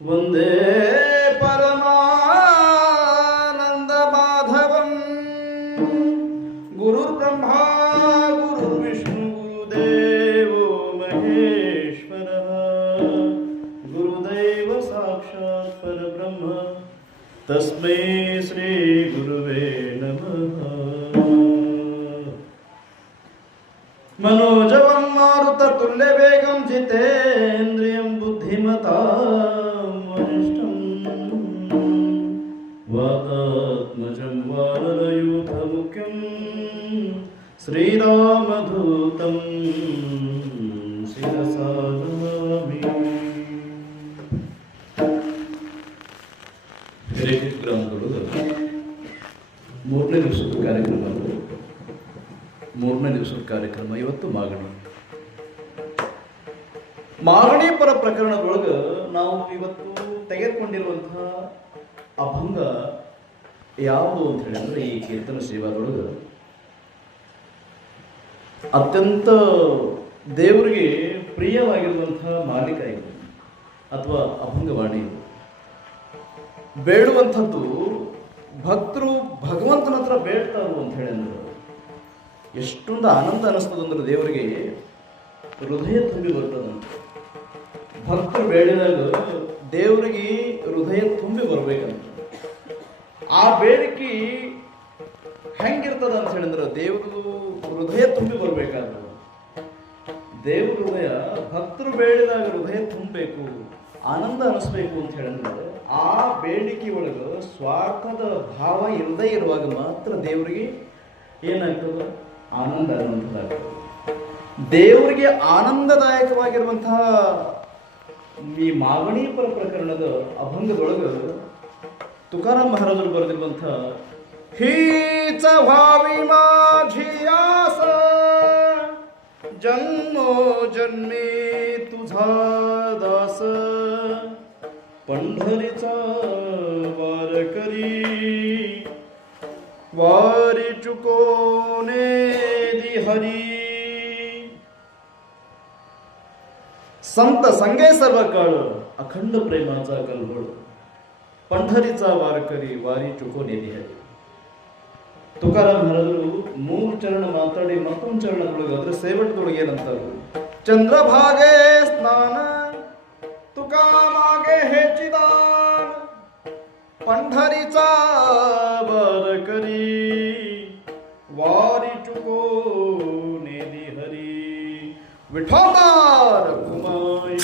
वंदे परमानंद माधवं गुरुर्ब्रह्मा गुरुर्विष्णु गुरुदेवो महेश्वरः गुरुदेव साक्षात् परब्रह्म तस्मै श्री गुरुवे नमः। मनोजवं मारुततुल्यवेगं जितेन्द्रियं बुद्धिमतां वरिष्ठं वातात्मजं वानरयूथमुख्यं श्रीरामदूतं शिरसा नमामि। ಮೂರನೇ ದಿವಸದ ಕಾರ್ಯಕ್ರಮ ಇವತ್ತು ಮಾಗಣಿ ಪರ ಪ್ರಕರಣದೊಳಗೆ ನಾವು ಇವತ್ತು ತೆಗೆದುಕೊಂಡಿರುವಂತಹ ಅಭಂಗ ಯಾವುದು ಅಂತ ಹೇಳಿದ್ರೆ ಈ ಕೀರ್ತನ ಸೇವಾದೊಳಗೆ ಅತ್ಯಂತ ದೇವರಿಗೆ ಪ್ರಿಯವಾಗಿರುವಂತಹ ಮಾಲಿಕ ಇದು ಅಥವಾ ಅಭಂಗವಾಣಿ ಇದು. ಬೇಡುವಂಥದ್ದು ಭಕ್ತರು ಭಗವಂತನ ಹತ್ರ ಬೇಡ್ತಾರು ಅಂತ ಹೇಳಿ ಅಂದ್ರೆ ಎಷ್ಟೊಂದು ಆನಂದ ಅನಿಸ್ತದಂದ್ರೆ ದೇವರಿಗೆ ಹೃದಯ ತುಂಬಿ ಬರ್ತದಂತ. ಭಕ್ತರು ಬೇಡಿದಾಗ ದೇವರಿಗೆ ಹೃದಯ ತುಂಬಿ ಬರ್ಬೇಕಂತ. ಆ ಬೇಡಿಕೆ ಹೆಂಗಿರ್ತದ ಅಂತ ಹೇಳಿದ್ರೆ ದೇವರು ಹೃದಯ ತುಂಬಿ ಬರ್ಬೇಕಾದ್ರೆ ದೇವ್ರ ಹೃದಯ ಭಕ್ತರು ಬೇಡಿದಾಗ ಹೃದಯ ತುಂಬಬೇಕು, ಆನಂದ ಅನಿಸ್ಬೇಕು ಅಂತ ಹೇಳಿದ್ರೆ ಆ ಬೇಡಿಕೆ ಒಳಗೆ ಸ್ವಾರ್ಥದ ಭಾವ ಇಲ್ಲದೆ ಇರುವಾಗ ಮಾತ್ರ ದೇವರಿಗೆ ಏನಾಗ್ತದೆ, ಆನಂದ ಅನ್ನುವಂಥದ್ದಾಗ್ತದೆ. ದೇವರಿಗೆ ಆನಂದದಾಯಕವಾಗಿರುವಂತಹ ಈ ಮಾಗಣಿ ಪರ ಪ್ರಕರಣದ ಅಭಂಗದೊಳಗೆ ತುಕಾರಾಮ್ ಮಹಾರಾಜರು ಬರೆದಿರುವಂತಹ ಹೀಚ ಭಾವಿ माझी आस जन्मो जन्मी तुझा दास पंढरीचा वारकरी वारी चुकोने दी हरी. संत संगे सर्व काळ अखंड प्रेमाचा कलहोळ पंढरीचा वारकरी वारी चुकोने दी हरी. ತುಕಾರಾಮ್ ಮಹಾರಾಜರು 3 ಚರಣ ಮಾತಾಡಿ ಮತ್ತೊಂದು ಚರಣದೊಳಗೆ ಅದರ ಸೇವಟದೊಳಗೆ ಏನಂತಾರೆ, ಚಂದ್ರಭಾಗೆ ಸ್ನಾನ ತುಕಾ ಮಾಗೆ ಹೆಚ್ಚಿದಾನ पंढरीचा वारकरी वारी चुकोने दी हरी विठोबार कुमाई.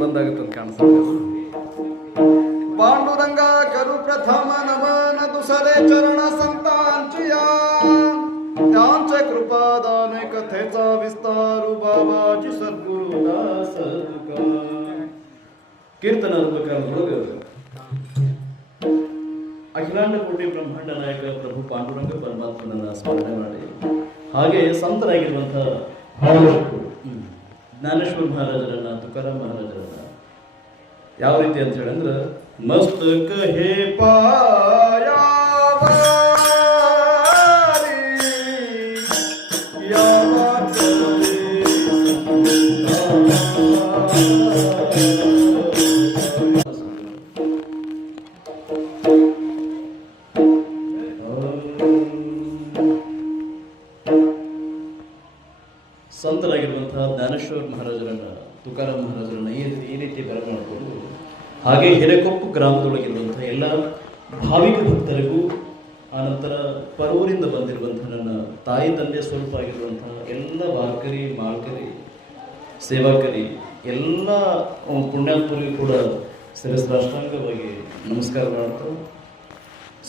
ಬಂದಾಗುತ್ತೆ ಅಂತ ಕಾಣಿಸ್ತದೆ. पांडुरंगा करू प्रथम नमन दुसरे चरण संतांचिया त्यांचे कृपादाने कथेचा विस्तारू बाबाजी सद्गुरुदास कीर्तन ಅಖಿಲಾಂಡ ಕೋಟಿ ಬ್ರಹ್ಮಾಂಡ ನಾಯಕ ಪ್ರಭು ಪಾಂಡುರಂಗ ಪರಮಾತ್ಮನನ್ನ ಸ್ಮರಣೆ ಮಾಡಿ ಹಾಗೆ ಸಂತರಾಗಿರುವಂತಹ ಜ್ಞಾನೇಶ್ವರ ಮಹಾರಾಜರನ್ನ, ತುಕಾರಾಮ್ ಮಹಾರಾಜರನ್ನ ಯಾವ ರೀತಿ ಅಂತ ಹೇಳಿದ್ರೆ, ಮಸ್ತಕ ಹೇ ಪಾಯ ಸಂತರಾಗಿರುವಂತಹ ಜ್ಞಾನೇಶ್ವರ ಮಹಾರಾಜರನ್ನ, ತುಕಾರಾಮ್ ಮಹಾರಾಜರನ್ನ ಈ ರೀತಿ ಬರಮಾಡಿಕೊಂಡು, ಹಾಗೆ ಹಿರೇಕೊಪ್ಪು ಗ್ರಾಮದೊಳಗಿರುವಂತಹ ಎಲ್ಲ ಭಾವಿಕ ಭಕ್ತರಿಗೂ, ಆನಂತರ ಪರೂರಿಂದ ಬಂದಿರುವಂತಹ ನನ್ನ ತಾಯಿ ತಂದೆ ಸ್ವರೂಪ ಆಗಿರುವಂತಹ ಎಲ್ಲ ವಾರ್ಕರಿ, ಮಾಳ್ಕರಿ, ಸೇವಾಕರಿ, ಎಲ್ಲ ಪುಣ್ಯಾತ್ಮರಿಗೂ ಕೂಡ ಶಿರಸ್ರಾಷ್ಟಾಂಗವಾಗಿ ನಮಸ್ಕಾರ ಮಾಡ್ತಾ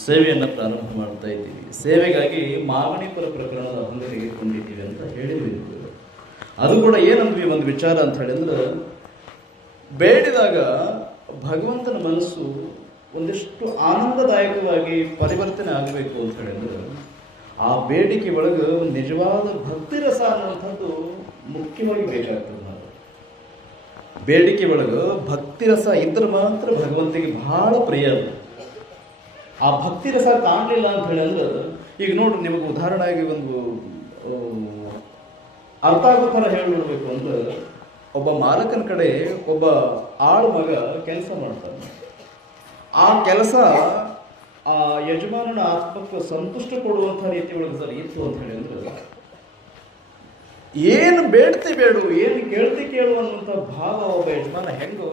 ಸೇವೆಯನ್ನು ಪ್ರಾರಂಭ ಮಾಡ್ತಾ ಇದ್ದೀವಿ. ಸೇವೆಗಾಗಿ ಮಾಗಣಿಪುರ ಪ್ರಕರಣದ ಹಂಗರಿಗೆ ಕೊಂಡಿದ್ದೀವಿ ಅಂತ ಹೇಳಿದ್ವಿ. ಅದು ಕೂಡ ಏನಂದ್ವಿ ಒಂದು ವಿಚಾರ ಅಂತ ಹೇಳಿದ್ರೆ, ಬೇಡಿದಾಗ ಭಗವಂತನ ಮನಸ್ಸು ಒಂದಿಷ್ಟು ಆನಂದದಾಯಕವಾಗಿ ಪರಿವರ್ತನೆ ಆಗಬೇಕು ಅಂತ ಹೇಳಿದ್ರೆ, ಆ ಬೇಡಿಕೆ ಒಳಗೆ ನಿಜವಾದ ಭಕ್ತಿ ರಸ ಅನ್ನುವಂಥದ್ದು ಮುಖ್ಯವಾಗಿ ಬೇಕಾಗ್ತದೆ. ನಾವು ಬೇಡಿಕೆ ಒಳಗೆ ಭಕ್ತಿ ರಸ ಇದ್ರೆ ಮಾತ್ರ ಭಗವಂತಿಗೆ ಬಹಳ ಪ್ರಿಯ. ಆ ಭಕ್ತಿ ರಸ ಕಾಣಲಿಲ್ಲ ಅಂತ ಹೇಳಿದ್ರೆ, ಈಗ ನೋಡ್ರಿ, ನಿಮಗೆ ಉದಾಹರಣೆಯಾಗಿ ಒಂದು ಅರ್ಥ ಆಗೋ ಥರ ಹೇಳ್ಬಿಡ್ಬೇಕು ಅಂದ್ರೆ, ಒಬ್ಬ ಮಾಲಕನ ಕಡೆ ಒಬ್ಬ ಆಳು ಮಗ ಕೆಲಸ ಮಾಡ್ತಾನೆ. ಆ ಕೆಲಸ ಆ ಯಜಮಾನನ ಆತ್ಮಕ್ಕೆ ಸಂತುಷ್ಟ ಕೊಡುವಂಥ ರೀತಿ ಒಳಗೆ ಸರ್ ಇತ್ತು ಅಂತ ಹೇಳಿದ್ರೆ, ಏನು ಬೇಡ್ತಿ ಬೇಡು, ಏನು ಕೇಳ್ತಿ ಕೇಳು ಅನ್ನುವಂಥ ಭಾವ ಒಬ್ಬ ಯಜಮಾನ ಹೆಂಗು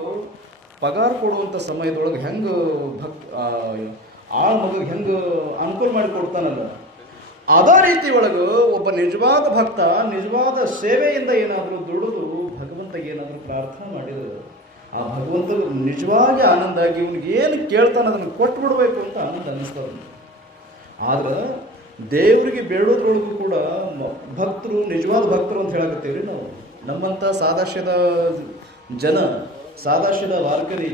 ಪಗಾರ ಕೊಡುವಂಥ ಸಮಯದೊಳಗೆ ಹೆಂಗೆ ಆಳು ಮಗಗೆ ಹೆಂಗೆ ಅನುಕೂಲ ಮಾಡಿ ಕೊಡ್ತಾನಲ್ಲ, ಅದೇ ರೀತಿ ಒಳಗೆ ಒಬ್ಬ ನಿಜವಾದ ಭಕ್ತ ನಿಜವಾದ ಸೇವೆಯಿಂದ ಏನಾದರೂ ದುಡಿದು ಭಗವಂತಗೆ ಏನಾದರೂ ಪ್ರಾರ್ಥನೆ ಮಾಡಿದ್ರು, ಆ ಭಗವಂತ ನಿಜವಾಗಿ ಆನಂದ ಆಗಿ ಇವನಿಗೆ ಏನು ಕೇಳ್ತಾನೆ ಅದನ್ನು ಕೊಟ್ಟು ಬಿಡಬೇಕು ಅಂತ ಆನಂದ ಅನ್ನಿಸ್ತದೆ. ಆದ್ರೆ ದೇವರಿಗೆ ಬೇಡೋದ್ರೊಳಗೂ ಕೂಡ ಭಕ್ತರು, ನಿಜವಾದ ಭಕ್ತರು ಅಂತ ಹೇಳಕತ್ತೀವಿ ನಾವು. ನಮ್ಮಂಥ ಸಾದಾಶ್ಯದ ಜನ, ಸಾದಾಶ್ಯದ ವಾರ್ಕರಿ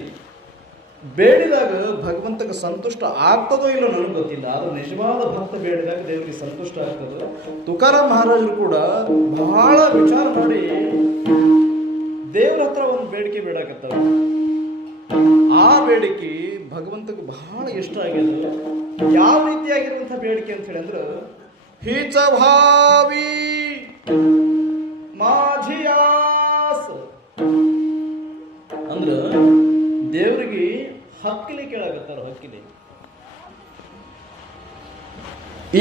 ಬೇಡಿದಾಗ ಭಗವಂತಗೆ ಸಂತುಷ್ಟ ಆಗ್ತದೋ ಇಲ್ಲೋ ನನಗೆ ಗೊತ್ತಿಲ್ಲ. ಆದ್ರೆ ನಿಜವಾದ ಭಕ್ತ ಬೇಡಿದಾಗ ದೇವರಿಗೆ ಸಂತುಷ್ಟ ಆಗ್ತದೆ. ತುಕಾರಾಮ್ ಮಹಾರಾಜರು ಕೂಡ ಬಹಳ ವಿಚಾರ ಮಾಡಿ ದೇವ್ರ ಹತ್ರ ಒಂದು ಬೇಡಿಕೆ ಬೇಡಕತ್ತಾರ. ಆ ಬೇಡಿಕೆ ಭಗವಂತಗೆ ಬಹಳ ಇಷ್ಟ ಆಗ್ಯದ. ಯಾವ ರೀತಿಯಾಗಿರುವಂಥ ಬೇಡಿಕೆ ಅಂತ ಹೇಳಿ ಅಂದ್ರೆ, ಹಿಚ ಭಾವಿ ಮಾಝಿಯಾಸ್ ಅಂದ್ರ ದೇವ್ರಿಗೆ ಹಕ್ಕಿಲಿ ಕೇಳಾಕತ್ತಾರ. ಹಕ್ಕಿಲಿ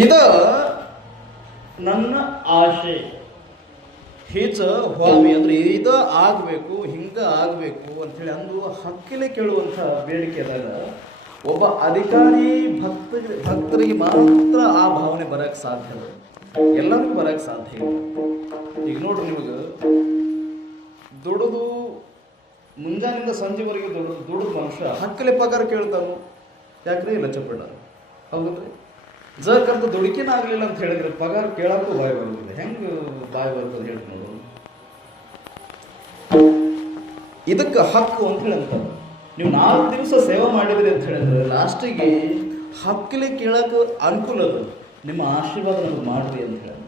ಇದ ನನ್ನ ಆಶೆ. ಹಿಚ ಭಾವಿ ಅಂದ್ರೆ ಇದ ಆಗ್ಬೇಕು, ಹಿಂಗ ಆಗ್ಬೇಕು ಅಂತೇಳಿ ಅಂದು ಹಕ್ಕಿಲೆ ಕೇಳುವಂಥ ಬೇಡಿಕೆ ಅದಾಗ ಒಬ್ಬ ಅಧಿಕಾರಿ ಭಕ್ತರಿಗೆ ಮಾತ್ರ ಆ ಭಾವನೆ ಬರಕ್ಕೆ ಸಾಧ್ಯ, ಎಲ್ಲರಿಗೂ ಬರಕ್ಕೆ ಸಾಧ್ಯ ಇಲ್ಲ. ಈಗ ನೋಡ್ರಿ, ನಿಮಗೆ ದುಡಿದು ಮುಂಜಾನಿಂದ ಸಂಜೆವರೆಗೆ ದುಡಿದು ಮನುಷ್ಯ ಹಕ್ಕಲೆ ಪಗಾರ ಕೇಳ್ತಾನು, ಯಾಕ್ರಿ ಲಚ್ಚಪಡ ಹೌದ್ರಿ. ಜರ್ಕಂತ ದುಡುಕಿನ ಆಗ್ಲಿಲ್ಲ ಅಂತ ಹೇಳಿದ್ರೆ ಪಗಾರ ಕೇಳಕ್ಕೂ ಬಾಯಿ ಬರೋದಿಲ್ಲ. ಹೆಂಗೆ ಬಾಯಿ ಬರ್ತದೆ ಹೇಳಿ ನೋಡು. ಇದಕ್ಕೆ ಹಕ್ಕು ಅಂತ ಹೇಳಿ ಅಂತಾರೆ. ನೀವು 4 ದಿವಸ ಸೇವೆ ಮಾಡಿದ್ರಿ ಅಂತ ಹೇಳಿದ್ರೆ ಲಾಸ್ಟಿಗೆ ಹಕ್ಕಲೆ ಕೇಳಕ್ಕೆ ಅನುಕೂಲ ಅದ. ನಿಮ್ಮ ಆಶೀರ್ವಾದ ನಮ್ಗೆ ಮಾಡ್ರಿ ಅಂತ ಹೇಳಿ,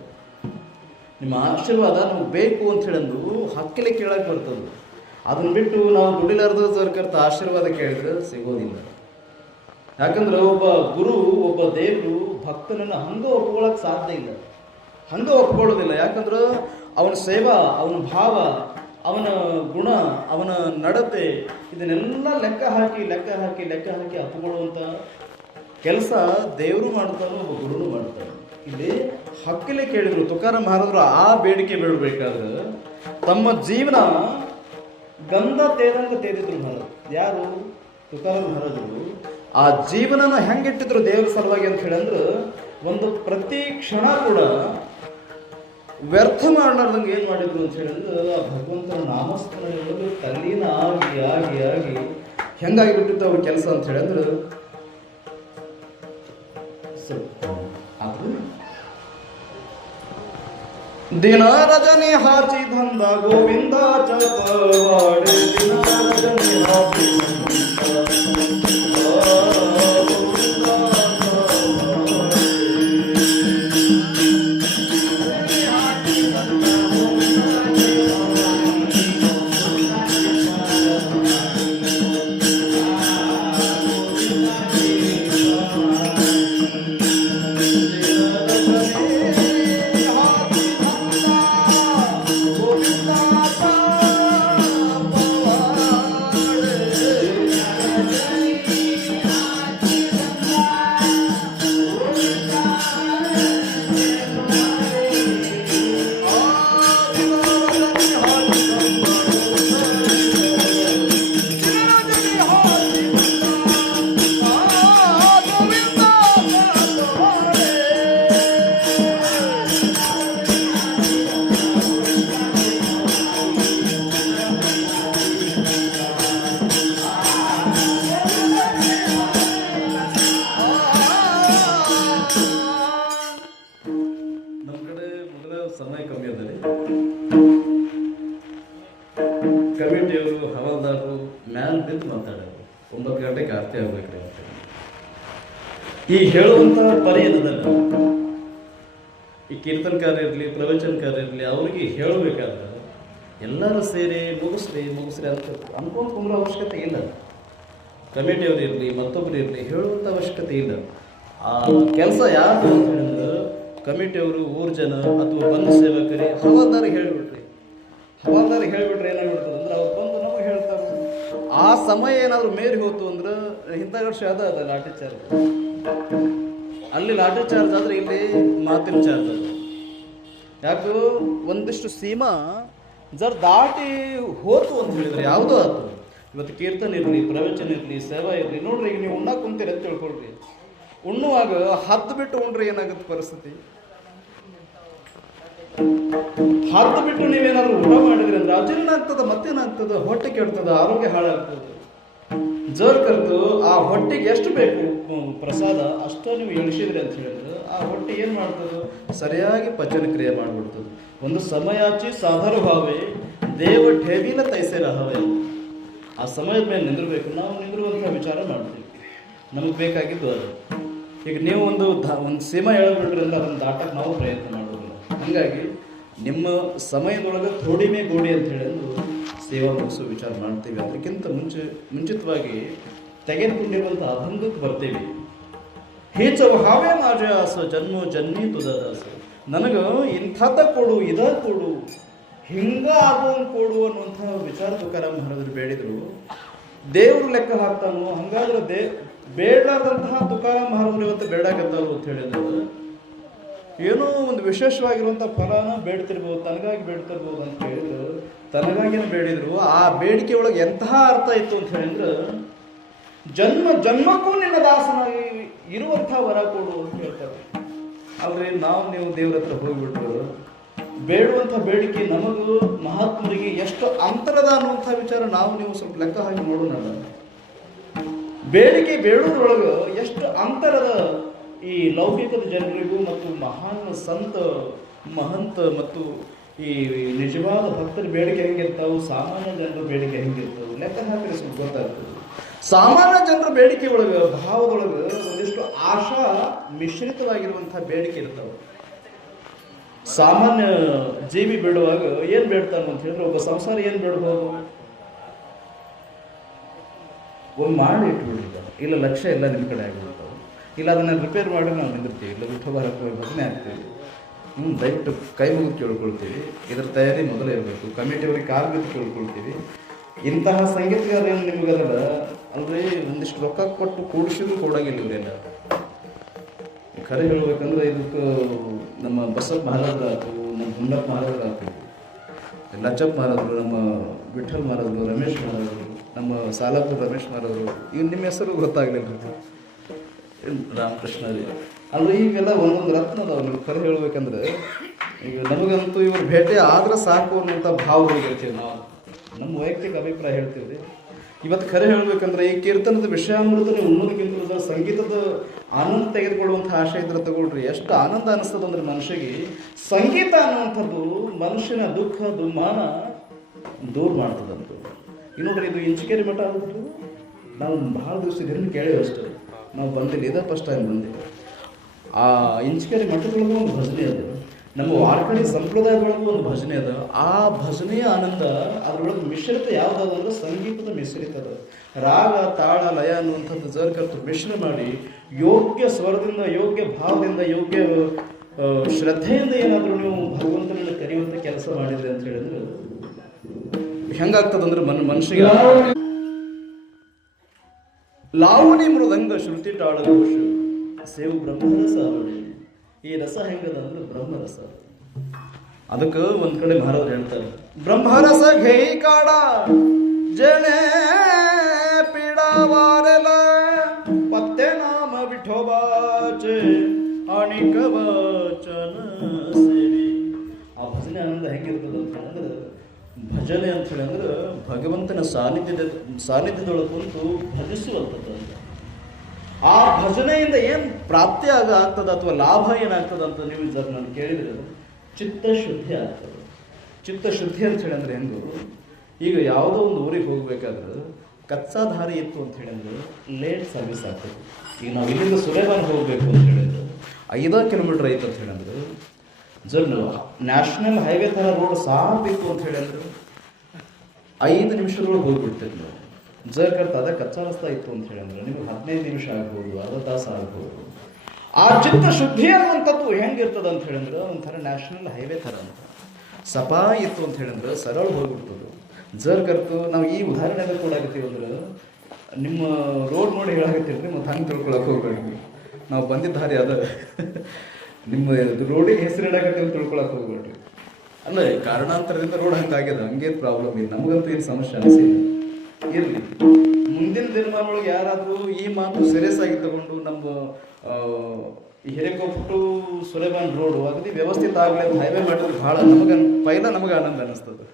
ನಿಮ್ಮ ಆಶೀರ್ವಾದ ನಮ್ಗೆ ಬೇಕು ಅಂತ ಹೇಳಂದು ಹಕ್ಕಲೆ ಕೇಳಕ್ಕೆ ಬರ್ತದೆ. ಅದನ್ನ ಬಿಟ್ಟು ನಾವು ದುಡಿಲಾರ್ದ ಸರ್ಕರ್ತ ಆಶೀರ್ವಾದ ಕೇಳಿದ್ರೆ ಸಿಗೋದಿಲ್ಲ. ಯಾಕಂದ್ರೆ ಒಬ್ಬ ಗುರು, ಒಬ್ಬ ದೇವರು ಭಕ್ತನನ್ನು ಹಂಗ ಒಪ್ಕೊಳ್ಳೋಕೆ ಸಾಧ್ಯ ಇಲ್ಲ, ಹಂಗ ಒಪ್ಕೊಳ್ಳೋದಿಲ್ಲ. ಯಾಕಂದ್ರೆ ಅವನ ಸೇವಾ, ಅವನ ಭಾವ, ಅವನ ಗುಣ, ಅವನ ನಡತೆ ಇದನ್ನೆಲ್ಲ ಲೆಕ್ಕ ಹಾಕಿ ಹತ್ಕೊಳ್ಳುವಂಥ ಕೆಲಸ ದೇವರು ಮಾಡ್ತಾನೆ, ಒಬ್ಬ ಗುರುನು ಮಾಡ್ತಾನೆ. ಇಲ್ಲಿ ಹಕ್ಕಿಲೆ ಕೇಳಿದ್ರು ತುಕಾರಾಮ್ ಮಹಾರಾಜರು. ಆ ಬೇಡಿಕೆ ಬೇಡಬೇಕಾದ್ರೆ ತಮ್ಮ ಜೀವನ ಗಂಧ ತೇದಂಗ ತೇದಿದ್ರು ಮಹಾರಾಜ್. ಯಾರು? ತುಕಾರಾಮ್ ಮಹಾರಾಜರು. ಆ ಜೀವನನ ಹೆಂಗಿಟ್ಟಿದ್ರು ದೇವ್ರ ಸಲುವಾಗಿ ಅಂತ ಹೇಳಿ ಅಂದ್ರೆ, ಒಂದು ಪ್ರತಿ ಕ್ಷಣ ಕೂಡ ವ್ಯರ್ಥ ಮಾಡಲಾರ್ದಂಗೆ ಏನ್ ಮಾಡಿದ್ರು ಅಂತ ಹೇಳಿದ್ರೆ, ಆ ಭಗವಂತನ ನಾಮಸ್ಮರಣೆ ತಲ್ಲೀನ ಆಗಿ ಆಗಿ ಆಗಿ ಹೆಂಗಾಗಿಬಿಟ್ಟಿತ್ತು ಅವ್ರ ಕೆಲಸ ಅಂತ ಹೇಳಿ ಅಂದ್ರೆ, ದಿನ ರಜನಿ ಹಾಚಿ ದಂದ ಗೋವಿಂದ ಚಪವಾಡೆ, ದಿನ ರಜನಿ ಹಾಚಿ ನಿಂತು ಮಾತಾಡೋದು 9 ಗಂಟೆಗೆ ಆರತಿ ಆಗ್ಬೇಕ್ರಿ ಅಂತ. ಈ ಹೇಳುವಂತ ಪರಿ ಏನದಲ್ಲ, ಈ ಕೀರ್ತನಕಾರ ಇರಲಿ ಪ್ರವಚನಕಾರ ಇರಲಿ ಅವ್ರಿಗೆ ಹೇಳಬೇಕಾದ್ರೆ ಎಲ್ಲರೂ ಸೇರಿ ಮುಗಿಸ್ರಿ ಅಂತ ಅನ್ಕೊಂಡು ಕುಂದ್ರ ಅವಶ್ಯಕತೆ ಇಲ್ಲ. ಕಮಿಟಿಯವರು ಇರಲಿ ಮತ್ತೊಬ್ಬರು ಇರಲಿ ಹೇಳುವಂಥ ಅವಶ್ಯಕತೆ ಇಲ್ಲ. ಆ ಕೆಲಸ ಯಾರು ಅಂತ ಹೇಳಿದ್ರೆ ಕಮಿಟಿಯವರು, ಊರು ಜನ ಅಥವಾ ಬಂಧು ಸೇವಕರಿ ಹವಾಲ್ದಾರಿಗೆ ಹೇಳಿಬಿಟ್ರಿ. ಹವಾಲ್ದಾರಿಗೆ ಹೇಳಿಬಿಟ್ರೆ ಏನಾಗ್ಬಿಡ್ತದೆ ಅಂದ್ರೆ ಅವ್ರು ಬಂದು ನಮಗೆ ಹೇಳ್ತಾರೆ. ಆ ಸಮಯ ಏನಾದ್ರು ಮೇರಿ ಹೋತು ಅಂದ್ರೆ ಇಂಥ ವರ್ಷ ಅದ ಲಾಠಿ ಚಾರ್ಜ್. ಅಲ್ಲಿ ಲಾಠಿ ಚಾರ್ಜ್ ಆದ್ರೆ ಇಲ್ಲಿ ಮಾತಿನ ಚಾರ್ಜ್ ಅದ. ಯಾಕೆ ಒಂದಿಷ್ಟು ಸೀಮಾ ಜರ್ ದಾಟಿ ಹೋತು ಅಂತ ಹೇಳಿದ್ರೆ ಯಾವುದೋ ಆಯ್ತು. ಇವತ್ತು ಕೀರ್ತನೆ ಇರಲಿ, ಪ್ರವಚನ ಇರಲಿ, ಸೇವಾ ಇರಲಿ, ನೋಡ್ರಿ ಈಗ ನೀವು ಉಣ್ಣಾಕ ಕುಂತೀರಿ ಅಂತ ತಿಳ್ಕೊಳ್ರಿ. ಉಣ್ಣುವಾಗ ಹದ್ದು ಬಿಟ್ಟು ಉಣ್ರಿ ಏನಾಗುತ್ತೆ ಪರಿಸ್ಥಿತಿ? ಹದ್ದು ಬಿಟ್ಟು ನೀವೇನಾದ್ರೂ ಊಟ ಮಾಡಿದ್ರಿ ಅಂದ್ರೆ ಅಜೀರ್ಣ ಆಗ್ತದ, ಮತ್ತೇನಾಗ್ತದ, ಹೊಟ್ಟೆ ಕೆಡ್ತದ, ಆರೋಗ್ಯ ಹಾಳಾಗ್ತದೆ. ಜೋರ್ ಕರೆದು ಆ ಹೊಟ್ಟೆಗೆ ಎಷ್ಟು ಬೇಕು ಪ್ರಸಾದ ಅಷ್ಟ ನೀವು ಎಣಿಸಿದ್ರಿ ಅಂತ ಹೇಳಿದ್ರೆ ಆ ಹೊಟ್ಟೆ ಏನ್ ಮಾಡ್ತದ, ಸರಿಯಾಗಿ ಪಚನ ಕ್ರಿಯೆ ಮಾಡ್ಬಿಡ್ತದೆ. ಒಂದು ಸಮಯಾಚಿ ಸಾಧಾರ ಭಾವೇ ದೇವ ಠೇವಿನ ತೈಸೆ ರಹವೆ. ಆ ಸಮಯದ ಮೇಲೆ ನಿಂದಿರ್ಬೇಕು. ನಾವು ನಿಂದಿರುವಂತಹ ವಿಚಾರ ಮಾಡ್ತೀವಿ, ನಮಗೆ ಬೇಕಾಗಿದ್ದು ಅದು. ಈಗ ನೀವು ಒಂದು ಸೀಮಾ ಹೇಳ್ಬಿಟ್ರಿ ಅಂದ್ರೆ ಅದನ್ನು ದಾಟಕ್ಕೆ ನಾವು ಪ್ರಯತ್ನ ಮಾಡೋದಿಲ್ಲ. ಹಾಗಾಗಿ ನಿಮ್ಮ ಸಮಯದೊಳಗೆ ಥೋಡಿಮೆ ಗೋಡಿ ಅಂತ ಹೇಳಲು ಸೇವಾ ಮುಗಿಸೋ ವಿಚಾರ ಮಾಡ್ತೀವಿ. ಅದಕ್ಕಿಂತ ಮುಂಚಿತವಾಗಿ ತೆಗೆದುಕೊಂಡಿರುವಂಥ ಅಭಂಗಕ್ಕೆ ಬರ್ತೀವಿ. ಹೇಚವ ಹಾವೇ ಮಾಜಾಸ ಜನ್ಮ ಜನ್ಮಿ ತುದಾಸ. ನನಗೆ ಇಂಥದ್ದ ಕೊಡು, ಇದ ಕೊಡು, ಹಿಂಗ ಆಗೋನ್ ಕೊಡು ಅನ್ನುವಂಥ ವಿಚಾರ ತುಕಾರಾಮ್ ಮಹಾರಾಜರು ಬೇಡಿದ್ರು. ದೇವ್ರು ಲೆಕ್ಕ ಹಾಕ್ತಾನೋ ಹಂಗಾದ್ರೆ ಬೇಡಾದಂತಹ ತುಕಾರಾಮ್ ಮಹಾರಾಜರು ಇವತ್ತು ಬೇಡಾಗತ್ತಲ್ಲ ಅಂತ ಹೇಳಿದ್ರು. ಏನೋ ಒಂದು ವಿಶೇಷವಾಗಿರುವಂಥ ಫಲನ ಬೇಡ್ತಿರ್ಬೋದು, ತನಗಾಗಿ ಬೇಡ್ತಿರ್ಬೋದು ಅಂತ ಹೇಳಿದ್ರು. ತನಗಾಗಿನ ಬೇಡಿದ್ರು. ಆ ಬೇಡಿಕೆ ಒಳಗೆ ಎಂತಹ ಅರ್ಥ ಇತ್ತು ಅಂತ ಹೇಳಿದ್ರೆ, ಜನ್ಮ ಜನ್ಮಕ್ಕೂ ನಿನ್ನ ದಾಸನಾಗಿ ಇರುವಂತಹ ವರ ಕೊಡು ಅಂತ ಹೇಳ್ತಾರೆ. ಆದ್ರೆ ನೀವು ದೇವ್ರ ಹತ್ರ ಹೋಗ್ಬಿಟ್ರು ಬೇಡುವಂಥ ಬೇಡಿಕೆ ನಮಗೂ ಮಹಾತ್ಮರಿಗೆ ಎಷ್ಟು ಅಂತರದ ಅನ್ನುವಂಥ ವಿಚಾರ ನೀವು ಸ್ವಲ್ಪ ಲೆಕ್ಕ ಹಾಕಿ ನೋಡೋಣ. ಬೇಡಿಕೆ ಬೇಡೋದ್ರೊಳಗೆ ಎಷ್ಟು ಅಂತರದ ಈ ಲೌಕಿಕದ ಜನರಿಗೂ ಮತ್ತು ಮಹಾನ್ ಸಂತ ಮಹಂತ ಮತ್ತು ಈ ನಿಜವಾದ ಭಕ್ತರ ಬೇಡಿಕೆ ಹೆಂಗಿರ್ತಾವೆ, ಸಾಮಾನ್ಯ ಜನರ ಬೇಡಿಕೆ ಹೆಂಗಿರ್ತಾವೆ ಲೆಕ್ಕ ಹಾಕಿದ್ರೆ ಸ್ವಲ್ಪ ಗೊತ್ತಾಗ್ತದೆ. ಸಾಮಾನ್ಯ ಜನರ ಬೇಡಿಕೆ ಒಳಗೆ ಭಾವದೊಳಗೆ ಒಂದಿಷ್ಟು ಆಶಾ ಮಿಶ್ರಿತವಾಗಿರುವಂತಹ ಬೇಡಿಕೆ ಇರ್ತಾವೆ. ಸಾಮಾನ್ಯ ಜೀವಿ ಬೇಡುವಾಗ ಏನ್ ಬೇಡ್ತಾನ ಅಂತ ಹೇಳಿದ್ರೆ, ಒಬ್ಬ ಸಂಸಾರ ಏನ್ ಬೇಡಬಹುದು, ಒಂದು ಮಾಡಿ ಇಟ್ಬಿಡ್ತಾವೆ, ಇಲ್ಲ ಲಕ್ಷ್ಯ ಎಲ್ಲ ನಿಮ್ಮ ಕಡೆ ಆಗಿಬಿಡ್ತಾವೆ, ಇಲ್ಲ ಅದನ್ನ ರಿಪೇರ್ ಮಾಡಿ ನಾವು ನಿಂದಿರ್ತೀವಿ, ಇಲ್ಲ ವಿಠೋಬಾರಕ್ಕೆ ಭಜನೆ ಆಗ್ತೀವಿ. ದಯವಿಟ್ಟು ಕೈ ಮುಗಿದು ಕೇಳ್ಕೊಳ್ತೀವಿ. ಇದರ ತಯಾರಿ ಮೊದಲೇ ಇರಬೇಕು. ಕಮಿಟಿಯವ್ರಿಗೆ ಕಾಲು ಬಿದ್ದು ಕೇಳ್ಕೊಳ್ತೀವಿ. ಇಂತಹ ಸಂಗೀತಗಾರ ಏನು ನಿಮಗಲ್ಲ ಅಲ್ರಿ, ಒಂದಿಷ್ಟು ರೊಕ್ಕ ಕೊಟ್ಟು ಕೂಡಿಸಿದ್ರು ಕೊಡಂಗಿಲ್ಲ ಇವರೆಲ್ಲ. ಖರೆ ಹೇಳ್ಬೇಕಂದ್ರೆ ಇದಕ್ಕೆ ನಮ್ಮ ಬಸಪ್ಪ ಮಹಾರಾಜರು ಆಯ್ತು, ನಮ್ಮ ಹುಂಡಪ್ಪ ಮಹಾರಾಜರು ಆಯ್ತು, ಲಚ್ಚಪ್ಪ ಮಹಾರಾಜರು, ನಮ್ಮ ವಿಠಲ್ ಮಹಾರಾಜರು, ರಮೇಶ್ ಮಹಾರಾಜರು, ನಮ್ಮ ಸಾಲಾಪುರ ರಮೇಶ್ ಮಹಾರಾಜರು, ಇವ್ ನಿಮ್ಮ ಹೆಸರು ಗೊತ್ತಾಗ್ಲಿಲ್ಲ, ರಾಮಕೃಷ್ಣ ರೀ ಅಲ್ರಿ. ಇವೆಲ್ಲ ಒಂದೊಂದು ರತ್ನ ಅದಾವ. ನೀವು ಖರೆ ಹೇಳ್ಬೇಕಂದ್ರೆ ಈಗ ನಮಗಂತೂ ಇವ್ರು ಭೇಟಿ ಆದ್ರೆ ಸಾಕು ಅನ್ನೋಂಥ ಭಾವಗಳಿರ್ತೀವಿ ನಾವು. ನಮ್ಮ ವೈಯಕ್ತಿಕ ಅಭಿಪ್ರಾಯ ಹೇಳ್ತೀವಿ. ಇವತ್ತು ಖರೆ ಹೇಳ್ಬೇಕಂದ್ರೆ ಈ ಕೀರ್ತನದ ವಿಷಯಾಮೃತ ನೀವು ಉಣ್ಣೋದಕ್ಕಿಂತ ಸಂಗೀತದ ಆನಂದ ತೆಗೆದುಕೊಳ್ಳುವಂಥ ಆಶೆ ಇದ್ರೆ ತಗೊಳ್ರಿ. ಎಷ್ಟು ಆನಂದ ಅನಿಸ್ತದೆ ಅಂದ್ರೆ ಮನುಷ್ಯಗೆ ಸಂಗೀತ ಅನ್ನುವಂಥದ್ದು ಮನುಷ್ಯನ ದುಃಖ ದುಮ್ಮಾನ ದೂರ ಮಾಡ್ತದಂತ. ಈ ನೋಡ್ರಿ, ಇದು ಇಂಚಿಕೇರಿ ಮಠ ಆಗುತ್ತೆ. ನಾವು ಭಾಳ ದಿವಸ ಇದನ್ನು ಕೇಳಿವಿ ಅಷ್ಟೇ, ನಾವು ಬಂದಿಲ್ಲ, ಇದೇ ಫಸ್ಟ್ ಟೈಮ್ ಬಂದಿಲ್ಲ. ಆ ಇಂಚಿಕೇರಿ ಮಠದೊಳಗೂ ಒಂದು ಭಜನೆ ಅದ, ನಮ್ಮ ವಾರ್ಕಡಿ ಸಂಪ್ರದಾಯಗಳಿಗೂ ಒಂದು ಭಜನೆ ಅದ. ಆ ಭಜನೆಯ ಆನಂದ ಅದರೊಳಗೆ ಮಿಶ್ರಿತ ಯಾವುದಾದ್ರು ಅಂದ್ರೆ ಸಂಗೀತದ ಮಿಶ್ರಿತ ಅದ. ರಾಗ ತಾಳ ಲಯ ಅನ್ನುವಂಥದ್ದು ಜರ್ಕರ್ತು ಮಿಶ್ರ ಮಾಡಿ ಯೋಗ್ಯ ಸ್ವರದಿಂದ, ಯೋಗ್ಯ ಭಾವದಿಂದ, ಯೋಗ್ಯ ಶ್ರದ್ಧೆಯಿಂದ ಏನಾದರೂ ನೀವು ಭಗವಂತನನ್ನು ಕರೆಯುವಂಥ ಕೆಲಸ ಮಾಡಿದ್ರಿ ಅಂತ ಹೇಳಿದ್ರೆ ಹೆಂಗಾಗ್ತದಂದ್ರೆ ಮನುಷ್ಯಗೆ ಲಾವಣಿ ಮೃದಂಗ ಶ್ರುತಿ ಟಾಳಘೋಷ ಸೇವು ಬ್ರಹ್ಮರಸ ಅವಳಿ. ಈ ರಸ ಹೆಂಗದಂದ್ರೆ ಬ್ರಹ್ಮರಸ. ಅದಕ್ಕೆ ಒಂದ್ ಕಡೆ ಮಹಾರಾಜರು ಹೇಳ್ತಾರೆ, ಬ್ರಹ್ಮರಸ ಘೈ ಕಾಡ ಜನೆ ಪಿಡವಾರೆಲ ಪತ್ತೆ ನಾಮ ವಿಠೋಬಾಚೆ ಅಣಿಕ ವಚನ ಸೇರಿ. ಆ ಭಜನೆ ಆನಂದ ಹೆಂಗಿರ್ತದ ಅಂತ ಹೇಳಿದ್ರೆ, ಭಜನೆ ಅಂತ ಹೇಳಿ ಅಂದ್ರೆ ಭಗವಂತನ ಸಾನ್ನಿಧ್ಯದೊಳಗೆ ಕುಂತು ಭಜಿಸುವಂಥದ್ದು. ಆ ಭಜನೆಯಿಂದ ಏನು ಪ್ರಾಪ್ತಿ ಆಗ್ತದ ಅಥವಾ ಲಾಭ ಏನಾಗ್ತದ ಅಂತ ನೀವು ನಾನು ಕೇಳಿದ್ರೆ ಚಿತ್ತಶುದ್ಧಿ ಆಗ್ತದೆ. ಚಿತ್ತಶುದ್ಧಿ ಅಂತ ಹೇಳಿ ಅಂದ್ರೆ ಹೆಂಗು, ಈಗ ಯಾವುದೋ ಒಂದು ಊರಿಗೆ ಹೋಗ್ಬೇಕಾದ್ರೆ ಕಚ್ಚಾ ದಾರಿ ಇತ್ತು ಅಂತ ಹೇಳಿದ್ರೆ ಲೇಟ್ ಸರ್ವಿಸ್ ಆಗ್ತದೆ. ಈಗ ನಾವು ಇಲ್ಲಿಂದ ಸುಲೇಬಾನ್ ಹೋಗಬೇಕು ಅಂತ ಹೇಳಿದ್ರೆ 5 ಕಿಲೋಮೀಟರ್ ಐತೆ ಅಂತ ಹೇಳಿದ್ರೆ ಜರ್ ನ್ಯಾಷನಲ್ ಹೈವೇ ಥರ ರೋಡ್ ಸಾಫ್ ಇತ್ತು ಅಂತ ಹೇಳಿದ್ರೆ 5 ನಿಮಿಷದೊಳಗೆ ಹೋಗ್ಬಿಡ್ತೀವಿ ನಾವು. ಜರ್ ಕರ್ತ ಅದ ಕಚ್ಚಾ ರಸ್ತಾ ಇತ್ತು ಅಂತ ಹೇಳಿದ್ರೆ ನಿಮಗೆ 15 ನಿಮಿಷ ಆಗ್ಬೋದು, ಅರ್ಧ ತಾಸು ಆಗ್ಬೋದು. ಆ ಚಿತ್ತ ಶುದ್ಧಿ ಅನ್ನುವಂಥದ್ದು ಹೆಂಗಿರ್ತದೆ ಅಂತ ಹೇಳಿದ್ರೆ ಒಂಥರ ನ್ಯಾಷನಲ್ ಹೈವೇ ಥರ ಅಂತ ಸಪಾ ಇತ್ತು ಅಂತ ಹೇಳಿದ್ರೆ ಸರಳ ಹೋಗ್ಬಿಡ್ತದೆ. ಜರ್ ಕರ್ತು ನಾವು ಈ ಉದಾಹರಣೆ ಕೊಡಾಕತ್ತೀವಿ ಅಂದ್ರೆ ನಿಮ್ಮ ರೋಡ್ ನೋಡಿ ಹೇಳಾಕತ್ತೀವಿ ಮತ್ತು ಹಂಗೆ ತಿಳ್ಕೊಳಕ್ಕೆ ಹೋಗ್ಬೇಡ್ರಿ. ನಾವು ಬಂದಿದ್ದ ದಾರಿ ಅದ, ನಿಮ್ಮ ರೋಡಿಗೆ ಹೆಸರು ಇಡಾಕತ್ತೀವಿ ಅಂತ ತಿಳ್ಕೊಳಕ್ಕೆ ಹೋಗ್ಬೇಡ್ರಿ. ಅಲ್ಲ, ಕಾರಣಾಂತರದಿಂದ ರೋಡ್ ಹಂಗಾಗ್ಯದ, ಹಂಗೇನು ಪ್ರಾಬ್ಲಮ್ ಇಲ್ಲ, ನಮಗಂತೂ ಏನು ಸಮಸ್ಯೆ ಅನಿಸಿಲ್ಲ. ಇರಲಿ, ಮುಂದಿನ ದಿನಮಾನೊಳಗೆ ಯಾರಾದರೂ ಈ ಮಾತು ಸೀರಿಯಸ್ ಆಗಿ ತಗೊಂಡು ನಮ್ಮ ಈ ಹಿರೇಕೊಪ್ಪು ಸುಲೇಬಾನ್ ರೋಡು ಅಗದಿ ವ್ಯವಸ್ಥಿತ ಆಗಲಿ ಅಂತ ಹೈವೇ ಮಾಡಿದ್ರೆ ಭಾಳ ನಮಗೆ ಆನಂದ ಅನ್ನಿಸ್ತದೆ.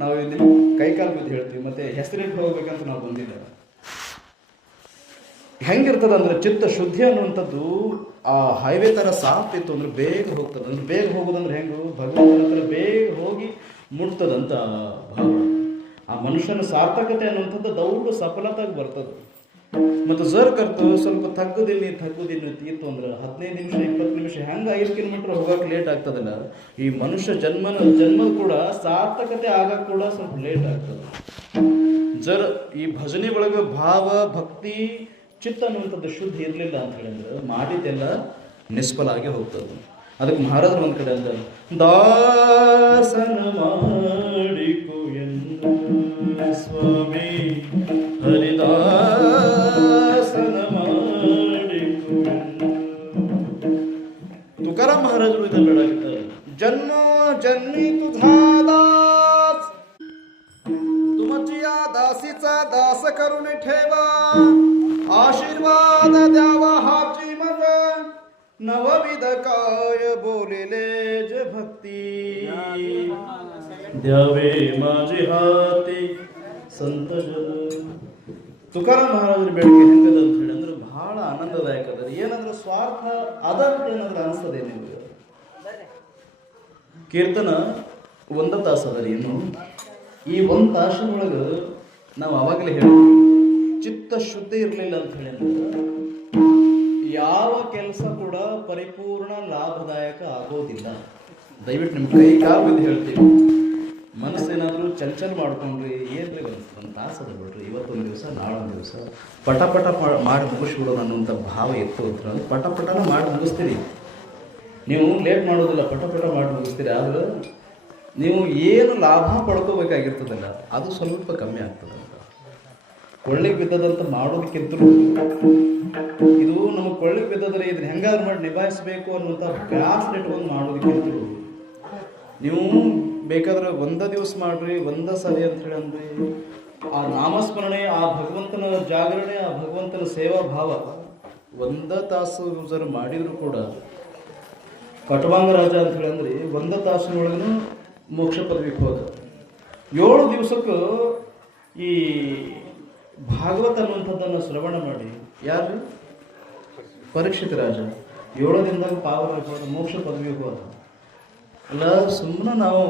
ನಾವು ಇಲ್ಲಿ ಕೈಕಾಲು ಬಿದ್ದು ಹೇಳ್ತೀವಿ, ಮತ್ತು ಹೆಸರಿಟ್ಟು ಹೋಗ್ಬೇಕಂತ ನಾವು ಬಂದಿದ್ದೇವೆ. ಹೆಂಗಿರ್ತದೆ ಅಂದ್ರೆ ಚಿತ್ತ ಶುದ್ಧಿ ಅನ್ನುವಂಥದ್ದು ಆ ಹೈವೇ ಥರ ಸಾಫ್ ಇತ್ತು ಅಂದ್ರೆ ಬೇಗ ಹೋಗ್ತದೆ. ಅಂದ್ರೆ ಬೇಗ ಹೋಗೋದಂದ್ರೆ ಹೆಂಗು ಭಗವಂತನ ಹತ್ರ ಬೇಗ ಹೋಗಿ ಮುಟ್ತದಂತ ಭಾವ. ಆ ಮನುಷ್ಯನ ಸಾರ್ಥಕತೆ ಅನ್ನುವಂಥದ್ದು ದೌಡ್ ಸಫಲತಾಗಿ ಬರ್ತದೆ. ಮತ್ತು ಜರ್ ಕರ್ತು ಸ್ವಲ್ಪ ತಗ್ಗುದಿಲ್ಲ ಇತ್ತು ಅಂದ್ರೆ 15 ನಿಮಿಷ 20 ನಿಮಿಷ ಹೆಂಗೆ 5 ಕಿಲೋಮೀಟರ್ ಹೋಗಕ್ಕೆ ಲೇಟ್ ಆಗ್ತದಲ್ಲ, ಈ ಮನುಷ್ಯ ಜನ್ಮದ ಕೂಡ ಸಾರ್ಥಕತೆ ಆಗಕ್ಕೆ ಕೂಡ ಸ್ವಲ್ಪ ಲೇಟ್ ಆಗ್ತದೆ. ಜರ್ ಈ ಭಜನೆ ಒಳಗೆ ಭಾವ ಭಕ್ತಿ ಚಿತ್ತ ಅನ್ನುವಂಥದ್ದು ಶುದ್ಧ ಇರಲಿಲ್ಲ ಅಂತ ಹೇಳಿದ್ರೆ ಮಾಡಿದ್ದೆಲ್ಲ ನಿಷ್ಫಲ ಆಗಿ ಹೋಗ್ತದೆ. ಅದಕ್ಕೆ ಮಹಾರಾಜರು ಒಂದು ಕಡೆ ಅಂದ್ರೆ ದಾಸನ ಮಾಡಿಕೋ ಸ್ವಾಮಿ ಹರಿದಾಸನ ಮಾಡಿಕೋ. ತುಕಾರಾಮ್ ಮಹಾರಾಜರು ಇದನ್ನು ಹೇಳಾಗಿದ್ದಾರೆ. ಜನ್ಮ ಜನ್ಮಿ ತುझा दास तुमचिया दासीचा दास करून ठेवा, आशीर्वाद द्यावा हाची मग नवविध काय बोलिले जे भक्ती द्यावे माझे हाती ಸಂತ ಜನ. ತುಕಾರಾಮ್ ಮಹಾರಾಜರ ಬೇಡಿಕೆ ಹೆಂಗದ ಅಂತ ಹೇಳಿ ಅಂದ್ರೆ ಬಹಳ ಆನಂದದಾಯಕ ಅದ. ಏನಂದ್ರೆ ಸ್ವಾರ್ಥ ಅದಂತ ಏನಾದ್ರೆ ಅನಿಸ್ತದೆ ನಿಮಗೆ. ಕೀರ್ತನ 1 ತಾಸು ಅದ ರೀ. ಇನ್ನು ಈ 1 ತಾಸಿನೊಳಗೆ ನಾವು ಅವಾಗಲೇ ಹೇಳ್ತೀವಿ ಚಿತ್ತ ಶುದ್ಧಿ ಇರಲಿಲ್ಲ ಅಂತ ಹೇಳಿ ಅಂದ್ರೆ ಯಾವ ಕೆಲಸ ಕೂಡ ಪರಿಪೂರ್ಣ ಲಾಭದಾಯಕ ಆಗೋದಿಲ್ಲ. ದಯವಿಟ್ಟು ನಿಮ್ಮ ಕೈ ಕಾಲು ಬಿದ್ದು ಹೇಳ್ತೀವಿ. ಮನಸ್ಸೇನಾದರೂ ಚಂಚಲ ಮಾಡ್ಕೊಂಡ್ರಿ ಏನ್ರಿ ಅನಿಸ್ತದೆ, 1 ತಾಸು ಅದ ಬಿಡ್ರಿ, ಇವತ್ತೊಂದು ದಿವಸ ನಾಳೊಂದು ದಿವಸ ಪಟ ಮಾಡಿ ಮುಗಿಸ್ಬಿಡೋದು ಅನ್ನುವಂಥ ಭಾವ ಇತ್ತು ಅಂತ ಪಟನ ಮಾಡಿ ಮುಗಿಸ್ತೀರಿ. ನೀವು ಲೇಟ್ ಮಾಡೋದಿಲ್ಲ, ಪಟ ಮಾಡಿ ಮುಗಿಸ್ತೀರಿ. ಆದ್ರೆ ನೀವು ಏನು ಲಾಭ ಪಡ್ಕೋಬೇಕಾಗಿರ್ತದಲ್ಲ ಅದು ಸ್ವಲ್ಪ ಕಮ್ಮಿ ಆಗ್ತದೆ. ಕೊಳ್ಳಿಗೆ ಬಿದ್ದದಂತ ಮಾಡೋದಕ್ಕಿಂತಲೂ ಇದು ನಮಗೆ ಕೊಳ್ಳಿಗೆ ಬಿದ್ದದ್ರೆ ಇದನ್ನ ಹೆಂಗಾದ್ರು ಮಾಡಿ ನಿಭಾಯಿಸಬೇಕು ಅನ್ನುವಂಥ ಬ್ಯಾಸರ ಇಟ್ಕೊಂಡು ಮಾಡೋದಕ್ಕಿಂತಲೂ ನೀವು ಬೇಕಾದ್ರೆ 1 ದಿವಸ ಮಾಡ್ರಿ, 1 ಸಭೆ ಅಂತ ಹೇಳಿ ಅಂದ್ರಿ, ಆ ನಾಮಸ್ಮರಣೆ, ಆ ಭಗವಂತನ ಜಾಗರಣೆ, ಆ ಭಗವಂತನ ಸೇವಾ ಭಾವ 1 ತಾಸು ಜರ ಮಾಡಿದ್ರು ಕೂಡ ಕಟವಾಂಗ ರಾಜ ಅಂತ ಹೇಳಿ ಅಂದ್ರೆ 1 ತಾಸಿನೊಳಗೂ ಮೋಕ್ಷ ಪದವಿಗೆ ಹೋದ. 7 ದಿವಸಕ್ಕೆ ಈ ಭಾಗವತ ಅನ್ನುವಂಥದ್ದನ್ನು ಶ್ರವಣ ಮಾಡಿ ಯಾರು ಪರೀಕ್ಷಿತ ರಾಜ 7 ದಿನದಾಗ ಪಾವನ ಮೋಕ್ಷ ಪದವಿಗೆ ಹೋದ. ಅಲ್ಲ, ಸುಮ್ಮನೆ ನಾವು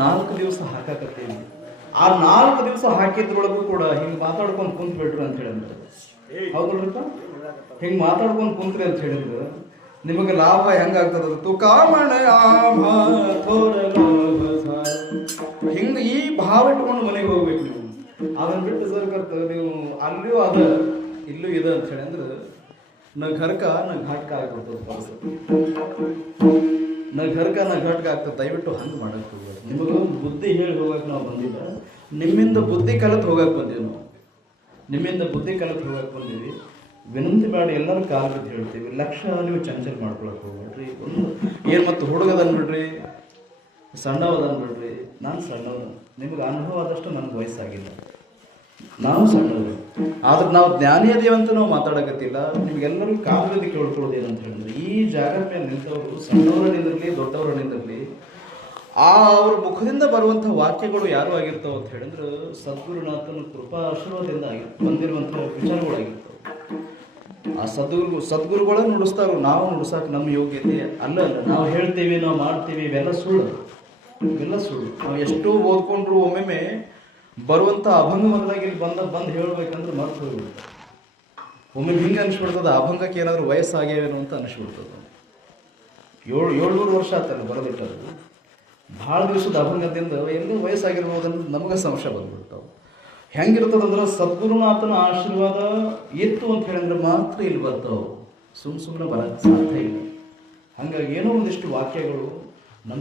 4 ದಿವಸ ಹಾಕಾಕತ್ತೀವಿ. ಆ 4 ದಿವಸ ಹಾಕಿದ್ರೊಳಗೂ ಕೂಡ ಹಿಂಗೆ ಮಾತಾಡ್ಕೊಂಡು ಕುಂತ್ ಬಿಟ್ರು ಅಂತ ಹೇಳಿದ್ರೆ ಹೌದಲ್ರಪ್ಪ, ಹಿಂಗೆ ಮಾತಾಡ್ಕೊಂಡು ಕುಂತ್ರಿ ಅಂತ ಹೇಳಿದ್ರೆ ನಿಮಗೆ ಲಾಭ ಹೆಂಗಾಗ್ತದ? ಹಿಂಗೆ ಈ ಭಾವ ಇಟ್ಕೊಂಡು ಮನೆಗೆ ಹೋಗ್ಬೇಕು ನೀವು. ಅದನ್ನ ಬಿಟ್ಟು ಸರ್ ಕರ್ತ ನೀವು ಅಲ್ಲಿಯೂ ಅದ ಇಲ್ಲೂ ಇದೆ ಅಂತ ಹೇಳಿ ಅಂದ್ರೆ ನ ಘರ್ಕ ನ ಘಾಟ್ಕ ಆಗ್ಬಿಡ್ತದೆ ಪರಿಸ್ಥಿತಿ. ನ ಘರ್ಕ ನ ಘಾಟ್ಕ ಆಗ್ತದೆ. ದಯವಿಟ್ಟು ಹಂಗೆ ಮಾಡಕ್ಕೆ ಹೋಗ್ಬೇಕು. ನಿಮಗೆ ಬುದ್ಧಿ ಹೇಳಿ ಹೋಗಕ್ಕೆ ನಾವು ಬಂದಿಲ್ಲ, ನಿಮ್ಮಿಂದ ಬುದ್ಧಿ ಕಲಿತು ಹೋಗಕ್ಕೆ ಬಂದೀವಿ. ನಾವು ನಿಮ್ಮಿಂದ ಬುದ್ಧಿ ಕಲಿತು ಹೋಗಕ್ಕೆ ಬಂದೀವಿ. ವಿನಂತಿ ಮಾಡಿ ಎಲ್ಲರೂ ಕಾಲು ಬಿದ್ದು ಹೇಳ್ತೀವಿ. ಲಕ್ಷ್ಯ ನೀವು ಚಂಚಲ ಮಾಡ್ಕೊಳಕ್ಕೆ ಹೋಗ್ಬೇಡ್ರಿ. ಏನು ಮತ್ತು ಹುಡುಗದ ಅಂದ್ಬಿಡ್ರಿ, ಸಣ್ಣವದ ಅಂದ್ಬಿಡ್ರಿ. ನಾನು ಸಣ್ಣವನು, ನಿಮ್ಗೆ ಅನುಭವ ಆದಷ್ಟು ನನಗೆ ವಯಸ್ಸಾಗಿಲ್ಲ, ನಾವು ಸಣ್ಣವರು. ಆದ್ರೆ ನಾವು ಜ್ಞಾನಿ ಅದೇವಂತ ನಾವು ಮಾತಾಡಕತ್ತಿಲ್ಲ. ನಿಮ್ಗೆಲ್ಲರೂ ಕಾಲು ಬಿದ್ದು ಕೇಳ್ಕೊಳ್ಳೋದು ಏನಂತ ಹೇಳಿದ್ರೆ ಈ ಜಾಗ ಮೇಲೆ ನಿಂತವರು ಸಣ್ಣವರನಿಂದಿರಲಿ ದೊಡ್ಡವರನಿಂದಿರಲಿ ಅವ್ರ ಮುಖದಿಂದ ಬರುವಂಥ ವಾಕ್ಯಗಳು ಯಾರು ಆಗಿರ್ತಾವ ಅಂತ ಹೇಳಿದ್ರೆ ಸದ್ಗುರುನಾಥನ ಕೃಪಾ ಆಶೀರ್ವಾದದಿಂದ ಬಂದಿರುವಂಥ ವಿಚಾರಗಳಾಗಿರ್ತಾವೆ. ಆ ಸದ್ಗುರುಗಳನ್ನ ನುಡಿಸ್ತಾರೋ, ನಾವು ನುಡಿಸಾಕ ನಮ್ಮ ಯೋಗ್ಯತೆ ಅಲ್ಲ. ನಾವು ಹೇಳ್ತೀವಿ, ನಾವು ಮಾಡ್ತೀವಿ, ಇವೆಲ್ಲ ಸುಳ್ಳು. ನಾವು ಎಷ್ಟು ಓದ್ಕೊಂಡ್ರು ಒಮ್ಮೊಮ್ಮೆ ಬರುವಂಥ ಅಭಂಗ ಮೊದಲಾಗಿ ಇಲ್ಲಿ ಬಂದು ಹೇಳ್ಬೇಕಂದ್ರೆ ಮರ್ತು ಹೋಗ್ಬಿಡ್ತಾರೆ. ಒಮ್ಮೆ ಹಿಂಗೆ ಅನಿಸ್ಬಿಡ್ತದೆ, ಅಭಂಗಕ್ಕೆ ಏನಾದರೂ ವಯಸ್ಸಾಗ್ಯಾವೇನೋ ಅಂತ ಅನಿಸ್ಬಿಡ್ತದೆ. 700 ವರ್ಷ ಆತಲ್ಲ ಬರೆದಿಟ್ಟದು. ಭಾಳ ದಿವಸದ ಅಭಂಗದಿಂದ ಎಲ್ಲೂ ವಯಸ್ಸಾಗಿರ್ಬೋದಂದ್ರೆ ನಮಗೆ ಸಂಶಯ ಬಂದ್ಬಿಡ್ತಾವೆ. ಹೆಂಗಿರ್ತದಂದ್ರೆ ಸದ್ಗುರುನಾಥನ ಆಶೀರ್ವಾದ ಇತ್ತು ಅಂತ ಹೇಳಿದ್ರೆ ಮಾತ್ರ ಇಲ್ಲಿ ಬರ್ತಾವೆ, ಸುಮ್ಮನೆ ಬರೋಕ್ಕೆ ಸಾಧ್ಯ ಇಲ್ಲ. ಹಾಗಾಗಿ ಏನೋ ಒಂದಿಷ್ಟು ವಾಕ್ಯಗಳು ನಮ್ಮ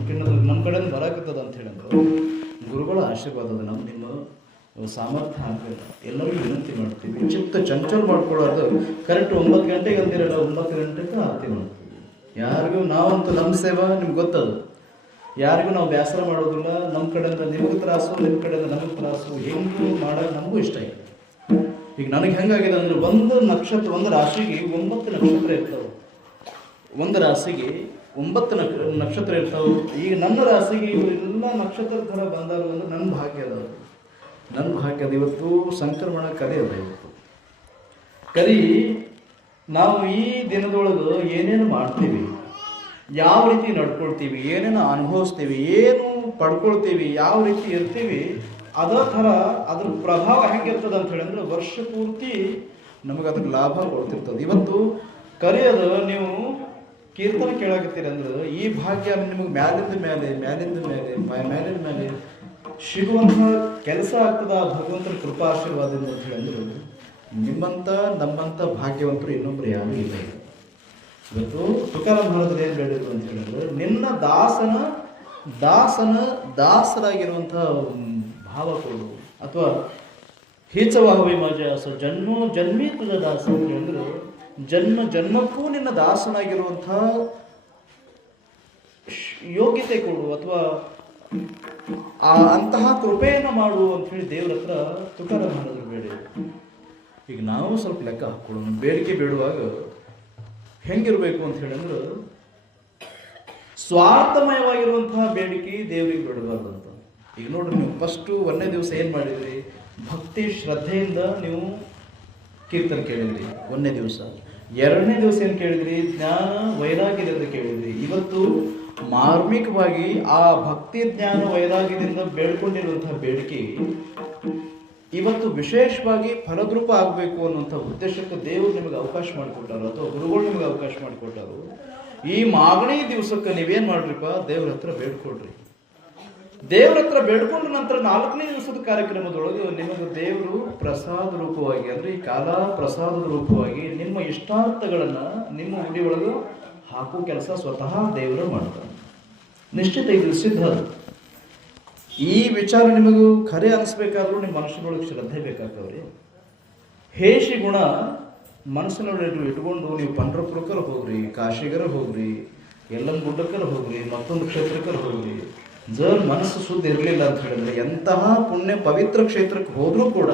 ಕಡೆಯಿಂದ ಬರಾಕತ್ತದ ಅಂತ ಹೇಳಿದ್ರು ಗುರುಗಳ ಆಶೀರ್ವಾದದ ನಿಮ್ಮ ಸಾಮರ್ಥ್ಯ ಆಗಲಿಲ್ಲ. ಎಲ್ಲರಿಗೂ ವಿನಂತಿ ಮಾಡ್ತೀವಿ, ಚಿತ್ತ ಚಂಚಲ ಮಾಡ್ಕೊಳ್ಳೋದು. ಕರೆಕ್ಟ್ 9 ಗಂಟೆಗೆ ಅಂದಿರಲ್ಲ, 9 ಗಂಟೆಗೆ ಆರತಿ ಮಾಡ್ತೀವಿ. ಯಾರಿಗೂ ನಾವಂತೂ ನಮ್ಮ ಸೇವಾ ನಿಮ್ಗೆ ಗೊತ್ತದು, ಯಾರಿಗೂ ನಾವು ಬೇಸರ ಮಾಡೋದಿಲ್ಲ. ನಮ್ಮ ಕಡೆಯಿಂದ ನಿಮಗೆ ತ್ರಾಸು, ನಿಮ್ಮ ಕಡೆಯಿಂದ ನಮಗೆ ತ್ರಾಸು, ಹೆಂಗೂ ಮಾಡೋದು ನಮಗೂ ಇಷ್ಟ ಇಲ್ಲ. ಈಗ ನನಗೆ ಹೆಂಗಾಗಿದೆ ಅಂದರೆ ಒಂದು ರಾಶಿಗೆ 9 ನಕ್ಷತ್ರ ಇರ್ತಾವೆ. ಒಂದು ರಾಶಿಗೆ 9 ನಕ್ಷತ್ರ ಇರ್ತಾವೆ. ಈಗ ನನ್ನ ರಾಶಿಗೆ ಇವರೆಲ್ಲ ನಕ್ಷತ್ರ ಥರ ಬಂದಾರು ಅಂದ್ರೆ ನನ್ನ ಭಾಗ್ಯ ಅದ. ನನ್ನ ಭಾಗ್ಯದ ಇವತ್ತು ಸಂಕ್ರಮಣ ಕಲಿ ಅದ. ಇವತ್ತು ಕಲಿ ನಾವು ಈ ದಿನದೊಳಗೆ ಏನೇನು ಮಾಡ್ತೀವಿ, ಯಾವ ರೀತಿ ನಡ್ಕೊಳ್ತೀವಿ, ಏನೇನು ಅನುಭವಿಸ್ತೀವಿ, ಏನು ಪಡ್ಕೊಳ್ತೀವಿ, ಯಾವ ರೀತಿ ಇರ್ತೀವಿ, ಅದೇ ಥರ ಅದ್ರ ಪ್ರಭಾವ ಹೆಂಗಿರ್ತದೆ ಅಂತ ಹೇಳಿ ಅಂದ್ರೆ ವರ್ಷ ಪೂರ್ತಿ ನಮಗೆ ಅದ್ರ ಲಾಭ ಕೊಡ್ತಿರ್ತದೆ. ಇವತ್ತು ಕಲಿಯೋದು ನೀವು ಕೀರ್ತನೆ ಕೇಳಾಕತ್ತೀರಿ ಅಂದ್ರೆ ಈ ಭಾಗ್ಯ ನಿಮಗೆ ಮ್ಯಾಲಿಂದ ಮೇಲೆ ಸಿಗುವಂಥ ಕೆಲಸ ಆಗ್ತದ ಭಗವಂತನ ಕೃಪಾಶೀರ್ವಾದದಿಂದ ಅಂತ ಹೇಳಿದ್ರು. ನಿಮ್ಮಂಥ ನಮ್ಮಂಥ ಭಾಗ್ಯವಂತರು ಇನ್ನೊಬ್ರು ಯಾರೂ ಇಲ್ಲ. ಇವತ್ತು ತುಕಾರಾಮ್ ಮಹಾರಾಜರು ಏನು ಹೇಳಿದ್ರು ಅಂತ ಹೇಳಿದ್ರೆ, ನಿನ್ನ ದಾಸರಾಗಿರುವಂಥ ಭಾವ ಕೊಡು, ಅಥವಾ ಹೀಚವಾಹವಿ ಮಜಾಸ ಜನ್ಮೀ ತುಜ ದಾಸ ಅಂತ ಹೇಳಿದ್ರೆ, ಜನ್ಮಕ್ಕೂ ನಿನ್ನ ದಾಸನಾಗಿರುವಂಥ ಯೋಗ್ಯತೆ ಕೊಡು, ಅಥವಾ ಅಂತಹ ಕೃಪೆಯನ್ನು ಮಾಡು ಅಂತ ಹೇಳಿ ದೇವ್ರ ಹತ್ರ ತುಕಾರಾಮ್ ಮಹಾರಾಜರು ಬೇಡಿದ್ರು. ಈಗ ನಾವು ಸ್ವಲ್ಪ ಲೆಕ್ಕ ಹಾಕೊಳ್ಳೋಣ. ಬೇಡಿಕೆ ಬೇಡುವಾಗ ಹೆಂಗಿರ್ಬೇಕು ಅಂತ ಹೇಳಿದ್ರೆ, ಸ್ವಾರ್ಥಮಯವಾಗಿರುವಂತಹ ಬೇಡಿಕೆ ದೇವರಿಗೆ ಬೇಡಬಾರ್ದು ಅಂತ. ಈಗ ನೋಡ್ರಿ, ನೀವು ಫಸ್ಟು 1ನೇ ದಿವಸ ಏನು ಮಾಡಿದ್ರಿ? ಭಕ್ತಿ ಶ್ರದ್ಧೆಯಿಂದ ನೀವು ಕೀರ್ತನೆ ಕೇಳಿದ್ರಿ 1ನೇ ದಿವಸ. 2ನೇ ದಿವಸ ಏನು ಕೇಳಿದ್ರಿ? ಜ್ಞಾನ ವೈರಾಗ್ಯದಿಂದ ಕೇಳಿದ್ರಿ. ಇವತ್ತು ಮಾರ್ಮಿಕವಾಗಿ ಆ ಭಕ್ತಿ ಜ್ಞಾನ ವೈರಾಗ್ಯದಿಂದ ಬೇಡ್ಕೊಂಡಿರುವಂತಹ ಬೇಡಿಕೆ ಇವತ್ತು ವಿಶೇಷವಾಗಿ ಫಲದ್ರೂಪ ಆಗಬೇಕು ಅನ್ನುವಂಥ ಉದ್ದೇಶಕ್ಕೆ ದೇವರು ನಿಮಗೆ ಅವಕಾಶ ಮಾಡಿಕೊಟ್ಟಾರೋ, ಅಥವಾ ಗುರುಗಳು ನಿಮಗೆ ಅವಕಾಶ ಮಾಡಿಕೊಟ್ಟಾರೋ, ಈ ಮಾಗಣಿ ದಿವಸಕ್ಕೆ ನೀವೇನು ಮಾಡ್ರಿಪ್ಪ? ದೇವ್ರ ಹತ್ರ ಬೇಡ್ಕೊಳ್ರಿ. ದೇವ್ರ ಹತ್ರ ಬೇಡ್ಕೊಂಡ ನಂತರ 4ನೇ ದಿವಸದ ಕಾರ್ಯಕ್ರಮದೊಳಗೆ ನಿಮಗೆ ದೇವರು ಪ್ರಸಾದ ರೂಪವಾಗಿ, ಅಂದರೆ ಈ ಕಾಲ ಪ್ರಸಾದದ ರೂಪವಾಗಿ ನಿಮ್ಮ ಇಷ್ಟಾರ್ಥಗಳನ್ನು ನಿಮ್ಮ ಉಡಿ ಒಳಗೆ ಹಾಕೋ ಕೆಲಸ ಸ್ವತಃ ದೇವರು ಮಾಡ್ತಾರೆ. ನಿಶ್ಚಿತ ಇದು ಸಿದ್ಧ. ಈ ವಿಚಾರ ನಿಮಗೂ ಖರೆ ಅನಿಸ್ಬೇಕಾದ್ರೂ ನಿಮ್ಮ ಮನಸ್ಸಿನೊಳಗೆ ಶ್ರದ್ಧೆ ಬೇಕಾಗ್ತವ್ರಿ. ಹೇಷಿ ಗುಣ ಮನಸ್ಸಿನೊಳಗೆ ಇಟ್ಕೊಂಡು ನೀವು ಪಂಡ್ರಪುರಕ್ಕರ ಹೋಗ್ರಿ, ಕಾಶಿಗರ ಹೋಗ್ರಿ, ಎಲ್ಲನ ಗುಡ್ಡಕ್ಕರ ಹೋಗ್ರಿ, ಮತ್ತೊಂದು ಕ್ಷೇತ್ರಕ್ಕರ ಹೋಗ್ರಿ. ಜರ್ ಮನಸ್ಸು ಶುದ್ಧ ಇರಲಿಲ್ಲ ಅಂತ ಹೇಳಿದ್ರೆ, ಎಂತಹ ಪುಣ್ಯ ಪವಿತ್ರ ಕ್ಷೇತ್ರಕ್ಕೆ ಹೋದ್ರೂ ಕೂಡ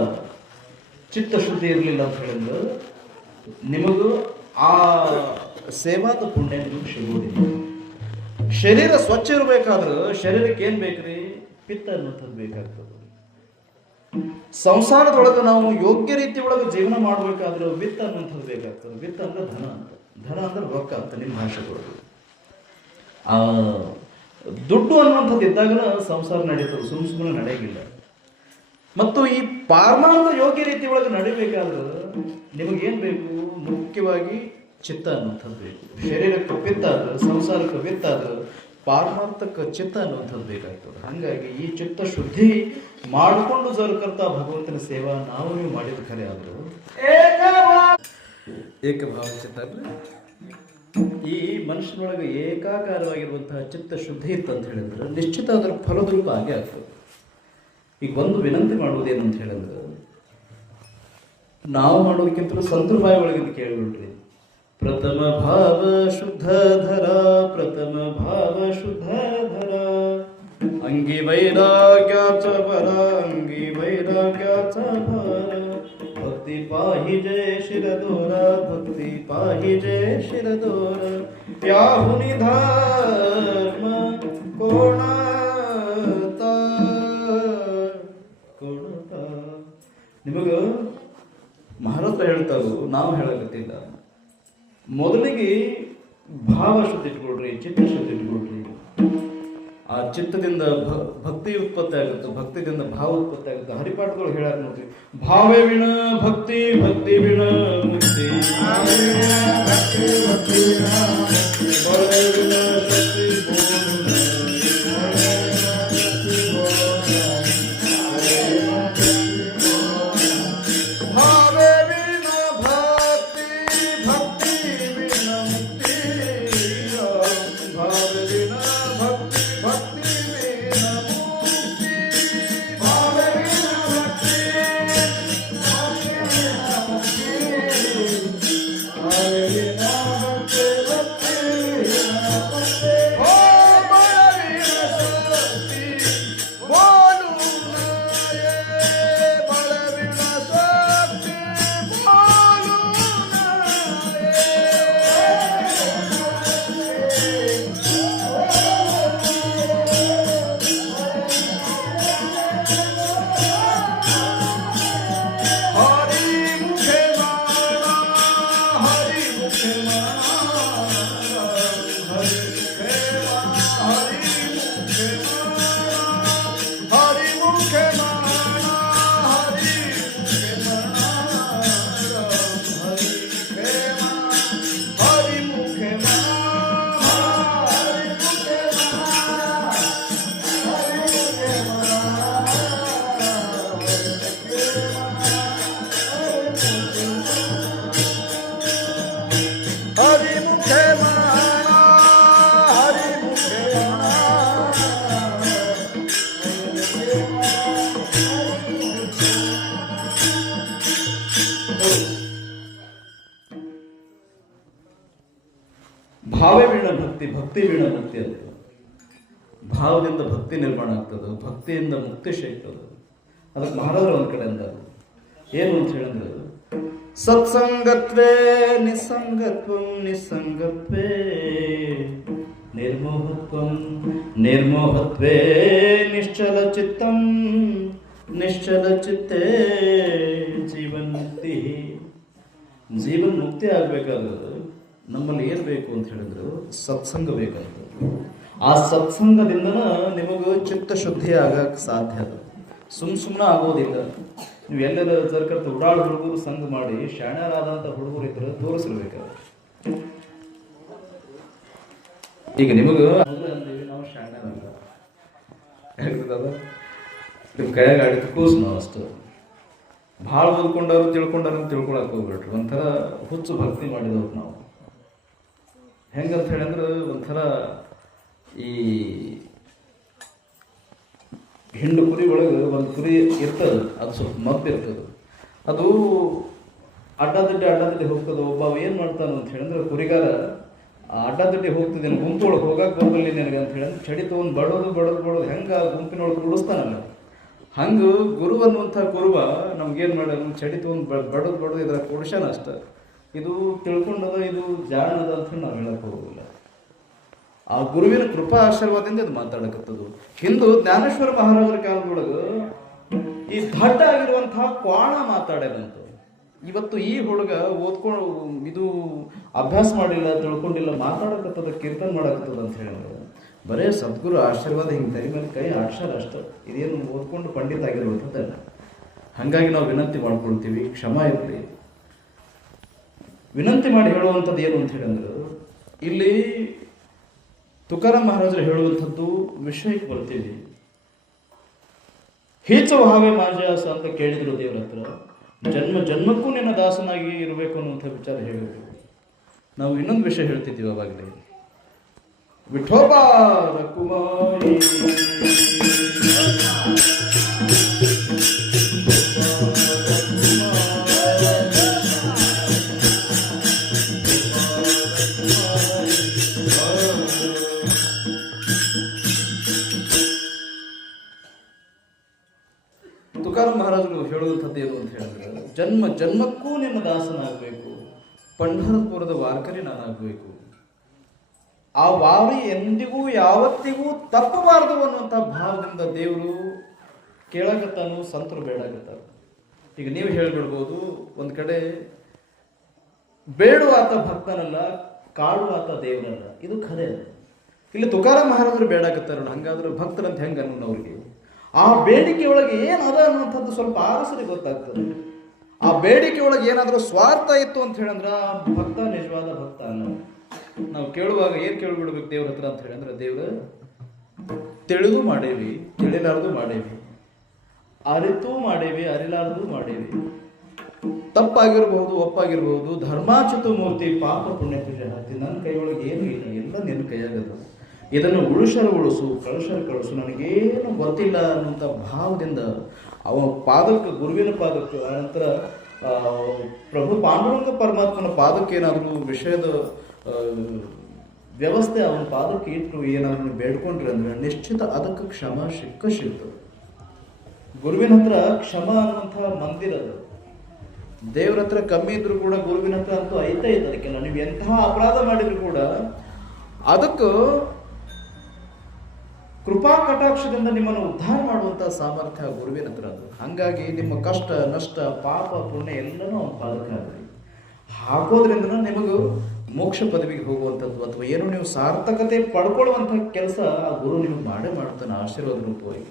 ಚಿತ್ತ ಶುದ್ಧಿ ಇರಲಿಲ್ಲ ಅಂತ ಹೇಳಿದ್ರೆ ನಿಮಗೂ ಆ ಸೇವಾದ ಪುಣ್ಯ ನಿಮಗೆ ಸಿಗುವುದಿಲ್ಲ. ಶರೀರ ಸ್ವಚ್ಛ ಇರಬೇಕಾದ್ರೆ ಶರೀರಕ್ಕೆ ಏನು ಬೇಕ್ರಿ? ಪಿತ್ತ ಅನ್ನೋಂಥದ್ದು ಬೇಕಾಗ್ತದೆ. ಸಂಸಾರದೊಳಗೆ ನಾವು ಯೋಗ್ಯ ರೀತಿ ಒಳಗೆ ಜೀವನ ಮಾಡಬೇಕಾದ್ರೆ ವಿತ್ತ ಅನ್ನೋಂಥದ್ದು ಬೇಕಾಗ್ತದೆ. ವಿತ್ತ ಅಂದ್ರೆ ಧನ ಅಂತ. ಧನ ಅಂದ್ರೆ ರೊಕ್ಕ ಅಂತ ನಿಮ್ಮ ಭಾಷೆದೊಳಗೆ. ದುಡ್ಡು ಅನ್ನುವಂಥದ್ದು ಇದ್ದಾಗ ಸಂಸಾರ ನಡೀತದೆ, ಸುಮ್ಮನೆ ನಡೆಯಂಗಿಲ್ಲ. ಮತ್ತು ಈ ಪಾರಮಾರ್ಥ ಯೋಗ್ಯ ರೀತಿ ಒಳಗೆ ನಡಿಬೇಕಾದ್ರೆ ನಿಮಗೇನು ಬೇಕು? ಮುಖ್ಯವಾಗಿ ಚಿತ್ತ ಅನ್ನುವಂಥದ್ದು ಬೇಕು. ಶರೀರಕ್ಕೆ ಪಿತ್ತ ಆದ್ರೆ, ಸಂಸಾರಕ್ಕೆ ವಿತ್ತ ಆದ್ರೆ, ಪಾರಮಾರ್ಥಕ್ಕೆ ಚಿತ್ತ ಅನ್ನುವಂಥದ್ದು ಬೇಕಾಗ್ತದೆ. ಹಾಗಾಗಿ ಈ ಚಿತ್ತ ಶುದ್ಧಿ ಮಾಡಿಕೊಂಡು ಜರುಕರ್ತ ಭಗವಂತನ ಸೇವಾ ನಾವು ನೀವು ಮಾಡಿದ ಖರೆ ಆದರೂ ಏಕಭಾವ ಚಿತ್ತ ಅಂದ್ರೆ ಈ ಮನುಷ್ಯನೊಳಗೆ ಏಕಾಕಾರವಾಗಿರುವಂತಹ ಚಿತ್ತ ಶುದ್ಧಿ ಇತ್ತಂತ ಹೇಳಿದ್ರೆ ನಿಶ್ಚಿತ ಅದರ ಫಲದ್ರೂಪ ಆಗೇ ಆಗ್ತದೆ. ಈಗ ಒಂದು ವಿನಂತಿ ಮಾಡುವುದೇನು ಅಂತ ಹೇಳಿದ್ರೆ, ನಾವು ಮಾಡೋದಕ್ಕಿಂತ ಸಂತರ ಬಾಯಿ ಒಳಗಿಂದ ಕೇಳಿಬಿಡ್ರಿ. ಪ್ರಥಮ ಭಾವ ಶುದ್ಧಧರ, ಪ್ರಥಮ ಭಾವ ಶುದ್ಧಧರ, ಅಂಗಿ ವೈರಾಗ್ಯಾಚ ಪರ, ಅಂಗಿ ವೈರಾಗ್ಯಾಚ ಪರ, ಭಕ್ತಿ ಪಾಹಿ ಜಯ ಶಿರದೋರ, ಭಕ್ತಿ ಪಾಹಿ ಜಯ ಶಿರದೋರ, ಯಾಹುನಿ ಧರ್ಮ ಕೋಣತ ಕೋಣತ. ನಿಮಗ ಮಹಾರಾಜ ಹೇಳ್ತಾರು, ನಾವು ಹೇಳಕತ್ತಿಲ್ಲ. ಮೊದಲಿಗೆ ಭಾವ ಶುದ್ಧಿ ಇಟ್ಕೊಳ್ರಿ, ಚಿತ್ತ ಶುದ್ಧಿ ಇಟ್ಕೊಳ್ರಿ. ಆ ಚಿತ್ತದಿಂದ ಭಕ್ತಿ ಉತ್ಪತ್ತಿ ಆಗುತ್ತೆ, ಭಕ್ತಿದಿಂದ ಭಾವ ಉತ್ಪತ್ತಿ ಆಗುತ್ತೆ. ಹರಿಪಾಠಗಳು ಹೇಳಕ್ ನೋಡ್ತೀವಿ, ಭಾವೇ ವಿಣ ಭಕ್ತಿ, ಭಕ್ತಿ ವಿಣ ಮುಕ್ತಿ, ಭಾವೇ ವಿಣ ಶಕ್ತಿ ಭಾವೇ ವೀಣ ಭಕ್ತಿ, ಭಕ್ತಿ ವೀಣ ಮುಕ್ತಿ ಅಂತ. ಭಾವದಿಂದ ಭಕ್ತಿ ನಿರ್ಮಾಣ ಆಗ್ತದೆ, ಭಕ್ತಿಯಿಂದ ಮುಕ್ತಿ ಸಿಗ್ತದೆ. ಅದಕ್ಕೆ ಮಹಾರಾಜರು ಒಂದ್ ಕಡೆ ಅಂದ ಏನು ಅಂತ ಹೇಳಿದ್ರೆ, ಸತ್ಸಂಗತ್ವೇ ನಿಸ್ಸಂಗತ್ವಂ, ನಿಸ್ಸಂಗತ್ವೇ ನಿರ್ಮೋಹತ್ವಂ, ನಿರ್ಮೋಹತ್ವೇ ನಿಶ್ಚಲ ಚಿತ್ತಂ, ನಿಶ್ಚಲ ಚಿತ್ತೇ ಜೀವನ್ ಮುಕ್ತಿ. ಜೀವನ್ ಮುಕ್ತಿ ಆಗ್ಬೇಕಾದ್ರೆ ನಮ್ಮಲ್ಲಿ ಏನ್ ಬೇಕು ಅಂತ ಹೇಳಿದ್ರು, ಸತ್ಸಂಗ ಬೇಕಂತ. ಆ ಸತ್ಸಂಗದಿಂದ ನಿಮಗ ಚಿತ್ತ ಶುದ್ಧಿ ಆಗಕ್ ಸಾಧ್ಯ ಅದ. ಸುಮ್ಮನೆ ಆಗೋದಿಲ್ಲ. ನೀವು ಎಲ್ಲರ ಸರ್ಕರ್ತ ಉಡಾಳು ಹುಡುಗರು ಸಂಘ ಮಾಡಿ ಶಾಣ್ಯರಾದಂತ ಹುಡುಗರು ಇದ್ರೆ ತೋರಿಸಿರ್ಬೇಕು. ಈಗ ನಿಮಗ ನಾವು ಶಾಣ್ಯರಲ್ಲ, ನಿಮ್ ಕೈಯಾಗ ಆಡಿದ ಕೂಸು ನಾವು ಅಷ್ಟು. ಭಾಳ ಓದ್ಕೊಂಡವ್ರು ತಿಳ್ಕೊಳಕ್ ಹೋಗ್ಬಿಟ್ರು. ಒಂಥರ ಹುಚ್ಚು ಭಕ್ತಿ ಮಾಡಿದವ್ರು ನಾವು. ಹೆಂಗಂತ ಹೇಳಿದ್ರೆ ಒಂಥರ ಈ ಹಿಂಡು ಕುರಿ ಒಳಗೆ ಒಂದು ಕುರಿ ಇರ್ತದೆ, ಅದು ಸ್ವಲ್ಪ ಮಬ್ಬಿರ್ತದೆ. ಅದು ಅಡ್ಡದಿಡ್ಡಿ ಹೋಗ್ತದೆ. ಒಬ್ಬ ಏನ್ ಮಾಡ್ತಾನ ಅಂತ ಹೇಳಿದ್ರೆ, ಕುರಿಗಾರ ಅಡ್ಡದಿಡ್ಡಿ ಹೋಗ್ತಿದ್ದೇನೆ, ಗುಂಪೊಳಗೆ ಹೋಗಕ್ಕೆ ಬರಲಿ ನನಗೆ ಅಂತ ಹೇಳಿದ್ರೆ ಚಡಿ ತಗೊಂಡು ಬಡೋದು ಹೆಂಗ ಗುಂಪಿನೊಳಗೆ ಬಿಡಿಸ್ತಾನಲ್ಲ, ಹಂಗ ಗುರು ಅನ್ನುವಂಥ ಕುರುಬ ನಮ್ಗೇನ್ ಮಾಡೋದು, ಚಡಿ ತಗೊಂಡು ಬಡೋದು ಇದ್ರ ಕೊಡಿಸ್ಯಾನ ಅಷ್ಟ. ಇದು ತಿಳ್ಕೊಂಡದ, ಇದು ಜಾಣದ ಅಂತ ನಾವು ಹೇಳಕ್ ಹೋಗೋದಿಲ್ಲ. ಆ ಗುರುವಿನ ಕೃಪಾ ಆಶೀರ್ವಾದದಿಂದ ಇದು ಮಾತಾಡಕತ್ತದು. ಹಿಂದೂ ಜ್ಞಾನೇಶ್ವರ ಮಹಾರಾಜರ ಕಾಲದೊಳಗೆ ಈ ದಡ್ಡ ಆಗಿರುವಂತಹ ಕ್ವಾಣ ಮಾತಾಡ್ಯಾರಂತ. ಇವತ್ತು ಈ ಹುಡುಗ ಓದ್ಕೊಂಡು ಇದು ಅಭ್ಯಾಸ ಮಾಡಿಲ್ಲ, ತಿಳ್ಕೊಂಡಿಲ್ಲ, ಮಾತಾಡಕತ್ತದ, ಕೀರ್ತನ ಮಾಡಕತ್ತದ ಅಂತ ಹೇಳಿದ್ರೆ ಬರೇ ಸದ್ಗುರು ಆಶೀರ್ವಾದ ಹಿಂಗೆ ತಲೆ ಮೇಲೆ ಕೈ ಆಡ್ಸಾರ ಅಷ್ಟ. ಇದೇನು ಓದ್ಕೊಂಡು ಪಂಡಿತ ಆಗಿರುವಂಥದ್ದಲ್ಲ. ಹಾಗಾಗಿ ನಾವು ವಿನಂತಿ ಮಾಡ್ಕೊಳ್ತೀವಿ, ಕ್ಷಮ ಇರಲಿ. ವಿನಂತಿ ಮಾಡಿ ಹೇಳುವಂಥದ್ದು ಏನು ಅಂತ ಹೇಳಿದ್ರೆ, ಇಲ್ಲಿ ತುಕಾರಾಮ್ ಮಹಾರಾಜರು ಹೇಳುವಂಥದ್ದು ವಿಷಯಕ್ಕೆ ಬರ್ತೀವಿ. ಹೀಚ ಭಾವೆ ಮಾಜಾಸ ಅಂತ ಕೇಳಿದ್ರು ದೇವ್ರ ಹತ್ರ. ಜನ್ಮ ಜನ್ಮಕ್ಕೂ ನಿನ್ನ ದಾಸನಾಗಿ ಇರಬೇಕು ಅನ್ನುವಂಥ ವಿಚಾರ ಹೇಳಬೇಕು. ನಾವು ಇನ್ನೊಂದು ವಿಷಯ ಹೇಳ್ತಿದ್ದೀವಿ ಅವಾಗಲೇ, ವಿಠೋಬಾರ ಕುಮಾರಿ ತುಕಾರಾಮ್ ಮಹಾರಾಜರು ಹೇಳುವಂಥದ್ದು ಏನು ಅಂತ ಹೇಳಿದ್ರೆ, ಜನ್ಮ ಜನ್ಮಕ್ಕೂ ನಿನ್ನ ದಾಸನಾಗಬೇಕು, ಪಂಢರಪುರದ ವಾರ್ಕರಿ ನಾನಾಗಬೇಕು. ಆ ವಾರಿ ಎಂದಿಗೂ ಯಾವತ್ತಿಗೂ ತಪ್ಪಬಾರದು ಅನ್ನುವಂಥ ಭಾವದಿಂದ ದೇವರು ಕೇಳಕತ್ತಾನು, ಸಂತರು ಬೇಡಾಗತ್ತಾರ. ಈಗ ನೀವು ಹೇಳ್ಬಿಡ್ಬೋದು, ಒಂದ್ ಕಡೆ ಬೇಡುವಾತ ಭಕ್ತನಲ್ಲ, ಕಾಡುವಾತ ದೇವರಲ್ಲ. ಇದು ಖರೆ. ಇಲ್ಲಿ ತುಕಾರಾಮ್ ಮಹಾರಾಜರು ಬೇಡಾಕತ್ತಾರ, ಹಂಗಾದ್ರೆ ಭಕ್ತರಂತ ಹೆಂಗ ಅನ್ನೋನು ಅವ್ರಿಗೆ ಆ ಬೇಡಿಕೆ ಒಳಗೆ ಏನದ ಅನ್ನುವಂಥದ್ದು ಸ್ವಲ್ಪ ಆರಸರಿಗೆ ಗೊತ್ತಾಗ್ತದೆ. ಆ ಬೇಡಿಕೆ ಒಳಗೆ ಏನಾದರೂ ಸ್ವಾರ್ಥ ಇತ್ತು ಅಂತ ಹೇಳಂದ್ರೆ ಆ ಭಕ್ತ ನಿಜವಾದ ಭಕ್ತ ಅನ್ನೋ. ನಾವು ಕೇಳುವಾಗ ಏನು ಕೇಳ್ಬಿಡ್ಬೇಕು ದೇವ್ರ ಹತ್ರ ಅಂತ ಹೇಳಂದ್ರೆ, ದೇವ್ರ ತಿಳಿದು ಮಾಡೇವಿ, ತಿಳಿಲಾರ್ದು ಮಾಡೇವಿ, ಅರಿತು ಮಾಡೇವಿ, ಅರಿಲಾರ್ದು ಮಾಡೇವಿ, ತಪ್ಪಾಗಿರ್ಬಹುದು, ಒಪ್ಪಾಗಿರ್ಬಹುದು, ಧರ್ಮಾಚ್ಯುತ ಮೂರ್ತಿ ಪಾಪ ಪುಣ್ಯ ಪೂಜೆ ಹಾಕಿ ನನ್ನ ಕೈಯೊಳಗೆ ಏನು ಇಲ್ಲ, ಎಲ್ಲ ನಿನ್ನ ಕೈಯಾಗದು, ಇದನ್ನು ಉಳಿಸು, ಕಳಿಸು, ನನಗೇನು ಗೊತ್ತಿಲ್ಲ ಅನ್ನುವಂಥ ಭಾವದಿಂದ ಅವನ ಪಾದಕ್ಕೆ, ಗುರುವಿನ ಪಾದಕ್ಕೆ, ಆನಂತರ ಪ್ರಭು ಪಾಂಡುರಂಗ ಪರಮಾತ್ಮನ ಪಾದಕ್ಕೆ ಏನಾದರೂ ವಿಷಯದ ವ್ಯವಸ್ಥೆ ಅವನ ಪಾದಕ್ಕೆ ಇಟ್ಟು ಏನಾದರೂ ಬೇಡ್ಕೊಂಡ್ರೆ ಅಂದ್ರೆ ನಿಶ್ಚಿತ ಅದಕ್ಕೆ ಕ್ಷಮ ಸಿಗ್ತದೆ. ಗುರುವಿನ ಹತ್ರ ಕ್ಷಮ ಅನ್ನುವಂಥ ಮಂದಿರದ, ದೇವ್ರ ಹತ್ರ ಕಮ್ಮಿ ಇದ್ರು ಕೂಡ ಗುರುವಿನ ಹತ್ರ ಅಂತೂ ಐತೆ ಅದಕ್ಕೆಲ್ಲ. ನೀವು ಎಂತಹ ಅಪರಾಧ ಮಾಡಿದ್ರು ಕೂಡ ಅದಕ್ಕೆ ಕೃಪಾ ಕಟಾಕ್ಷದಿಂದ ನಿಮ್ಮನ್ನು ಉದ್ಧಾರ ಮಾಡುವಂಥ ಸಾಮರ್ಥ್ಯ ಗುರುವಿನ ಹತ್ರ ಅದು. ಹಾಗಾಗಿ ನಿಮ್ಮ ಕಷ್ಟ ನಷ್ಟ ಪಾಪ ಪುಣ್ಯ ಎಲ್ಲನೂ ಅವನ ಪಾದಕ್ಕೆ ಹಾಕ್ರಿ. ಹಾಕೋದ್ರಿಂದ ನಿಮಗೂ ಮೋಕ್ಷ ಪದವಿಗೆ ಹೋಗುವಂಥದ್ದು ಅಥವಾ ಏನು ನೀವು ಸಾರ್ಥಕತೆ ಪಡ್ಕೊಳ್ಳುವಂಥ ಕೆಲಸ ಆ ಗುರು ನಿಮಗೆ ಮಾಡೇ ಮಾಡ್ತಾನೆ ಆಶೀರ್ವಾದ ರೂಪವಾಗಿ.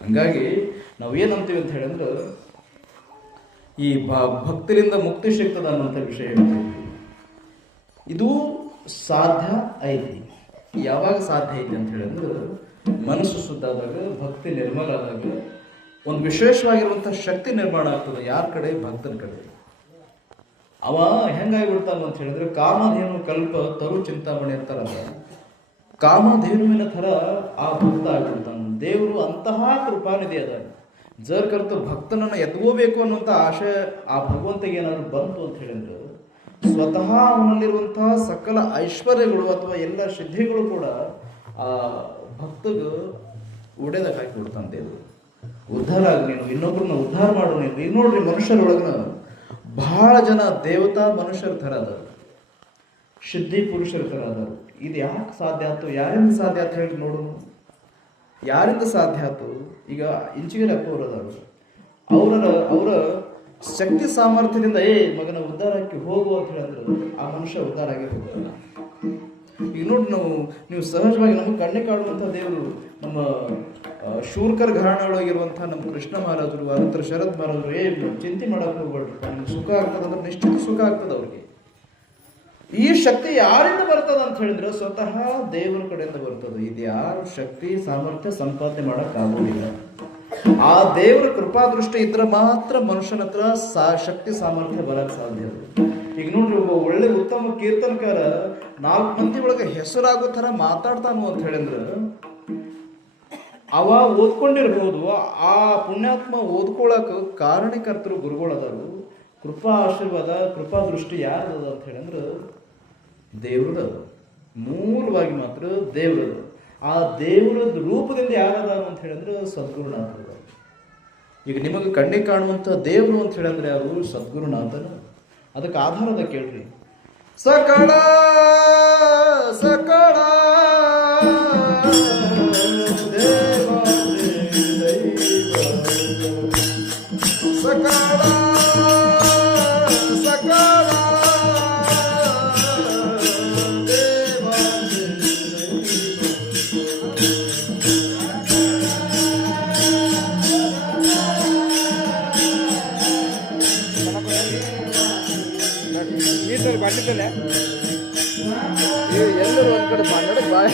ಹಾಗಾಗಿ ನಾವೇನಂತೀವಿ ಅಂತ ಹೇಳಿದ್ರೆ, ಈ ಭಕ್ತರಿಂದ ಮುಕ್ತಿ ಸಿಗ್ತದ ಅನ್ನೋಂಥ ವಿಷಯ ಹೇಳ್ತೀವಿ. ಇದು ಸಾಧ್ಯ ಐತಿ. ಯಾವಾಗ ಸಾಧ್ಯ ಐತಿ ಅಂತ ಹೇಳಿದ್ರೆ, ಮನಸ್ಸು ಶುದ್ಧಾದಾಗ, ಭಕ್ತಿ ನಿರ್ಮಲ ಆದಾಗ ಒಂದು ವಿಶೇಷವಾಗಿರುವಂಥ ಶಕ್ತಿ ನಿರ್ಮಾಣ ಆಗ್ತದೆ. ಯಾರ ಕಡೆ? ಭಕ್ತನ ಕಡೆ. ಅವ ಹೆಂಗಾಗಿಬಿಡ್ತಾನ ಅಂತ ಹೇಳಿದ್ರೆ, ಕಾಮಧೇನು ಕಲ್ಪ ತರು ಚಿಂತಾಮಣಿ ಅಂತಾರಲ್ಲ, ಕಾಮಧೇನುವಿನ ಥರ ಆ ಭಕ್ತ ಆಗಿಬಿಡ್ತಾನ. ದೇವರು ಅಂತಹ ಕೃಪಾನಿಧಿ ಅದ. ಜರ್ಕರ್ತ ಭಕ್ತನನ್ನು ಎತ್ಕೋಬೇಕು ಅನ್ನುವಂಥ ಆಶೆ ಆ ಭಗವಂತಗೆ ಏನಾದ್ರು ಬಂತು ಅಂತ ಹೇಳಿದ್ರೆ, ಸ್ವತಃ ಅವನಲ್ಲಿರುವಂತಹ ಸಕಲ ಐಶ್ವರ್ಯಗಳು ಅಥವಾ ಎಲ್ಲ ಸಿದ್ಧಿಗಳು ಕೂಡ ಆ ಭಕ್ತಗೆ ಒಡೆದಾಗ ಹಾಕಿಬಿಡ್ತಾನೆ ದೇವರು. ಉದ್ಧಾರ ಆಗ ನೀನು, ಇನ್ನೊಬ್ರನ್ನ ಉದ್ಧಾರ ಮಾಡು ನೀನು. ಈಗ ನೋಡ್ರಿ, ಮನುಷ್ಯರೊಳಗನ ಬಹಳ ಜನ ದೇವತಾ ಮನುಷ್ಯರ ಥರ ಅದಾರ, ಸಿದ್ಧಿ ಪುರುಷರ ಥರ ಅದಾರ. ಇದು ಯಾಕೆ ಸಾಧ್ಯ ಆಯ್ತು? ಯಾರಿಂದ ಸಾಧ್ಯ ಆಯ್ತು ಹೇಳಿ ನೋಡು. ಯಾರಿಂದ ಸಾಧ್ಯ ಆಯ್ತು? ಈಗ ಇಂಚಿಗೆರೆ ಅಪ್ಪವ್ರು ಅದಾರು, ಅವರ ಶಕ್ತಿ ಸಾಮರ್ಥ್ಯದಿಂದ ಮಗನ ಉದ್ಧಾರ ಹಾಕಿ ಹೋಗು ಅಂತ ಹೇಳಿದ್ರು ಆ ಮನುಷ್ಯ ಉದ್ಧಾರ ಆಗಿ ಹೋಗ್ತಾನೆ. ಈಗ ನೋಡಿ, ನೀವು ಸಹಜವಾಗಿ ನಮಗೆ ಕಣ್ಣೆ ಕಾಡುವಂಥ ದೇವರು ನಮ್ಮ ಶೂರ್ಕರ್ ಘರಾಣ ಒಳಗಿರುವಂಥ ನಮ್ಮ ಕೃಷ್ಣ ಮಹಾರಾಜರು, ಅನಂತರ ಶರದ್ ಮಹಾರಾಜರು, ಚಿಂತೆ ಮಾಡಕ್ಕೆ ಹೋಗ್ಬೇಡ್ರಿ, ನಿಮ್ಗೆ ಸುಖ ಆಗ್ತದೆ ಅಂದ್ರೆ ನಿಶ್ಚಿತ ಸುಖ ಆಗ್ತದೆ ಅವ್ರಿಗೆ. ಈ ಶಕ್ತಿ ಯಾರಿಂದ ಬರ್ತದ ಅಂತ ಹೇಳಿದ್ರೆ ಸ್ವತಃ ದೇವರ ಕಡೆಯಿಂದ ಬರ್ತದೆ. ಇದು ಯಾರು ಶಕ್ತಿ ಸಾಮರ್ಥ್ಯ ಸಂಪಾದನೆ ಮಾಡಕ್ ಆಗೋದಿಲ್ಲ. ಆ ದೇವರ ಕೃಪಾದೃಷ್ಟಿ ಇದ್ರೆ ಮಾತ್ರ ಮನುಷ್ಯನ ಹತ್ರ ಶಕ್ತಿ ಸಾಮರ್ಥ್ಯ ಬರಕ್ ಸಾಧ್ಯ. ಈಗ ನೋಡ್ರಿ, ಒಬ್ಬ ಒಳ್ಳೆ ಉತ್ತಮ ಕೀರ್ತನಕಾರ 4 ಮಂದಿ ಒಳಗೆ ಹೆಸರಾಗೋ ಥರ ಮಾತಾಡ್ತಾನು ಅಂತ ಹೇಳಿದ್ರೆ, ಅವ ಓದ್ಕೊಂಡಿರ್ಬೋದು. ಆ ಪುಣ್ಯಾತ್ಮ ಓದ್ಕೊಳಕ್ ಕಾರಣಕರ್ತರು ಗುರುಗಳದಾರು. ಕೃಪಾ ಆಶೀರ್ವಾದ, ಕೃಪಾ ದೃಷ್ಟಿ ಯಾರದ ಅಂತ ಹೇಳಿದ್ರೆ ದೇವ್ರದ. ಮೂಲವಾಗಿ ಮಾತ್ರ ದೇವ್ರದ. ಆ ದೇವರದ ರೂಪದಿಂದ ಯಾರದ ಅಂತ ಹೇಳಿದ್ರೆ ಸದ್ಗುರುನಾಥದ. ಈಗ ನಿಮಗೆ ಕಣ್ಣಿಗೆ ಕಾಣುವಂಥ ದೇವರು ಅಂತ ಹೇಳಿದ್ರೆ ಯಾರು? ಸದ್ಗುರುನಾಥನ. ಅದಕ್ಕೆ ಆಧಾರದ ಕೇಳ್ರಿ. ಸಕಳ ಸಕಳ ಸಕಳ ಬಂದಿದ್ದಲ್ಲ ಎಲ್ಲರೂ ಒಂದ್ ಕಡೆ ಮಾತಾಡಕ್ ಬಾಯ್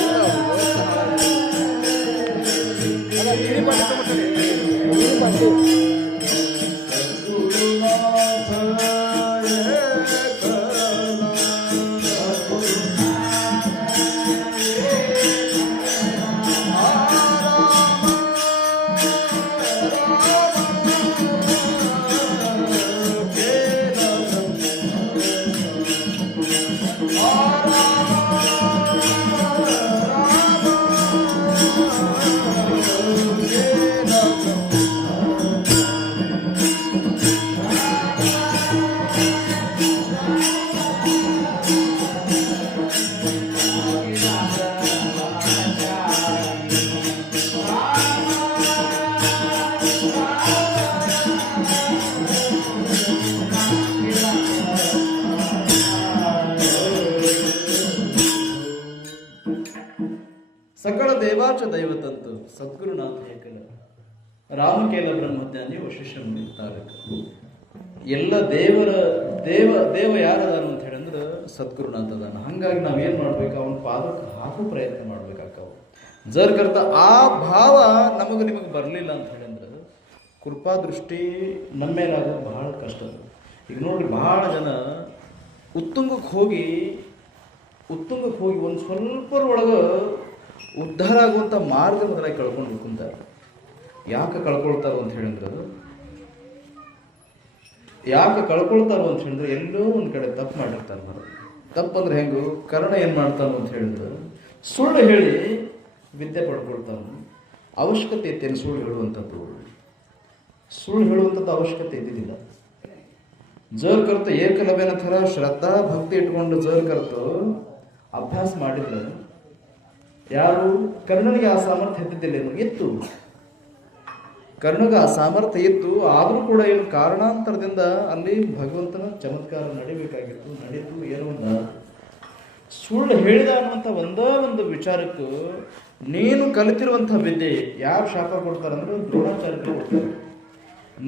ಎಲ್ಲ ದೇವಾಚ ದೈವತಂತು ಸದ್ಗುರುನಾಥ ಏಕಲ ರಾಮಕೇಲ ಬ್ರಹ್ಮಜ್ಞಾನಿ ವಶಿಷ್ಠ ತಾರಕ. ಎಲ್ಲ ದೇವ ಯಾರದಾನು ಅಂತ ಹೇಳಿದ್ರೆ ಸದ್ಗುರುನಾಥ ಅದಾನ. ಹಂಗಾಗಿ ನಾವೇನ್ ಮಾಡ್ಬೇಕು, ಅವನ ಪಾದಕ್ಕೆ ಹಾಕೋ ಪ್ರಯತ್ನ ಮಾಡ್ಬೇಕಾಕವು. ಜರ್ ಕರ್ತ ಆ ಭಾವ ನಮಗೆ ನಿಮಗೆ ಬರಲಿಲ್ಲ ಅಂತ ಹೇಳಿದ್ರೆ ಕೃಪಾ ದೃಷ್ಟಿ ನಮ್ಮ ಮೇಲಾಗೋದು ಬಹಳ ಕಷ್ಟ. ಈಗ ನೋಡ್ರಿ, ಬಹಳ ಜನ ಉತ್ತುಂಗಕ್ಕೆ ಹೋಗಿ ಒಂದು ಸ್ವಲ್ಪರೊಳಗೆ ಉದ್ಧಾರ ಆಗುವಂಥ ಮಾರ್ಗ ಮೊದಲಾಗಿ ಕಳ್ಕೊಂಡು ಕುಂತಾರೆ. ಯಾಕೆ ಕಳ್ಕೊಳ್ತಾರೋ ಅಂತ ಹೇಳಿದ್ರೆ ಎಲ್ಲೋ ಒಂದು ಕಡೆ ತಪ್ಪು ಮಾಡಿರ್ತಾರೆ. ತಪ್ಪಂದ್ರೆ ಹೆಂಗು, ಕರ್ಣ ಏನು ಮಾಡ್ತಾನೋ ಅಂತ ಹೇಳಿದ್ರೆ ಸುಳ್ಳು ಹೇಳಿ ವಿದ್ಯೆ ಪಡ್ಕೊಳ್ತಾನೆ. ಅವಶ್ಯಕತೆ ಇತ್ತೇನು ಸುಳ್ಳು ಹೇಳುವಂಥದ್ದು ಅವಶ್ಯಕತೆ ಇದ್ದಿದ್ದಿಲ್ಲ. ಜರ್ ಕರ್ತ ಏಕಲವ್ಯನ ಥರ ಶ್ರದ್ಧಾ ಭಕ್ತಿ ಇಟ್ಕೊಂಡು ಜರ್ ಕರ್ತ ಅಭ್ಯಾಸ ಮಾಡಿದ್ರೆ ಯಾರು ಕರ್ಣನಿಗೆ ಆ ಸಾಮರ್ಥ್ಯ ಇದ್ದಿದ್ದಿಲ್ಲ. ಇತ್ತು, ಕರ್ಣಗೆ ಆ ಸಾಮರ್ಥ್ಯ ಇತ್ತು. ಆದರೂ ಕೂಡ ಏನು ಕಾರಣಾಂತರದಿಂದ ಅಲ್ಲಿ ಭಗವಂತನ ಚಮತ್ಕಾರ ನಡಿಬೇಕಾಗಿತ್ತು, ನಡೀತು. ಏನೋ ಒಂದು ಸುಳ್ಳು ಹೇಳಿದ ಅನ್ನುವಂಥ ಒಂದು ವಿಚಾರಕ್ಕೂ ನೀನು ಕಲಿತಿರುವಂಥ ವಿದ್ಯೆ ಯಾರು ಶಾಪ ಕೊಡ್ತಾರಂದ್ರೆ ದ್ರೋಣಾಚಾರ್ಯರು ಕೊಡ್ತಾರೆ.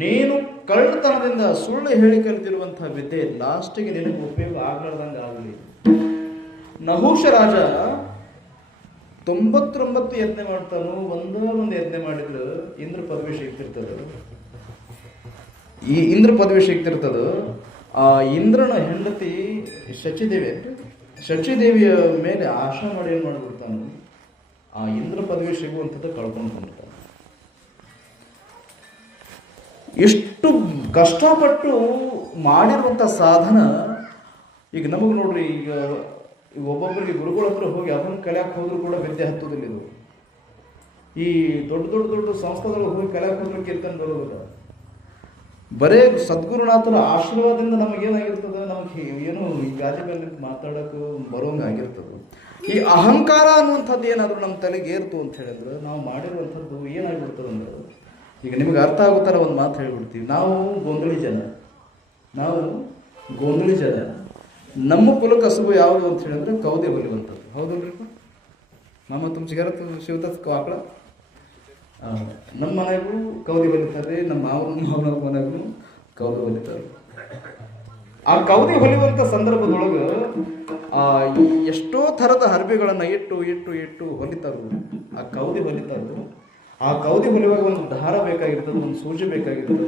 ನೀನು ಕಳ್ಳತನದಿಂದ ಸುಳ್ಳು ಹೇಳಿ ಕಲಿತಿರುವಂಥ ವಿದ್ಯೆ ಲಾಸ್ಟಿಗೆ ನಿನಗೆ ಉಪಯೋಗ ಆಗ್ಲಾರ್ದಂಗೆ ಆಗಲಿ. ನಹುಷ ರಾಜ 99 ಯತ್ನೆ ಮಾಡ್ತಾನು, ಒಂದು ಯತ್ನೆ ಮಾಡಿದ್ರು ಇಂದ್ರ ಪದವಿ ಸಿಗ್ತಿರ್ತದ. ಆ ಇಂದ್ರನ ಹೆಂಡತಿ ಶಚಿದೇವಿಯ ಮೇಲೆ ಆಶಾ ಮಾಡಿ ಏನ್ ಮಾಡ್ಬಿಡ್ತಾನು, ಆ ಇಂದ್ರ ಪದವಿ ಸಿಗುವಂಥದ್ದು ಕಳ್ಕೊಂಡ್ಬಿಡ್ತಾನೆ. ಎಷ್ಟು ಕಷ್ಟಪಟ್ಟು ಮಾಡಿರುವಂಥ ಸಾಧನ ಈಗ ನಮಗೆ ನೋಡ್ರಿ, ಈಗ ಒಬ್ಬೊಬ್ಬರಿಗೆ ಗುರುಗಳ ಹತ್ರ ಹೋಗಿ ಅವನ ಕಲಿಯಕ್ಕೆ ಹೋದ್ರು ಕೂಡ ವಿದ್ಯೆ ಹತ್ತೋದಿಲ್ಲ. ಇದು ಈ ದೊಡ್ಡ ಸಂಸ್ಥೆಗಳಿಗೆ ಹೋಗಿ ಕಲಿಯಕ್ಕೆ ಹೋದ್ರೆ ಕೀರ್ತನೆ ಬರೋದಿಲ್ಲ. ಬರೇ ಸದ್ಗುರುನಾಥರ ಆಶೀರ್ವಾದದಿಂದ ನಮಗೇನಾಗಿರ್ತದೆ, ನಮಗೆ ಏನೋ ಈ ಗಾದಿ ಮೇಲೆ ಮಾತಾಡೋಕ್ಕೂ ಬರೋಂಗಾಗಿರ್ತದೆ. ಈ ಅಹಂಕಾರ ಅನ್ನುವಂಥದ್ದು ಏನಾದರೂ ನಮ್ಮ ತಲೆಗೆ ಏರ್ತು ಅಂತ ಹೇಳಿದ್ರೆ ನಾವು ಮಾಡಿರುವಂಥದ್ದು ಏನಾಗಿಬಿಡ್ತದೆ ಅಂದ್ರೆ, ಈಗ ನಿಮಗೆ ಅರ್ಥ ಆಗುತ್ತಾರೆ ಒಂದು ಮಾತು ಹೇಳ್ಬಿಡ್ತೀವಿ. ನಾವು ಗೊಂದಳಿ ಜನ. ನಮ್ಮ ಕುಲ ಕಸುಬು ಯಾವುದು ಅಂತ ಹೇಳಿದ್ರೆ ಕೌದೆ ಹೊಲಿಯುವಂಥದ್ದು. ಹೌದಲ್ರಿಪ್ಪ? ನಮ್ಮ ತುಮಚಿಗಾರ ಶಿವದತ್ ಆಕಳ ನಮ್ಮ ಮನೆಗೂ ಕೌದಿ ಹೊಲಿತಾರೆ, ನಮ್ಮ ಮಾವನ ಮನೆಗೂ ಕೌದಿ ಹೊಲಿತಾರೆ. ಆ ಕೌದಿ ಹೊಲಿಯುವಂಥ ಸಂದರ್ಭದೊಳಗೆ ಎಷ್ಟೋ ಥರದ ಹರಬೆಗಳನ್ನು ಇಟ್ಟು ಹೊಲಿತಾರು. ಆ ಕೌದಿ ಹೊಲಿಯುವಾಗ ಒಂದು ದಾರ ಬೇಕಾಗಿರ್ತದೆ, ಒಂದು ಸೂಜಿ ಬೇಕಾಗಿರ್ತದೆ.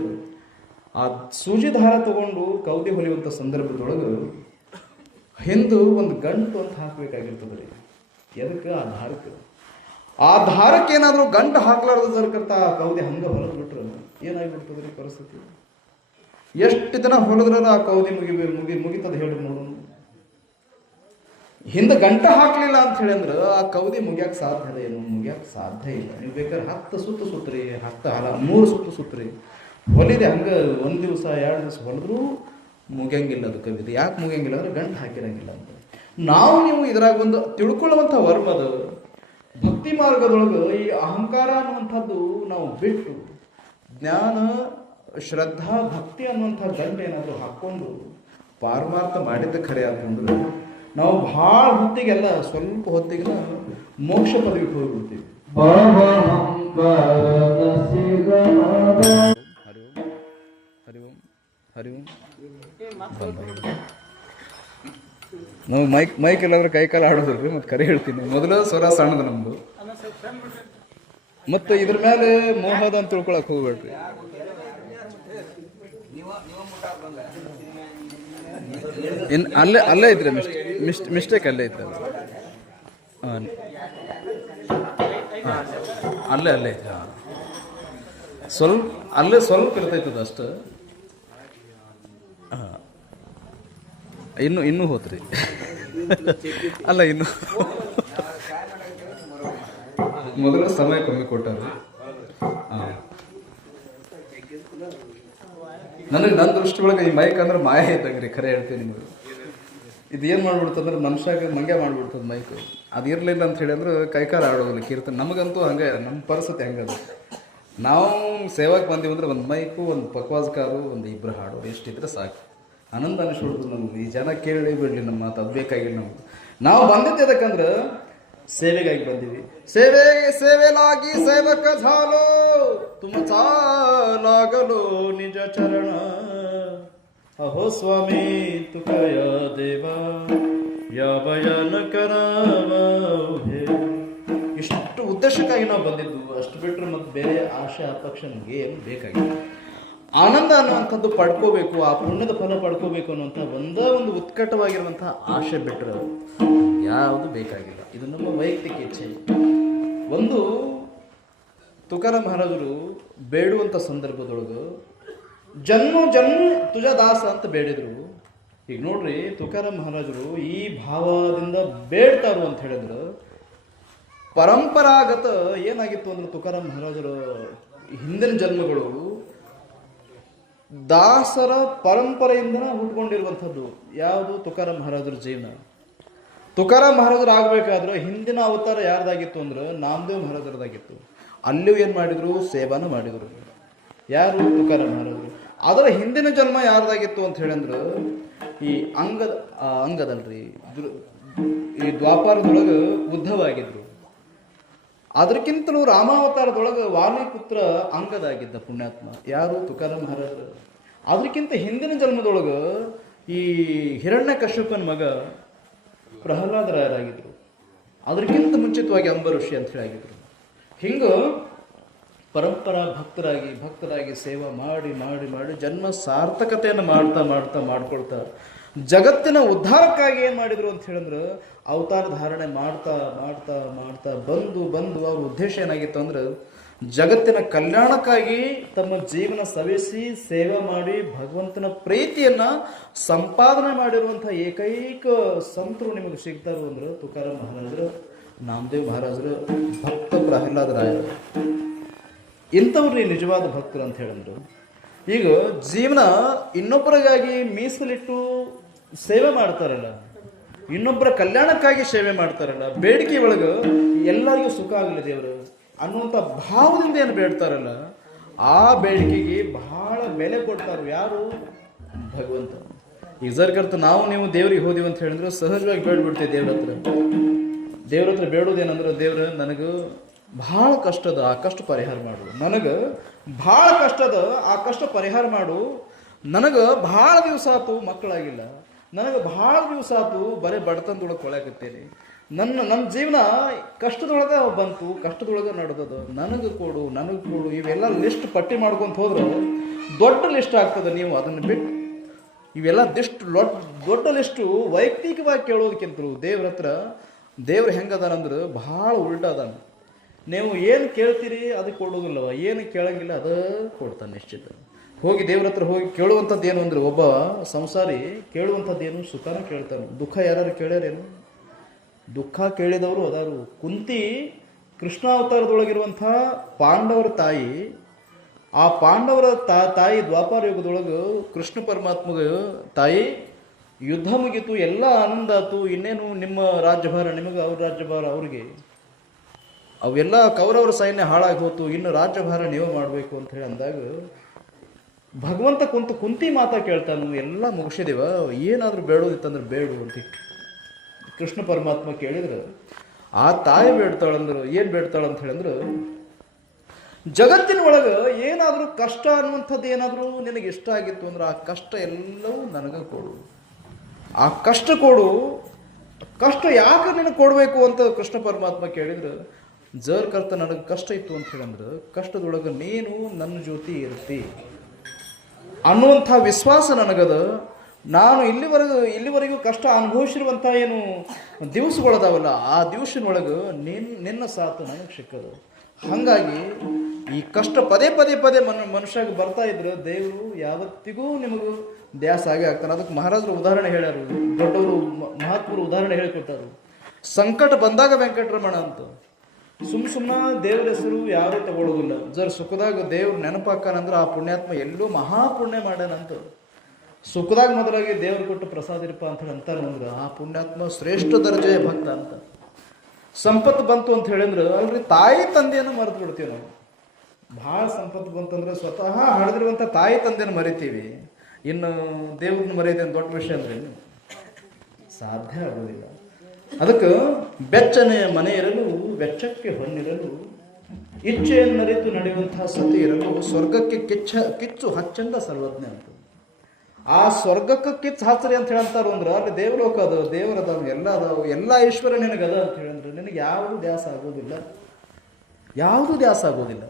ಆ ಸೂಜಿ ದಾರ ತಗೊಂಡು ಕೌದಿ ಹೊಲಿಯುವಂಥ ಸಂದರ್ಭದೊಳಗೆ ಹಿಂದು ಒಂದು ಗಂಟು ಅಂತ ಹಾಕಬೇಕಾಗಿರ್ತದೆ ರೀ. ಎದಕ್ಕೆ? ಆ ದಾರಕ್ಕೆ ಏನಾದರೂ ಗಂಟು ಹಾಕ್ಲಾರ್ದು ಸರ್ಕರ್ತ ಆ ಕೌದಿ ಹಂಗೆ ಹೊಲದು ಬಿಟ್ರೆ ಏನಾಗಿಬಿಡ್ತದೆ ರೀ ಪರಿಸ್ಥಿತಿ. ಎಷ್ಟು ದಿನ ಹೊಲದ್ರ ಆ ಕೌದಿ ಮುಗಿತದ ಹೇಳಿ ನೋಡೋಣ. ಹಿಂದೆ ಗಂಟೆ ಹಾಕ್ಲಿಲ್ಲ ಅಂತ ಹೇಳಿ ಅಂದ್ರೆ ಆ ಕೌದಿ ಮುಗಿಯಕ್ಕೆ ಸಾಧ್ಯ ಏನು? ಮುಗಿಯಕ್ಕೆ ಸಾಧ್ಯ ಇಲ್ಲ. ನೀವು ಬೇಕಾದ್ರೆ 10 ಸುತ್ತು ಸುತ್ತರಿ, 3 ಸುತ್ತು ಸುತ್ತರಿ, ಹೊಲಿದೆ ಹಂಗೆ 1 ದಿವಸ 2 ದಿವಸ ಹೊಲಿದ್ರೂ ಮುಗಿಯಂಗಿಲ್ಲ ಅದು ಕವಿತೆ. ಯಾಕೆ ಮುಗಿಯಂಗಿಲ್ಲ ಅಂದ್ರೆ ಗಂಟು ಹಾಕಿರಂಗಿಲ್ಲ ಅಂತ. ನೀವು ಇದ್ರಾಗ ಒಂದು ತಿಳ್ಕೊಳ್ಳುವಂಥ ವರ್ಮದ ಭಕ್ತಿ ಮಾರ್ಗದೊಳಗೆ ಈ ಅಹಂಕಾರ ಅನ್ನುವಂಥದ್ದು ನಾವು ಬಿಟ್ಟು ಜ್ಞಾನ, ಶ್ರದ್ಧಾ, ಭಕ್ತಿ ಅನ್ನುವಂಥ ಗಂಟೆ ಏನಾದರೂ ಹಾಕ್ಕೊಂಡು ಪಾರಮಾರ್ಥ ಮಾಡಿದ್ದ ಖರೆ ಅಂತಂದ್ರೆ ನಾವು ಭಾಳ ಹೊತ್ತಿಗೆಲ್ಲ ಸ್ವಲ್ಪ ಹೊತ್ತಿಗೆ ಮೋಕ್ಷ ಪದವಿಗೆ ಹೋಗ್ಬಿಡ್ತೀವಿ. ಹರಿ ಓಂ. ನಾವು ಮೈಕ್ ಎಲ್ಲಾದ್ರೆ ಕೈ ಕಾಲು ಆಡೋದಿಲ್ರಿ. ಮತ್ತೆ ಕರೆ ಹೇಳ್ತೀನಿ, ಮೊದಲು ಸ್ವರ ಸಣ್ಣದು ನಮ್ದು. ಮತ್ತೆ ಇದ್ರ ಮೇಲೆ ಮೋಹದ ಅಂತ ತಿಳ್ಕೊಳಕ್ ಹೋಗ್ಬೇಡ್ರಿ. ಅಲ್ಲೇ ಐತ್ರಿ ಮಿಸ್ಟೇಕ್ ಅಲ್ಲೇ ಐತೆ. ಅಲ್ಲೇ ಐತೆ. ಸ್ವಲ್ಪ ಇರ್ತೈತದ ಅಷ್ಟು. ಇನ್ನೂ ಹೋತ್ರಿ. ಅಲ್ಲ, ಇನ್ನು ಮೊದಲು ಸಮಯ ಕಮ್ಮಿ ಕೊಟ್ಟರು. ನನ್ನ ದೃಷ್ಟಿ ಒಳಗೆ ಈ ಮೈಕ್ ಅಂದ್ರೆ ಮಾಯ ಇದ್ದಂಗ್ರಿ. ಖರೆ ಹೇಳ್ತೀನಿ ನಿಮಗೆ. ಇದು ಏನು ಮಾಡ್ಬಿಡ್ತಂದ್ರೆ ಮನುಷ್ಯಾಗ ಮಂಗೆ ಮಾಡ್ಬಿಡ್ತದೆ ಮೈಕ್. ಅದು ಇರಲಿಲ್ಲ ಅಂತ ಹೇಳಿ ಅಂದ್ರೆ ಕೈಕಾಲು ಆಡೋದಿಲ್ಲ ಕೀರ್ತನೆ. ನಮಗಂತೂ ಹಂಗೆ, ನಮ್ಮ ಪರಿಸ್ಥಿತಿ ಹಂಗದ. ನಾವು ಸೇವಾಕ್ಕೆ ಬಂದೀವಂದ್ರೆ ಒಂದು ಮೈಕು, ಒಂದು ಪಕ್ವಾಜ್ಕಾರು, ಒಂದು 2 ಹಾಡೋರು ಎಷ್ಟಿದ್ರೆ ಸಾಕು. ಆನಂದ ಅನಿಸ್ಬಿಡ್ತದೆ ನಮ್ಗೆ. ಈ ಜನ ಕೇಳಿ ಬಿಡಲಿ ನಮ್ಮ ಮಾತು, ಅದು ಬೇಕಾಗಿಲ್ಲ ನಮ್ಗೆ. ನಾವು ಬಂದಿದ್ದು ಯಾಕಂದ್ರೆ ಸೇವೆಗಾಗಿ ಬಂದಿವಿ. ಸೇವೆಲಾಗಿ ಸೇವಕ ಝಾಲೋ ತುಮಚಾ लागलो निज चरण अहो स्वामी तुकय देवा या बयान करावा हे. ಇಷ್ಟು ಉದ್ದೇಶಕ್ಕಾಗಿ ನಾವು ಬಂದಿದ್ದು. ಅಷ್ಟು ಬಿಟ್ಟರೆ ಮತ್ತೆ ಬೇರೆ ಆಶೆ ಅಪೇಕ್ಷ ನಮಗೆ ಏನು ಬೇಕಾಗಿಲ್ಲ. ಆನಂದ ಅನ್ನುವಂಥದ್ದು ಪಡ್ಕೋಬೇಕು, ಆ ಪುಣ್ಯದ ಫಲ ಪಡ್ಕೋಬೇಕು ಅನ್ನುವಂಥ ಒಂದೇ ಒಂದು ಉತ್ಕಟವಾಗಿರುವಂತಹ ಆಶೆ ಬಿಟ್ಟರೆ ಯಾವುದು ಬೇಕಾಗಿಲ್ಲ. ಇದು ನಮ್ಮ ವೈಯಕ್ತಿಕ ಇಚ್ಛೆ. ಒಂದು ತುಕಾರಾಮ್ ಮಹಾರಾಜರು ಬೇಡುವಂಥ ಸಂದರ್ಭದೊಳಗೆ ಜನ್ಮ ಜನ್ಮ ತುಜ ದಾಸ ಅಂತ ಬೇಡಿದ್ರು. ಈಗ ನೋಡ್ರಿ, ತುಕಾರಾಮ್ ಮಹಾರಾಜರು ಈ ಭಾವದಿಂದ ಬೇಡ್ತಾರು ಅಂತ ಹೇಳಿದ್ರು. ಪರಂಪರಾಗತ ಏನಾಗಿತ್ತು ಅಂದ್ರೆ ತುಕಾರಾಮ್ ಮಹಾರಾಜರ ಹಿಂದಿನ ಜನ್ಮಗಳು ದಾಸರ ಪರಂಪರೆಯಿಂದ ಹುಟ್ಕೊಂಡಿರುವಂಥದ್ದು. ಯಾವುದು? ತುಕಾರಾಮ್ ಮಹಾರಾಜರ ಜೀವನ. ತುಕಾರಾಮ್ ಮಹಾರಾಜರು ಆಗಬೇಕಾದ್ರೆ ಹಿಂದಿನ ಅವತಾರ ಯಾರ್ದಾಗಿತ್ತು ಅಂದ್ರೆ ನಾಮದೇವ್ ಮಹಾರಾಜರದಾಗಿತ್ತು. ಅಲ್ಲಿಯೂ ಏನು ಮಾಡಿದ್ರು? ಸೇವಾನ ಮಾಡಿದ್ರು. ಯಾರು? ತುಕಾರಾಮ್ ಮಹಾರಾಜರು. ಅದರ ಹಿಂದಿನ ಜನ್ಮ ಯಾರ್ದಾಗಿತ್ತು ಅಂತ ಹೇಳಿದ್ರೆ ಈ ಅಂಗದಲ್ರಿ, ಈ ದ್ವಾಪಾರದೊಳಗೆ ಉದ್ಧವಾಗಿದ್ರು. ಅದಕ್ಕಿಂತಲೂ ರಾಮಾವತಾರದೊಳಗೆ ವಾಲಿಪುತ್ರ ಅಂಗದಾಗಿದ್ದ ಪುಣ್ಯಾತ್ಮ. ಯಾರು? ತುಕಾರಾಮ್ ಮಹಾರಾಜರು. ಅದಕ್ಕಿಂತ ಹಿಂದಿನ ಜನ್ಮದೊಳಗೆ ಈ ಹಿರಣ್ಯ ಕಶ್ಯಪನ ಮಗ ಪ್ರಹ್ಲಾದರಾಯರಾಗಿದ್ರು. ಅದಕ್ಕಿಂತ ಮುಂಚಿತವಾಗಿ ಅಂಬಋಷಿ ಅಂತ ಹೇಳಿ ಆಗಿದ್ರು. ಹಿಂಗೆ ಪರಂಪರಾ ಭಕ್ತರಾಗಿ ಸೇವಾ ಮಾಡಿ ಮಾಡಿ ಮಾಡಿ ಜನ್ಮ ಸಾರ್ಥಕತೆಯನ್ನು ಮಾಡ್ಕೊಳ್ತಾ ಜಗತ್ತಿನ ಉದ್ಧಾರಕ್ಕಾಗಿ ಏನು ಮಾಡಿದ್ರು ಅಂತ ಹೇಳಿದ್ರೆ ಅವತಾರ ಧಾರಣೆ ಮಾಡ್ತಾ ಬಂದು ಅವ್ರ ಉದ್ದೇಶ ಏನಾಗಿತ್ತು ಅಂದ್ರೆ ಜಗತ್ತಿನ ಕಲ್ಯಾಣಕ್ಕಾಗಿ ತಮ್ಮ ಜೀವನ ಸವೆಸಿ ಸೇವೆ ಮಾಡಿ ಭಗವಂತನ ಪ್ರೀತಿಯನ್ನ ಸಂಪಾದನೆ ಮಾಡಿರುವಂತಹ ಏಕೈಕ ಸಂತರು ನಿಮಗೆ ಸಿಗ್ತಾರು ಅಂದ್ರೆ ತುಕಾರಾಮ್ ಮಹಾರಾಜರು, ನಾಮದೇವ್ ಮಹಾರಾಜರು, ಭಕ್ತ ಪ್ರಹ್ಲಾದರಾಯರು. ಇಂಥವ್ರು ನಿಜವಾದ ಭಕ್ತರು ಅಂತ ಹೇಳಿದ್ರು. ಈಗ ಜೀವನ ಇನ್ನೊಬ್ಬರಿಗಾಗಿ ಮೀಸಲಿಟ್ಟು ಸೇವೆ ಮಾಡ್ತಾರಲ್ಲ, ಇನ್ನೊಬ್ಬರ ಕಲ್ಯಾಣಕ್ಕಾಗಿ ಸೇವೆ ಮಾಡ್ತಾರಲ್ಲ, ಬೇಡಿಕೆ ಒಳಗೆ ಎಲ್ಲರಿಗೂ ಸುಖ ಆಗಲಿ ದೇವರು ಅನ್ನುವಂಥ ಭಾವದಿಂದ ಏನು ಬೇಡ್ತಾರಲ್ಲ, ಆ ಬೇಡಿಕೆಗೆ ಬಹಳ ಬೆಲೆ ಕೊಡ್ತಾರೆ. ಯಾರು? ಭಗವಂತ. ಈಗ ಜರ್ಕರ್ತ ನಾವು ನೀವು ದೇವ್ರಿಗೆ ಹೋದಿವಿ ಅಂತ ಹೇಳಿದ್ರೆ ಸಹಜವಾಗಿ ಬೇಡ್ಬಿಡ್ತೇವೆ ದೇವ್ರ ಹತ್ರ ಬೇಡೋದೇನಂದ್ರೆ, ದೇವ್ರ ನನಗೆ ಭಾಳ ಕಷ್ಟದ, ಆ ಕಷ್ಟ ಪರಿಹಾರ ಮಾಡು. ನನಗೆ ಭಾಳ ಕಷ್ಟದ, ಆ ಕಷ್ಟ ಪರಿಹಾರ ಮಾಡು. ನನಗೆ ಭಾಳ ದಿವಸ ಆಯ್ತು ಮಕ್ಕಳಾಗಿಲ್ಲ, ನನಗೆ ಭಾಳ ದಿವಸ ಆಯ್ತು ಬರೀ ಬಡತನದೊಳಗೆ ಕೊಳಕತ್ತೇನೆ, ನನ್ನ ಜೀವನ ಕಷ್ಟದೊಳಗೆ ಬಂತು, ಕಷ್ಟದೊಳಗೆ ನಡೆದದು, ನನಗೆ ಕೊಡು. ಇವೆಲ್ಲ ಲಿಸ್ಟ್ ಪಟ್ಟಿ ಮಾಡ್ಕೊಂತ ಹೋದ್ರೆ ದೊಡ್ಡ ಲಿಸ್ಟ್ ಆಗ್ತದೆ. ನೀವು ಅದನ್ನು ಬಿಟ್ಟು ಇವೆಲ್ಲ ದೊಡ್ಡ ಲಿಸ್ಟು ವೈಯಕ್ತಿಕವಾಗಿ ಕೇಳೋದಕ್ಕಿಂತಲೂ ದೇವ್ರ ಹತ್ರ ದೇವ್ರು ಹೆಂಗದಾನಂದ್ರೆ ಭಾಳ ಉಲ್ಟಾ ಅದಾನ. ನೀವು ಏನು ಕೇಳ್ತೀರಿ ಅದು ಕೊಡೋದಿಲ್ಲವ, ಏನು ಕೇಳಂಗಿಲ್ಲ ಅದು ಕೊಡ್ತಾನೆ ನಿಶ್ಚಿತ. ಹೋಗಿ ದೇವ್ರ ಹತ್ರ ಹೋಗಿ ಕೇಳುವಂಥದ್ದು ಏನು ಅಂದ್ರೆ, ಒಬ್ಬ ಸಂಸಾರಿ ಕೇಳುವಂಥದ್ದೇನು? ಸುಖನ ಕೇಳ್ತಾನೆ. ದುಃಖ ಯಾರು ಕೇಳ್ಯಾರೇನು? ದುಃಖ ಕೇಳಿದವರು ಅದಾರು. ಕುಂತಿ ಕೃಷ್ಣಾವತಾರದೊಳಗಿರುವಂಥ ಪಾಂಡವರ ತಾಯಿ. ಆ ಪಾಂಡವರ ತಾಯಿ ದ್ವಾಪಾರ ಯುಗದೊಳಗೆ ಕೃಷ್ಣ ಪರಮಾತ್ಮಗೆ ತಾಯಿ ಯುದ್ಧ ಮುಗೀತು, ಎಲ್ಲ ಆನಂದ ಆಯ್ತು, ಇನ್ನೇನು ನಿಮ್ಮ ರಾಜ್ಯಭಾರ ನಿಮಗೆ, ಅವ್ರ ರಾಜ್ಯಭಾರ ಅವ್ರಿಗೆ, ಅವೆಲ್ಲ ಕೌರವರ ಸೈನ್ಯ ಹಾಳಾಗಿ ಹೋತು, ಇನ್ನು ರಾಜ್ಯಭಾರ ನೀವು ಮಾಡಬೇಕು ಅಂತ ಹೇಳಿ ಅಂದಾಗ ಭಗವಂತ ಕುಂತಿ ಮಾತಾ ಕೇಳ್ತಾನು, ಎಲ್ಲ ಮುಗಿಸಿದೇವ, ಏನಾದರೂ ಬೇಡೋದಿತ್ತಂದ್ರೆ ಬೇಡು ಅಂತ ಕೃಷ್ಣ ಪರಮಾತ್ಮ ಕೇಳಿದ್ರೆ ಆ ತಾಯಿ ಬೇಡ್ತಾಳಂದ್ರು. ಏನು ಬೇಡ್ತಾಳಂತ ಹೇಳಿದ್ರು, ಜಗತ್ತಿನ ಒಳಗೆ ಏನಾದರೂ ಕಷ್ಟ ಅನ್ನುವಂಥದ್ದು ಏನಾದರೂ ನಿನಗೆ ಇಷ್ಟ ಆಗಿತ್ತು ಅಂದ್ರೆ ಆ ಕಷ್ಟ ಎಲ್ಲವೂ ನನಗೆ ಕೊಡು, ಆ ಕಷ್ಟ ಕೊಡು. ಕಷ್ಟ ಯಾಕೆ ನಿನಗೆ ಕೊಡಬೇಕು ಅಂತ ಕೃಷ್ಣ ಪರಮಾತ್ಮ ಕೇಳಿದ್ರೆ, ಕರ್ತ ನನಗೆ ಕಷ್ಟ ಇತ್ತು ಅಂತ ಹೇಳಿದ್ರೆ ಕಷ್ಟದೊಳಗೆ ನೀನು ನನ್ನ ಜೊತೆ ಇರ್ತಿ ಅನ್ನುವಂಥ ವಿಶ್ವಾಸ ನನಗದ. ನಾನು ಇಲ್ಲಿವರೆಗೂ ಕಷ್ಟ ಅನುಭವಿಸಿರುವಂಥ ಏನು ದಿವಸಗಳದಾವಲ್ಲ, ಆ ದಿವಸದೊಳಗೆ ನಿನ್ನ ಸಾಥು ನನಗೆ ಸಿಕ್ಕದು. ಹಾಗಾಗಿ ಈ ಕಷ್ಟ ಪದೇ ಮನುಷ್ಯಾಗ ಬರ್ತಾ ಇದ್ರೆ ದೇವರು ಯಾವತ್ತಿಗೂ ನಿಮಗೂ ದ್ಯಾಸ ಆಗೇ ಆಗ್ತಾನೆ. ಅದಕ್ಕೆ ಮಹಾರಾಜರು ಉದಾಹರಣೆ ಹೇಳ್ಯಾರು, ದೊಡ್ಡವರು ಮಹಾತ್ಮರು ಉದಾಹರಣೆ ಹೇಳಿಕೊಟ್ಟಾರು. ಸಂಕಟ ಬಂದಾಗ ವೆಂಕಟರಮಣ ಅಂತ. ಸುಮ್ಮನೆ ದೇವ್ರ ಹೆಸರು ಯಾರೂ ತಗೊಳ್ಳೋದಿಲ್ಲ. ಸುಖದಾಗ ದೇವ್ರ ನೆನಪಾಕಾನಂದ್ರೆ ಆ ಪುಣ್ಯಾತ್ಮ ಎಲ್ಲೂ ಮಹಾಪುಣ್ಯ ಮಾಡ್ಯಾನಂತ. ಸುಖದಾಗ ಮೊದಲಾಗಿ ದೇವ್ರು ಕೊಟ್ಟು ಪ್ರಸಾದಿರಪ್ಪ ಅಂತ ಹೇಳಿ ಅಂತಾರೆ ಅಂದ್ರೆ ಆ ಪುಣ್ಯಾತ್ಮ ಶ್ರೇಷ್ಠ ದರ್ಜೆಯ ಭಕ್ತ ಅಂತ. ಸಂಪತ್ತು ಬಂತು ಅಂತ ಹೇಳಿದ್ರೆ ಅಲ್ರಿ ತಾಯಿ ತಂದೆಯನ್ನು ಮರೆತು ಬಿಡ್ತೀವಿ ನಾವು. ಭಾಳ ಸಂಪತ್ತು ಬಂತಂದ್ರೆ ಸ್ವತಃ ಹಳೆದಿರುವಂಥ ತಾಯಿ ತಂದೆಯನ್ನು ಮರಿತೀವಿ, ಇನ್ನು ದೇವ್ರನ್ನ ಮರೆಯೋದೇನು ದೊಡ್ಡ ವಿಷಯ ಅಂದ್ರೆ ಸಾಧ್ಯ ಆಗೋದಿಲ್ಲ. ಅದಕ್ಕೆ ಬೆಚ್ಚನೆಯ ಮನೆ ಇರಲು ವೆಚ್ಚಕ್ಕೆ ಹೊನ್ನಿರಲು ಇಚ್ಛೆಯನ್ನರಿತು ನಡೆಯುವಂತಹ ಸತಿ ಇರಲು ಸ್ವರ್ಗಕ್ಕೆ ಕಿಚ್ಚು ಹಚ್ಚಂದ ಸರ್ವಜ್ಞ ಅಂತ. ಆ ಸ್ವರ್ಗಕ್ಕೆ ಕಿಚ್ಚು ಹಚ್ಚರಿ ಅಂತ ಹೇಳ್ತಾರು ಅಂದ್ರೆ ಅಲ್ಲಿ ದೇವಲೋಕ ಅದು, ದೇವರದಾವು, ಎಲ್ಲ ಅದಾವು, ಎಲ್ಲ ಐಶ್ವರ್ಯ ನಿನಗದ ಅಂತ ಹೇಳಿದ್ರೆ ನಿನಗೆ ಯಾವುದು ದ್ಯಾಸ ಆಗೋದಿಲ್ಲ, ಯಾವುದು ದ್ಯಾಸ ಆಗೋದಿಲ್ಲ.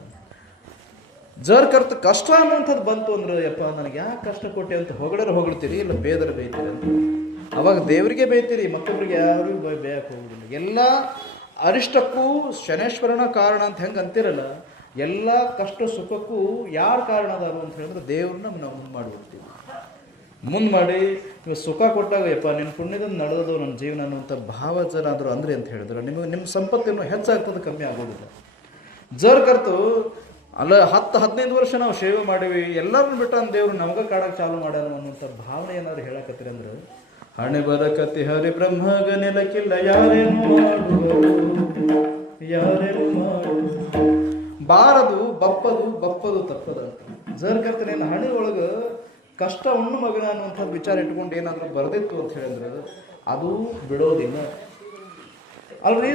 ಜರ್ ಕರ್ತ ಕಷ್ಟ ಅನ್ನುವಂಥದ್ದು ಬಂತು ಅಂದ್ರೆ ಯಪ್ಪ ನನಗೆ ಯಾಕೆ ಕಷ್ಟ ಕೊಟ್ಟೆ ಅಂತ ಹೊಗಳ್ತೀರಿ, ಇಲ್ಲ ಬೇದರ ಬೈತೀರಿ ಅಂತ. ಅವಾಗ ದೇವರಿಗೆ ಬೈತೀರಿ, ಮತ್ತೊಬ್ಬರಿಗೆ ಯಾರಿಗೂ ಬೇಯಕ್ಕೆ ಹೋಗುದಿಲ್ಲ. ಎಲ್ಲ ಅರಿಷ್ಟಕ್ಕೂ ಶನೇಶ್ವರನ ಕಾರಣ ಅಂತ ಹೆಂಗೆ ಅಂತಿರಲ್ಲ, ಎಲ್ಲ ಕಷ್ಟ ಸುಖಕ್ಕೂ ಯಾರು ಕಾರಣ ಅದಾರು ಅಂತ ಹೇಳಿದ್ರೆ ದೇವ್ರನ್ನ ನಾವು ಮುಂದೆ ಮಾಡಿಬಿಡ್ತೀವಿ. ಮುಂದೆ ಮಾಡಿ ನೀವು ಸುಖ ಕೊಟ್ಟಾಗ ಯಪ್ಪ ನಿನ್ನ ಪುಣ್ಯದಿಂದ ನಡೆದದು ನನ್ನ ಜೀವನ ಅನ್ನುವಂಥ ಭಾವ ಜನ ಆದರೂ ಅಂದ್ರೆ ಅಂತ ಹೇಳಿದ್ರೆ ನಿಮ್ಮ ಸಂಪತ್ತನ್ನು ಹೆಚ್ಚಾಗ್ತದೆ, ಕಮ್ಮಿ ಆಗೋದಿಲ್ಲ. ಜರ್ ಕರ್ತು ಅಲ್ಲ 10-15 ವರ್ಷ ನಾವು ಸೇವೆ ಮಾಡೀವಿ, ಎಲ್ಲರನ್ನು ಬಿಟ್ಟು ಅಂದ ದೇವ್ರು ನಮ್ಗೆ ಕಾಡಕ್ಕೆ ಚಾಲು ಮಾಡ್ಯಾನ ಅನ್ನುವಂಥ ಭಾವನೆ ಏನಾದ್ರು ಹೇಳಕತ್ತೀರಿ ಅಂದ್ರೆ ಹಣೆ ಬದಕತಿ ಹರಿ ಬ್ರಹ್ಮಗ ನೆಲಕ್ಕಿಲ್ಲ ಯಾರೇನು ಮಾಡು ಬಾರದು ಬಪ್ಪದು ತಪ್ಪದ ಅಂತ. ಜರ್ ಕರ್ತನೆ ಹಣೆ ಒಳಗೆ ಕಷ್ಟ ಉಣ್ಣು ಮಗನ ಅನ್ನುವಂಥದ್ದು ವಿಚಾರ ಇಟ್ಕೊಂಡು ಏನಾದರೂ ಬರೆದಿತ್ತು ಅಂತ ಹೇಳಿದ್ರೆ ಅದು ಬಿಡೋದಿಲ್ಲ ಅಲ್ರಿ.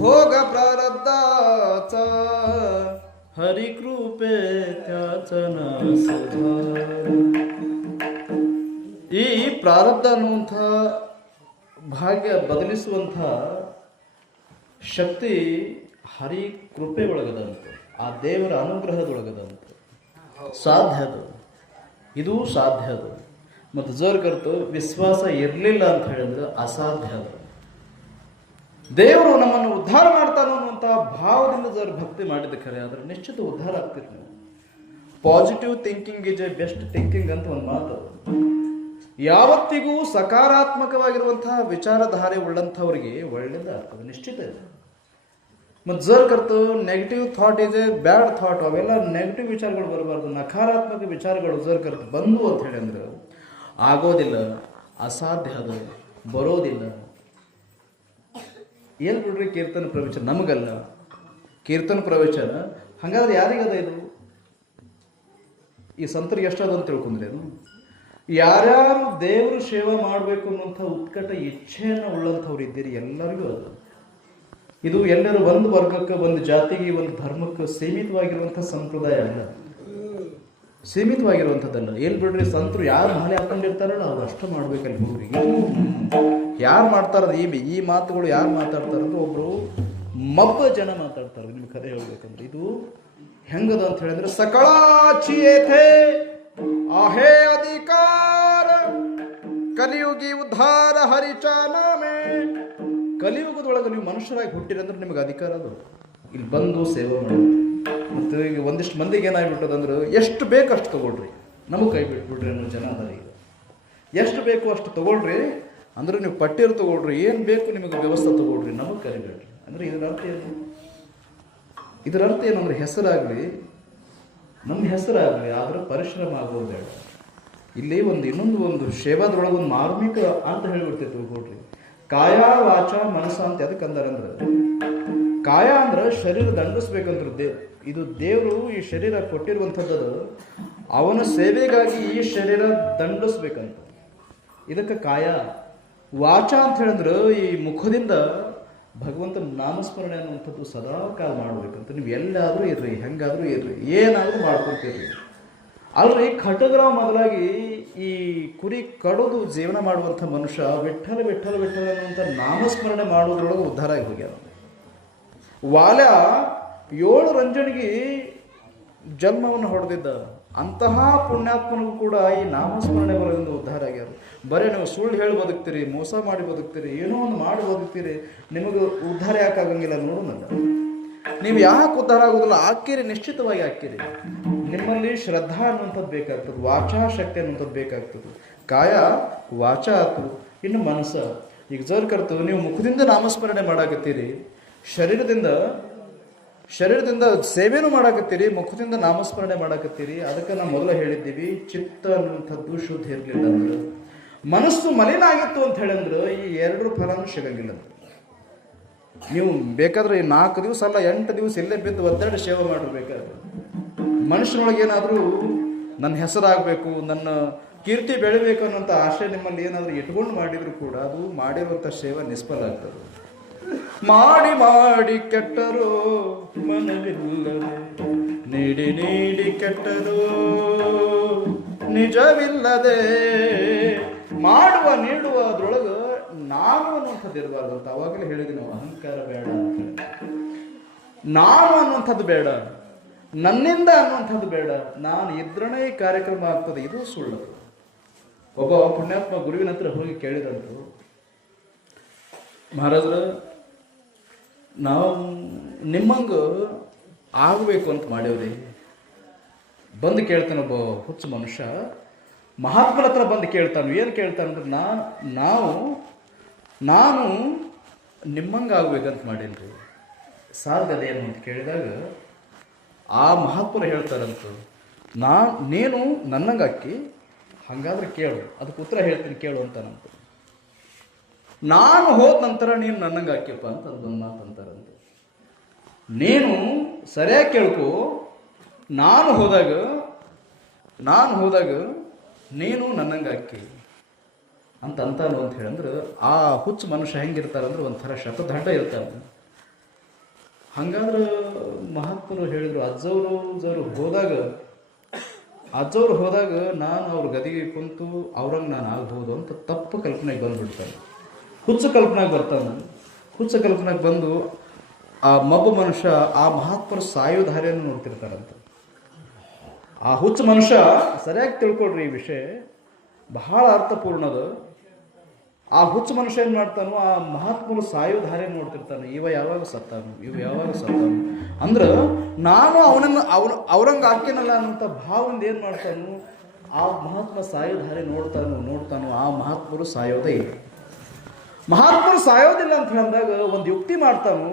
भोग प्रारब्धाच हरी कृपे त्याचन ಈ ಪ್ರಾರಬ್ಧ ಅನ್ನುವಂಥ ಭಾಗ್ಯ ಬದಲಿಸುವಂಥ ಶಕ್ತಿ ಹರಿ ಕೃಪೆ ಒಳಗದಂತೆ, ಆ ದೇವರ ಅನುಗ್ರಹದೊಳಗದಂತೆ ಸಾಧ್ಯ ಅದು, ಇದು ಸಾಧ್ಯ ಅದು. ಮತ್ತು ಜೋರ್ ಕರ್ತು ವಿಶ್ವಾಸ ಇರಲಿಲ್ಲ ಅಂತ ಹೇಳಿದ್ರೆ ಅಸಾಧ್ಯ ಅದು. ದೇವರು ನಮ್ಮನ್ನು ಉದ್ಧಾರ ಮಾಡ್ತಾನೋ ಅನ್ನುವಂಥ ಭಾವದಿಂದ ಜೋರ್ ಭಕ್ತಿ ಮಾಡಿದ ಖರೆ ಆದ್ರೆ ನಿಶ್ಚಿತ ಉದ್ಧಾರ ಆಗ್ತೀರಿ ನೀವು. Positive thinking is A best thinking ಅಂತ ಒಂದು ಮಾತು. ಯಾವತ್ತಿಗೂ ಸಕಾರಾತ್ಮಕವಾಗಿರುವಂತಹ ವಿಚಾರಧಾರೆ ಉಳ್ಳಂಥವ್ರಿಗೆ ಒಳ್ಳೆಯದಾಗ್ತದೆ, ನಿಶ್ಚಿತ ಇದೆ. ಮತ್ತು ಜರ್ ಕರ್ತು negative thought is a bad thought, ಅವೆಲ್ಲ ನೆಗೆಟಿವ್ ವಿಚಾರಗಳು ಬರಬಾರ್ದು, ನಕಾರಾತ್ಮಕ ವಿಚಾರಗಳು ಜರ್ ಕರ್ತು ಬಂದು ಅಂತ ಹೇಳಿ ಅಂದ್ರೆ ಆಗೋದಿಲ್ಲ, ಅಸಾಧ್ಯ ಅದು, ಬರೋದಿಲ್ಲ. ಏನು ಬಿಡ್ರಿ ಕೀರ್ತನ ಪ್ರವಚನ ನಮಗಲ್ಲ, ಕೀರ್ತನ ಪ್ರವಚನ ಹಾಗಾದ್ರೆ ಯಾರಿಗದ ಇದು? ಈ ಸಂತರಿಗೆ ಎಷ್ಟಾದ ಅಂತ ತಿಳ್ಕೊಂಡ್ರೆ ಅದು ಯಾರ್ಯಾರು ದೇವರು ಸೇವೆ ಮಾಡಬೇಕು ಅನ್ನುವಂಥ ಉತ್ಕಟ ಇಚ್ಛೆಯನ್ನು ಉಳ್ಳಂಥವ್ರು ಇದ್ದೀರಿ ಎಲ್ಲರಿಗೂ ಅದು. ಇದು ಎಲ್ಲರೂ ಒಂದು ವರ್ಗಕ್ಕೆ, ಒಂದು ಜಾತಿಗೆ, ಒಂದು ಧರ್ಮಕ್ಕೆ ಸೀಮಿತವಾಗಿರುವಂಥ ಸಂಪ್ರದಾಯ ಅಲ್ಲ, ಸೀಮಿತವಾಗಿರುವಂಥದ್ದಲ್ಲ. ಏನು ಬಿಡ್ರಿ ಸಂತರು ಯಾರು ಮಾಲೆ ಹಾಕೊಂಡಿರ್ತಾರಲ್ಲ ಅವ್ರು ಅಷ್ಟು ಮಾಡ್ಬೇಕಲ್ಲಿ ಹೋಗ್ರಿ. ಯಾರು ಮಾಡ್ತಾರದ ಈ ಮಾತುಗಳು ಯಾರು ಮಾತಾಡ್ತಾರಂದ್ರೆ ಒಬ್ರು ಮಬ್ಬ ಜನ ಮಾತಾಡ್ತಾರೆ. ನಿಮ್ಗೆ ಕಥೆ ಹೇಳ್ಬೇಕಂದ್ರೆ ಇದು ಹೆಂಗದ ಅಂತ ಹೇಳಿದ್ರೆ ಸಕಳಾಚಿಯೇಥೆ आहे अधिकार ಕಲಿಯುಗಿ ಉದ್ಧಾರ ಹರಿಚಾನಮೆ. ಕಲಿಯುಗದೊಳಗೆ ನೀವು ಮನುಷ್ಯರಾಗಿ ಹುಟ್ಟಿರಂದ್ರೆ ನಿಮಗೆ ಅಧಿಕಾರ ಅದು, ಇಲ್ಲಿ ಬಂದು ಸೇವೆ ಮಾಡೋದು. ಮತ್ತು ಈಗ ಒಂದಿಷ್ಟು ಮಂದಿಗೆ ಏನಾಗ್ಬಿಟ್ಟದಂದ್ರೆ ಎಷ್ಟು ಬೇಕು ಅಷ್ಟು ತೊಗೊಳ್ರಿ, ನಮಗೆ ಕೈ ಬಿಟ್ಬಿಡ್ರಿ ಅನ್ನೋ ಜನ ಅದ. ಈಗ ಎಷ್ಟು ಬೇಕು ಅಷ್ಟು ತೊಗೊಳ್ರಿ ಅಂದ್ರೆ ನೀವು ಪಟ್ಟಿರು ತೊಗೊಳ್ರಿ, ಏನು ಬೇಕು ನಿಮಗೆ ವ್ಯವಸ್ಥೆ ತೊಗೊಳ್ರಿ, ನಮಗೆ ಕರಿಬೇಡ್ರಿ. ಅಂದರೆ ಇದರ ಅರ್ಥ ಏನು? ಇದರ ಅರ್ಥ ಏನಂದ್ರೆ ಹೆಸರಾಗಲಿ, ನಮ್ಮ ಹೆಸರಾಗಲಿ, ಆದ್ರೆ ಪರಿಶ್ರಮ ಆಗೋದು ಬೇಡ. ಇಲ್ಲಿ ಇನ್ನೊಂದು ಸೇವಾದ್ರೊಳಗೆ ಒಂದು ಮಾರ್ಮಿಕ ಅಂತ ಹೇಳಿಬಿಡ್ತೈತೆ ನೋಡ್ರಿ. ಕಾಯ ವಾಚ ಮನಸ ಅಂತ ಅದಕ್ಕೆ ಅಂದಾರಂದ್ರೆ, ಕಾಯ ಅಂದ್ರೆ ಶರೀರ ದಂಡಿಸ್ಬೇಕಂದ್ರೆ ಇದು ದೇವರು ಈ ಶರೀರ ಕೊಟ್ಟಿರುವಂಥದ್ದು ಅವನ ಸೇವೆಗಾಗಿ ಈ ಶರೀರ ದಂಡಿಸ್ಬೇಕಂತ, ಇದಕ್ಕೆ ಕಾಯ. ವಾಚ ಅಂತ ಹೇಳಿದ್ರೆ ಈ ಮುಖದಿಂದ ಭಗವಂತನ ನಾಮಸ್ಮರಣೆ ಅನ್ನುವಂಥದ್ದು ಸದಾ ಕಾಲ ಮಾಡ್ಬೇಕಂತ. ನೀವು ಎಲ್ಲಾದರೂ ಇರ್ರಿ, ಹೆಂಗಾದರೂ ಇರ್ರಿ, ಏನಾದರೂ ಮಾಡ್ಕೊತಿರ್ರಿ. ಅಲ್ರಿ ಖಟಗ್ರಾವ್ ಮೊದಲಾಗಿ ಈ ಕುರಿ ಕಡೋದು ಜೀವನ ಮಾಡುವಂಥ ಮನುಷ್ಯ ವಿಠ್ಠಲ ವಿಠ್ಠಲ ವಿಠ್ಠಲ ಅನ್ನುವಂಥ ನಾಮಸ್ಮರಣೆ ಮಾಡೋದ್ರೊಳಗೆ ಉದ್ಧಾರ ಆಗಿ ಹೋಗ್ಯಾರ. ವಾಲ್ಯ 7 ರಂಜನಿಗೆ ಜನ್ಮವನ್ನು ಹೊಡೆದಿದ್ದ ಅಂತಹ ಪುಣ್ಯಾತ್ಮನಿಗೂ ಕೂಡ ಈ ನಾಮಸ್ಮರಣೆ ಬರೋದ್ರಿಂದ ಉದ್ಧಾರ ಆಗ್ಯಾರ. ಬರೀ ನೀವು ಸುಳ್ಳು ಹೇಳಿ ಬದುಕ್ತೀರಿ, ಮೋಸ ಮಾಡಿ ಬದುಕ್ತೀರಿ, ಏನೋ ಒಂದು ಮಾಡಿ ಬದುಕ್ತೀರಿ, ನಿಮಗೆ ಉದ್ಧಾರ ಯಾಕೆ ಆಗಂಗಿಲ್ಲ ನೋಡೋಣಲ್ಲ. ನೀವು ಯಾಕೆ ಉದ್ಧಾರ ಆಗೋದಿಲ್ಲ? ಆಕ್ಕಿರಿ, ನಿಶ್ಚಿತವಾಗಿ ಆಕ್ಕಿರಿ. ನಿಮ್ಮಲ್ಲಿ ಶ್ರದ್ಧಾ ಅನ್ನುವಂಥದ್ದು ಬೇಕಾಗ್ತದೆ, ವಾಚಾಶಕ್ತಿ ಅನ್ನುವಂಥದ್ದು ಬೇಕಾಗ್ತದೆ. ಕಾಯ ವಾಚ ಆತು, ಇನ್ನು ಮನಸ್ಸ. ಈಗ ಜರ್ ಕರ್ತದೆ, ನೀವು ಮುಖದಿಂದ ನಾಮಸ್ಮರಣೆ ಮಾಡಾಕತ್ತೀರಿ, ಶರೀರದಿಂದ ಸೇವೆನೂ ಮಾಡಾಕತ್ತೀರಿ, ಮುಖದಿಂದ ನಾಮಸ್ಮರಣೆ ಮಾಡಾಕತ್ತೀರಿ. ಅದಕ್ಕೆ ನಾವು ಮೊದಲು ಹೇಳಿದ್ದೀವಿ, ಚಿತ್ತ ಅನ್ನುವಂಥದ್ದು ಶುದ್ಧ ಇರಲಿಲ್ಲ ಅಂದ್ರೆ, ಮನಸ್ಸು ಮಲಿನ ಆಗಿತ್ತು ಅಂತ ಹೇಳಂದ್ರೆ ಈ ಎರಡರ ಫಲನೂ ಸಿಗಂಗಿಲ್ಲ. ನೀವು ಬೇಕಾದ್ರೆ 4 ದಿವಸ ಅಲ್ಲ 8 ದಿವಸ ಇಲ್ಲೇ ಬಿದ್ದು ಒದ್ದಾಡಿ ಸೇವೆ ಮಾಡಿರ್ಬೇಕಾದ್ರೆ, ಮನುಷ್ಯನೊಳಗೆ ಏನಾದರೂ ನನ್ನ ಹೆಸರಾಗಬೇಕು, ನನ್ನ ಕೀರ್ತಿ ಬೆಳಿಬೇಕು ಅನ್ನೋಂಥ ಆಶೆ ನಿಮ್ಮಲ್ಲಿ ಏನಾದರೂ ಇಟ್ಕೊಂಡು ಮಾಡಿದ್ರು ಕೂಡ ಅದು ಮಾಡಿರುವಂಥ ಸೇವೆ ನಿಷ್ಫಲ ಆಗ್ತದೆ. ಮಾಡಿ ಮಾಡಿ ಕೆಟ್ಟರು ಮನವಿಲ್ಲದೆ, ನೀಡಿ ನೀಡಿ ಕೆಟ್ಟರು ನಿಜವಿಲ್ಲದೆ, ಮಾಡುವ ನೀಡುವ ಅದ್ರೊಳಗೆ ನಾನು ಅನ್ನುವಂಥದ್ದು ಇರಬಾರ್ದು ಅಂತ ಅವಾಗಲೇ ಹೇಳಿದ್ವಿ ನಾವು. ಅಹಂಕಾರ ಬೇಡ ಅಂತ, ನಾನು ಅನ್ನುವಂಥದ್ದು ಬೇಡ, ನನ್ನಿಂದ ಅನ್ನುವಂಥದ್ದು ಬೇಡ, ನಾನು ಇದ್ರನೇ ಈ ಕಾರ್ಯಕ್ರಮ ಆಗ್ತದೆ, ಇದು ಸುಳ್ಳು. ಒಬ್ಬ ಪುಣ್ಯಾತ್ಮ ಗುರುವಿನ ಹತ್ರ ಹೋಗಿ ಕೇಳಿದಂತು, ಮಹಾರಾಜರ ನಾವು ನಿಮ್ಮಂಗೆ ಆಗಬೇಕು ಅಂತ ಮಾಡೇವ್ರಿ. ಬಂದು ಕೇಳ್ತಾನೆ ಒಬ್ಬ ಹುಚ್ಚ ಮನುಷ್ಯ, ಮಹಾತ್ಮನ ಹತ್ರ ಬಂದು ಕೇಳ್ತಾನೆ. ಏನು ಕೇಳ್ತಾನಂದ್ರೆ, ನಾನು ನಿಮ್ಮಂಗೆ ಆಗ್ಬೇಕಂತ ಮಾಡೇನ್ರಿ, ಸಾಧ್ಯದೇನು ಅಂತ ಕೇಳಿದಾಗ ಆ ಮಹಾತ್ಮರು ಹೇಳ್ತಾರಂತ, ನೀನು ನನ್ನಂಗೆ ಹಾಕಿ ಹಾಗಾದ್ರೆ ಕೇಳು, ಅದಕ್ಕೆ ಉತ್ತರ ಹೇಳ್ತೀನಿ ಕೇಳು ಅಂತಾನಂತ. ನಾನು ಹೋದ ನಂತರ ನೀನು ನನ್ನಂಗೆ ಹಾಕ್ಯಪ್ಪ ಅಂತ ಅದೊಂದು ಮಾತು ಅಂತಾರಂತ. ನೀನು ಸರಿಯಾಗಿ ಕೇಳ್ಕೊ, ನಾನು ಹೋದಾಗ ನೀನು ನನ್ನಂಗೆ ಹಾಕಿ ಅಂತಾನು ಅಂತ ಹೇಳಂದ್ರೆ, ಆ ಹುಚ್ಚು ಮನುಷ್ಯ ಹೆಂಗಿರ್ತಾರಂದ್ರೆ ಒಂಥರ ಶತದಂಡ ಇರ್ತಾರೆ. ಹಂಗಾದ್ರೆ ಮಹಾತ್ಮರು ಹೇಳಿದ್ರು, ಅಜ್ಜವ್ರು ಹೋದಾಗ ನಾನು ಅವ್ರ ಗದಿಗೆ ಕುಂತು ಅವ್ರಂಗೆ ನಾನು ಆಗ್ಬೋದು ಅಂತ ತಪ್ಪು ಕಲ್ಪನೆಗೆ ಬಂದುಬಿಡ್ತಾನೆ. ಹುಚ್ಚ ಕಲ್ಪನೆಗೆ ಬರ್ತಾನೆ. ಹುಚ್ಚ ಕಲ್ಪನೆಗೆ ಬಂದು ಆ ಮಬ್ಬ ಮನುಷ್ಯ ಆ ಮಹಾತ್ಮರು ಸಾಯೋ ದಾರಿಯನ್ನು ನೋಡ್ತಿರ್ತಾರಂತ. ಆ ಹುಚ್ಚ ಮನುಷ್ಯ, ಸರಿಯಾಗಿ ತಿಳ್ಕೊಳ್ರಿ ಈ ವಿಷಯ ಬಹಳ ಅರ್ಥಪೂರ್ಣದ. ಆ ಹುಚ್ಚ ಮನುಷ್ಯ ಏನು ಮಾಡ್ತಾನೋ, ಆ ಮಹಾತ್ಮರು ಸಾಯೋ ದಾರಿ ನೋಡ್ತಿರ್ತಾನೆ. ಇವ ಯಾವಾಗ ಸತ್ತಾನು ಅಂದ್ರೆ ನಾನು ಅವ್ರಂಗೆ ಹಾಕ್ಯನಲ್ಲ ಅನ್ನೋಂಥ ಭಾವದಿಂದ ಏನು ಮಾಡ್ತಾನು, ಆ ಮಹಾತ್ಮ ಸಾಯೋ ದಾರಿ ನೋಡ್ತಾನು. ಆ ಮಹಾತ್ಮರು ಸಾಯೋದೇ ಇಲ್ಲ. ಮಹಾತ್ಮರು ಸಾಯೋದಿಲ್ಲ ಅಂತ ಹೇಳಿದಾಗ ಒಂದು ಯುಕ್ತಿ ಮಾಡ್ತಾನು,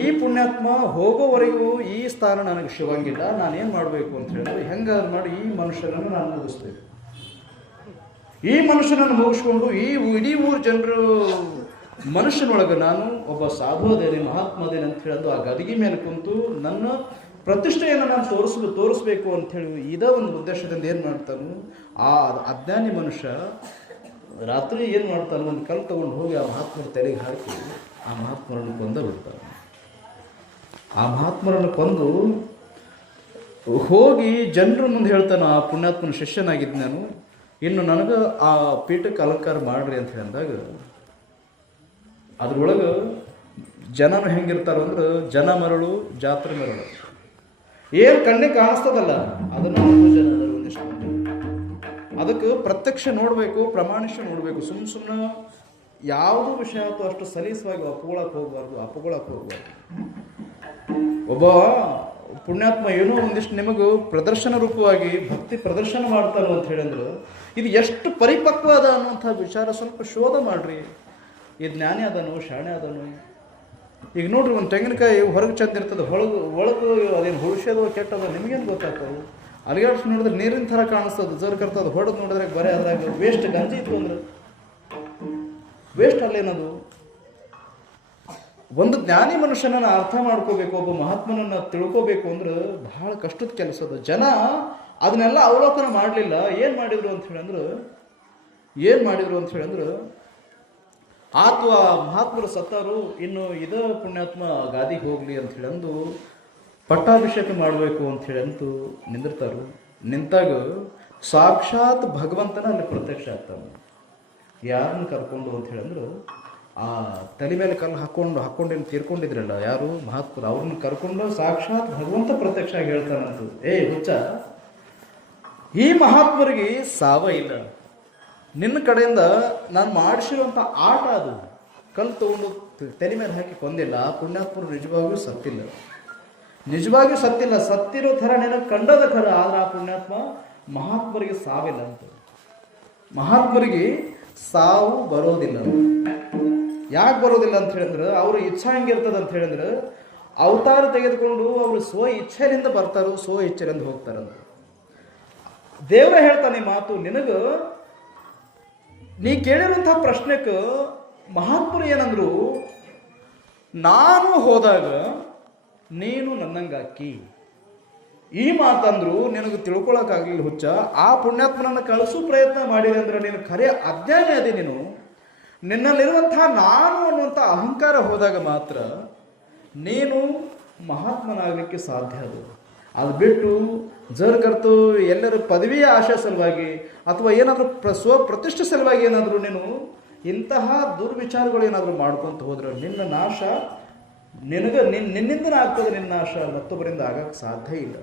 ಈ ಪುಣ್ಯಾತ್ಮ ಹೋಗೋವರೆಗೂ ಈ ಸ್ಥಾನ ನನಗೆ ಸಿಗಂಗಿಲ್ಲ, ನಾನೇನು ಮಾಡಬೇಕು ಅಂತ ಹೇಳಿದ್ರೆ, ಹೆಂಗಾದ್ರು ಮಾಡಿ ಈ ಮನುಷ್ಯನನ್ನು ನಾನು ಮುಗಿಸ್ಬೇಕು. ಈ ಮನುಷ್ಯನನ್ನು ಮುಗಿಸ್ಕೊಂಡು ಈ ಇಡೀ ಊರು ಜನರು ಮನುಷ್ಯನೊಳಗೆ ನಾನು ಒಬ್ಬ ಸಾಧು ಅದೇನೆ, ಮಹಾತ್ಮ ಅದೇನೆ ಅಂತ ಹೇಳೋದು ಆ ಗದಿಗೆ ಮೇಲೆ ಕುಂತು ನನ್ನ ಪ್ರತಿಷ್ಠೆಯನ್ನು ನಾನು ತೋರಿಸ್ಬೇಕು ಅಂಥೇಳಿ ಇದೇ ಒಂದು ಉದ್ದೇಶದಿಂದ ಏನು ಮಾಡ್ತಾನು, ಆ ಅಜ್ಞಾನಿ ಮನುಷ್ಯ ರಾತ್ರಿ ಏನು ಮಾಡ್ತಾನೆ, ಒಂದು ಕಲ್ಲು ತಗೊಂಡು ಹೋಗಿ ಆ ಮಹಾತ್ಮರ ತಲೆಗೆ ಹಾಕಿ ಆ ಮಹಾತ್ಮರನ್ನು ಕೊಂದ ಬಿಡ್ತಾನೆ. ಆ ಮಹಾತ್ಮರನ್ನು ಕೊಂದು ಹೋಗಿ ಜನರ ಮುಂದೆ ಹೇಳ್ತಾನೆ, ಆ ಪುಣ್ಯಾತ್ಮನ ಶಿಷ್ಯನಾಗಿದ್ದು ನಾನು, ಇನ್ನು ನನಗೆ ಆ ಪೀಠಕ್ಕೆ ಅಲಂಕಾರ ಮಾಡ್ರಿ ಅಂತ ಹೇಳಿದಾಗ ಅದ್ರೊಳಗೆ ಜನನು ಹೆಂಗಿರ್ತಾರಂದ್ರೆ, ಜನ ಮರಳು ಜಾತ್ರೆ ಮರಳು. ಏನು ಕಣ್ಣಿಗೆ ಕಾಣಿಸ್ತದಲ್ಲ ಅದನ್ನು ಜನ ಒಂದಿಷ್ಟು ಮಂದಿ ಅದಕ್ಕೆ ಪ್ರತ್ಯಕ್ಷ ನೋಡಬೇಕು, ಪ್ರಮಾಣಿಸಿ ನೋಡಬೇಕು. ಸುಮ್ಮನೆ ಯಾವುದೂ ವಿಷಯ ಅಥವಾ ಅಷ್ಟು ಸಲೀಸವಾಗಿ ಅಪ್ಪಗೊಳಕ್ಕೆ ಹೋಗ್ಬಾರ್ದು. ಒಬ್ಬ ಪುಣ್ಯಾತ್ಮ ಏನೋ ಒಂದಿಷ್ಟು ನಿಮಗೂ ಪ್ರದರ್ಶನ ರೂಪವಾಗಿ ಭಕ್ತಿ ಪ್ರದರ್ಶನ ಮಾಡ್ತಾನೆ ಅಂತ ಹೇಳಿದ್ರು, ಇದು ಎಷ್ಟು ಪರಿಪಕ್ವ ಅದ ಅನ್ನುವಂಥ ವಿಚಾರ ಸ್ವಲ್ಪ ಶೋಧ ಮಾಡ್ರಿ. ಇದು ಜ್ಞಾನಿ ಅದನು, ಶಾಣೆ ಅದನು. ಈಗ ನೋಡ್ರಿ, ಒಂದು ತೆಂಗಿನಕಾಯಿ ಹೊರಗೆ ಚಂದ ಇರ್ತದೆ, ಒಳಗೆ ಅದೇನು ಹುಳ್ಸೋದು ಕೆಟ್ಟದ ನಿಮಗೇನು ಗೊತ್ತಾಗ್ತದೆ. ಅಲಿಗಾಡ್ಸಿ ನೋಡಿದ್ರೆ ನೀರಿನ ಥರ ಕಾಣಿಸ್ತದೆ, ಜರ್ ಕರ್ತದೆ. ಹೊಡೆದು ನೋಡಿದ್ರೆ ಬರೀ ಅದ್ರಾಗ ವೇಸ್ಟ್ ಗಂಜಿ ಇತ್ತು ಅಂದ್ರೆ ವೇಸ್ಟ್ ಅಲ್ಲೇನದು. ಒಂದು ಜ್ಞಾನಿ ಮನುಷ್ಯನನ್ನು ಅರ್ಥ ಮಾಡ್ಕೋಬೇಕು, ಒಬ್ಬ ಮಹಾತ್ಮನನ್ನು ತಿಳ್ಕೋಬೇಕು ಅಂದ್ರೆ ಬಹಳ ಕಷ್ಟದ ಕೆಲಸದ. ಜನ ಅದನ್ನೆಲ್ಲ ಅವಲೋಕನ ಮಾಡಲಿಲ್ಲ. ಏನು ಮಾಡಿದ್ರು ಅಂತ ಹೇಳಿದ್ರೆ ಆತು ಆ ಮಹಾತ್ಮರು ಸತ್ತಾರು, ಇನ್ನು ಇದ ಪುಣ್ಯಾತ್ಮ ಗಾದಿಗೆ ಹೋಗ್ಲಿ ಅಂತ ಹೇಳಂದು ಪಟ್ಟಾಭಿಷೇಕ ಮಾಡಬೇಕು ಅಂತ ಹೇಳಂತೂ ನಿಂದಿರ್ತಾರು. ನಿಂತಾಗ ಸಾಕ್ಷಾತ್ ಭಗವಂತನ ಅಲ್ಲಿ ಪ್ರತ್ಯಕ್ಷ ಆಗ್ತಾನೆ. ಯಾರನ್ನು ಕರ್ಕೊಂಡು ಅಂತ ಹೇಳಂದ್ರೆ, ಆ ತಲೆ ಮೇಲೆ ಕಲ್ಲು ಹಾಕ್ಕೊಂಡು ತೀರ್ಕೊಂಡಿದ್ರಲ್ಲ ಯಾರು ಮಹಾತ್ಮರು, ಅವ್ರನ್ನ ಕರ್ಕೊಂಡು ಸಾಕ್ಷಾತ್ ಭಗವಂತ ಪ್ರತ್ಯಕ್ಷ ಆಗಿ ಹೇಳ್ತಾನಂತ, ಏ ಹುಚ್ಚ, ಈ ಮಹಾತ್ಮರಿಗೆ ಸಾವ ಇಲ್ಲ. ನಿನ್ನ ಕಡೆಯಿಂದ ನಾನು ಮಾಡಿಸಿರುವಂಥ ಆಟ ಅದು. ಕಲ್ಲು ತಗೊಂಡು ತಲೆ ಮೇಲೆ ಹಾಕಿ ಕೊಂದಿಲ್ಲ. ಆ ಪುಣ್ಯಾತ್ಮರು ನಿಜವಾಗಿಯೂ ಸತ್ತಿಲ್ಲ. ನಿಜವಾಗಿಯೂ ಸತ್ತಿಲ್ಲ, ಸತ್ತಿರೋ ಥರ ನಿನಗೆ ಕಂಡದ ಖರ. ಆದ್ರೆ ಆ ಪುಣ್ಯಾತ್ಮ ಮಹಾತ್ಮರಿಗೆ ಸಾವಿಲ್ಲ ಅಂತ, ಮಹಾತ್ಮರಿಗೆ ಸಾವು ಬರೋದಿಲ್ಲ. ಯಾಕೆ ಬರೋದಿಲ್ಲ ಅಂತ ಹೇಳಿದ್ರೆ ಅವ್ರ ಇಚ್ಛಾ ಹೆಂಗಿರ್ತದೆ ಅಂತ ಹೇಳಿದ್ರೆ ಅವತಾರ ತೆಗೆದುಕೊಂಡು ಅವರು ಸ್ವ ಇಚ್ಛೆಯಿಂದ ಬರ್ತಾರೋ, ಸ್ವ ಇಚ್ಛೆಯಿಂದ ಹೋಗ್ತಾರಂತ. ದೇವರ ಹೇಳ್ತಾನೆ ಮಾತು, ನಿನಗ ನೀ ಕೇಳಿರುವಂತಹ ಪ್ರಶ್ನೆಗೆ ಮಹಾತ್ಮರು ಏನಂದ್ರು, ನಾನು ಹೋದಾಗ ನೀನು ನನ್ನಂಗಾಕಿ. ಈ ಮಾತಂದ್ರು ನಿನಗೆ ತಿಳ್ಕೊಳಕ್ಕಾಗಲಿಲ್ಲ ಹುಚ್ಚ. ಆ ಪುಣ್ಯಾತ್ಮನನ್ನು ಕಳಿಸೋ ಪ್ರಯತ್ನ ಮಾಡಿದೆ ಅಂದ್ರೆ ನೀನು ಖರೆ ಅಜ್ಞಾನಿ ಅದೇ. ನೀನು ನಿನ್ನಲ್ಲಿರುವಂತಹ ನಾನು ಅನ್ನುವಂಥ ಅಹಂಕಾರ ಹೋದಾಗ ಮಾತ್ರ ನೀನು ಮಹಾತ್ಮನಾಗಲಿಕ್ಕೆ ಸಾಧ್ಯ. ಅದು ಬಿಟ್ಟು ಜರ್ಕರ್ತು ಎಲ್ಲರ ಪದವಿಯ ಆಶೆ ಸಲುವಾಗಿ ಅಥವಾ ಏನಾದರೂ ಪ್ರತಿಷ್ಠೆ ಸಲುವಾಗಿ ಏನಾದರೂ ನೀನು ಇಂತಹ ದುರ್ವಿಚಾರಗಳು ಏನಾದರೂ ಮಾಡ್ಕೊಂತ ಹೋದ್ರೆ ನಿನ್ನ ನಾಶ ನಿನ್ನಿಂದನೇ ಆಗ್ತದೆ. ನಿನ್ನ ನಾಶ ಮತ್ತೊಬ್ಬರಿಂದ ಆಗಕ್ಕೆ ಸಾಧ್ಯ ಇಲ್ಲ.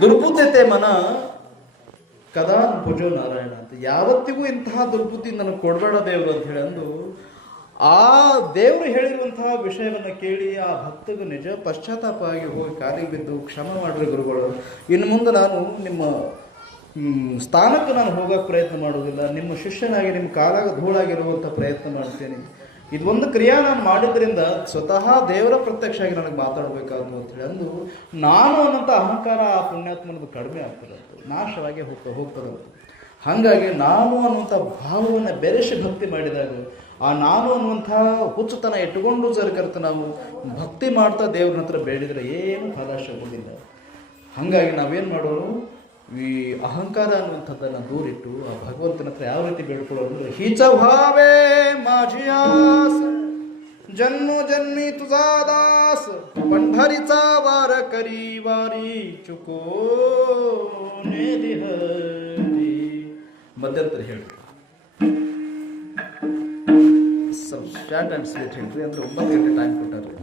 ದುರ್ಬುದ್ಧತೆ ಮನ ಕದಾ ಭುಜೋ ನಾರಾಯಣ ಅಂತ. ಯಾವತ್ತಿಗೂ ಇಂತಹ ದುರ್ಬುದ್ಧಿ ನನಗೆ ಕೊಡಬೇಡ ದೇವರು ಅಂತ ಹೇಳಿ ಅಂದು ಆ ದೇವರು ಹೇಳಿರುವಂತಹ ವಿಷಯವನ್ನು ಕೇಳಿ ಆ ಭಕ್ತಗೂ ನಿಜ ಪಶ್ಚಾತ್ತಾಪ ಆಗಿ ಹೋಗಿ ಕಾಲಿಗೆ ಬಿದ್ದು ಕ್ಷಮ ಮಾಡ್ರಿ ಗುರುಗಳು, ಇನ್ನು ಮುಂದೆ ನಾನು ನಿಮ್ಮ ಸ್ಥಾನಕ್ಕೆ ನಾನು ಹೋಗೋಕೆ ಪ್ರಯತ್ನ ಮಾಡೋದಿಲ್ಲ, ನಿಮ್ಮ ಶಿಷ್ಯನಾಗಿ ನಿಮ್ಮ ಕಾಲಾಗ ಧೂಳಾಗಿರುವಂಥ ಪ್ರಯತ್ನ ಮಾಡ್ತೇನೆ. ಇದೊಂದು ಕ್ರಿಯಾ ನಾನು ಮಾಡಿದ್ರಿಂದ ಸ್ವತಃ ದೇವರ ಪ್ರತ್ಯಕ್ಷ ಆಗಿ ನನಗೆ ಮಾತಾಡಬೇಕಾದ್ರು ಅಂತ ಹೇಳಿ ಅಂದು ನಾನು ಅನ್ನೋಂಥ ಅಹಂಕಾರ ಆ ಪುಣ್ಯಾತ್ಮನದು ಕಡಿಮೆ ಆಗ್ತದಂತು, ನಾಶವಾಗಿ ಹೋಗ್ತದಂತು. ಹಾಗಾಗಿ ನಾನು ಅನ್ನುವಂಥ ಭಾವವನ್ನು ಬೆರೆಸಿ ಭಕ್ತಿ ಮಾಡಿದಾಗ ಆ ನಾನು ಅನ್ನುವಂಥ ಹುಚ್ಚುತನ ಇಟ್ಟುಕೊಂಡು ಜರ್ಕರ್ತ ನಾವು ಭಕ್ತಿ ಮಾಡ್ತಾ ದೇವ್ರ ಹತ್ರ ಬೇಡಿದರೆ ಏನು ಫಲ ಸಿಗೋದಿಲ್ಲ. ಹಾಗಾಗಿ ನಾವೇನು ಮಾಡೋರು, ಈ ಅಹಂಕಾರ ಅನ್ನುವಂಥದ್ದನ್ನು ದೂರಿಟ್ಟು ಆ ಭಗವಂತನ ಹತ್ರ ಯಾವ ರೀತಿ ಬೇಡ್ಕೊಳ್ಳೋದು ಅಂದರೆ ಹಿಚ ಭಾವೇ माझियास जन्म जन्मी तुझा दास पंढरीचा वार करी वारी चुको हरी. ಮಧ್ಯಂತರ ಹೇಳಿ ಸ್ವಲ್ಪ ಶಾರ್ಟ್ ಆ್ಯಂಡ್ ಸ್ವೀಟ್ ಹೇಳ್ರಿ ಅಂದ್ರೆ 9 ಗಂಟೆ ಟೈಮ್ ಕೊಟ್ಟಾರ್ರಿ.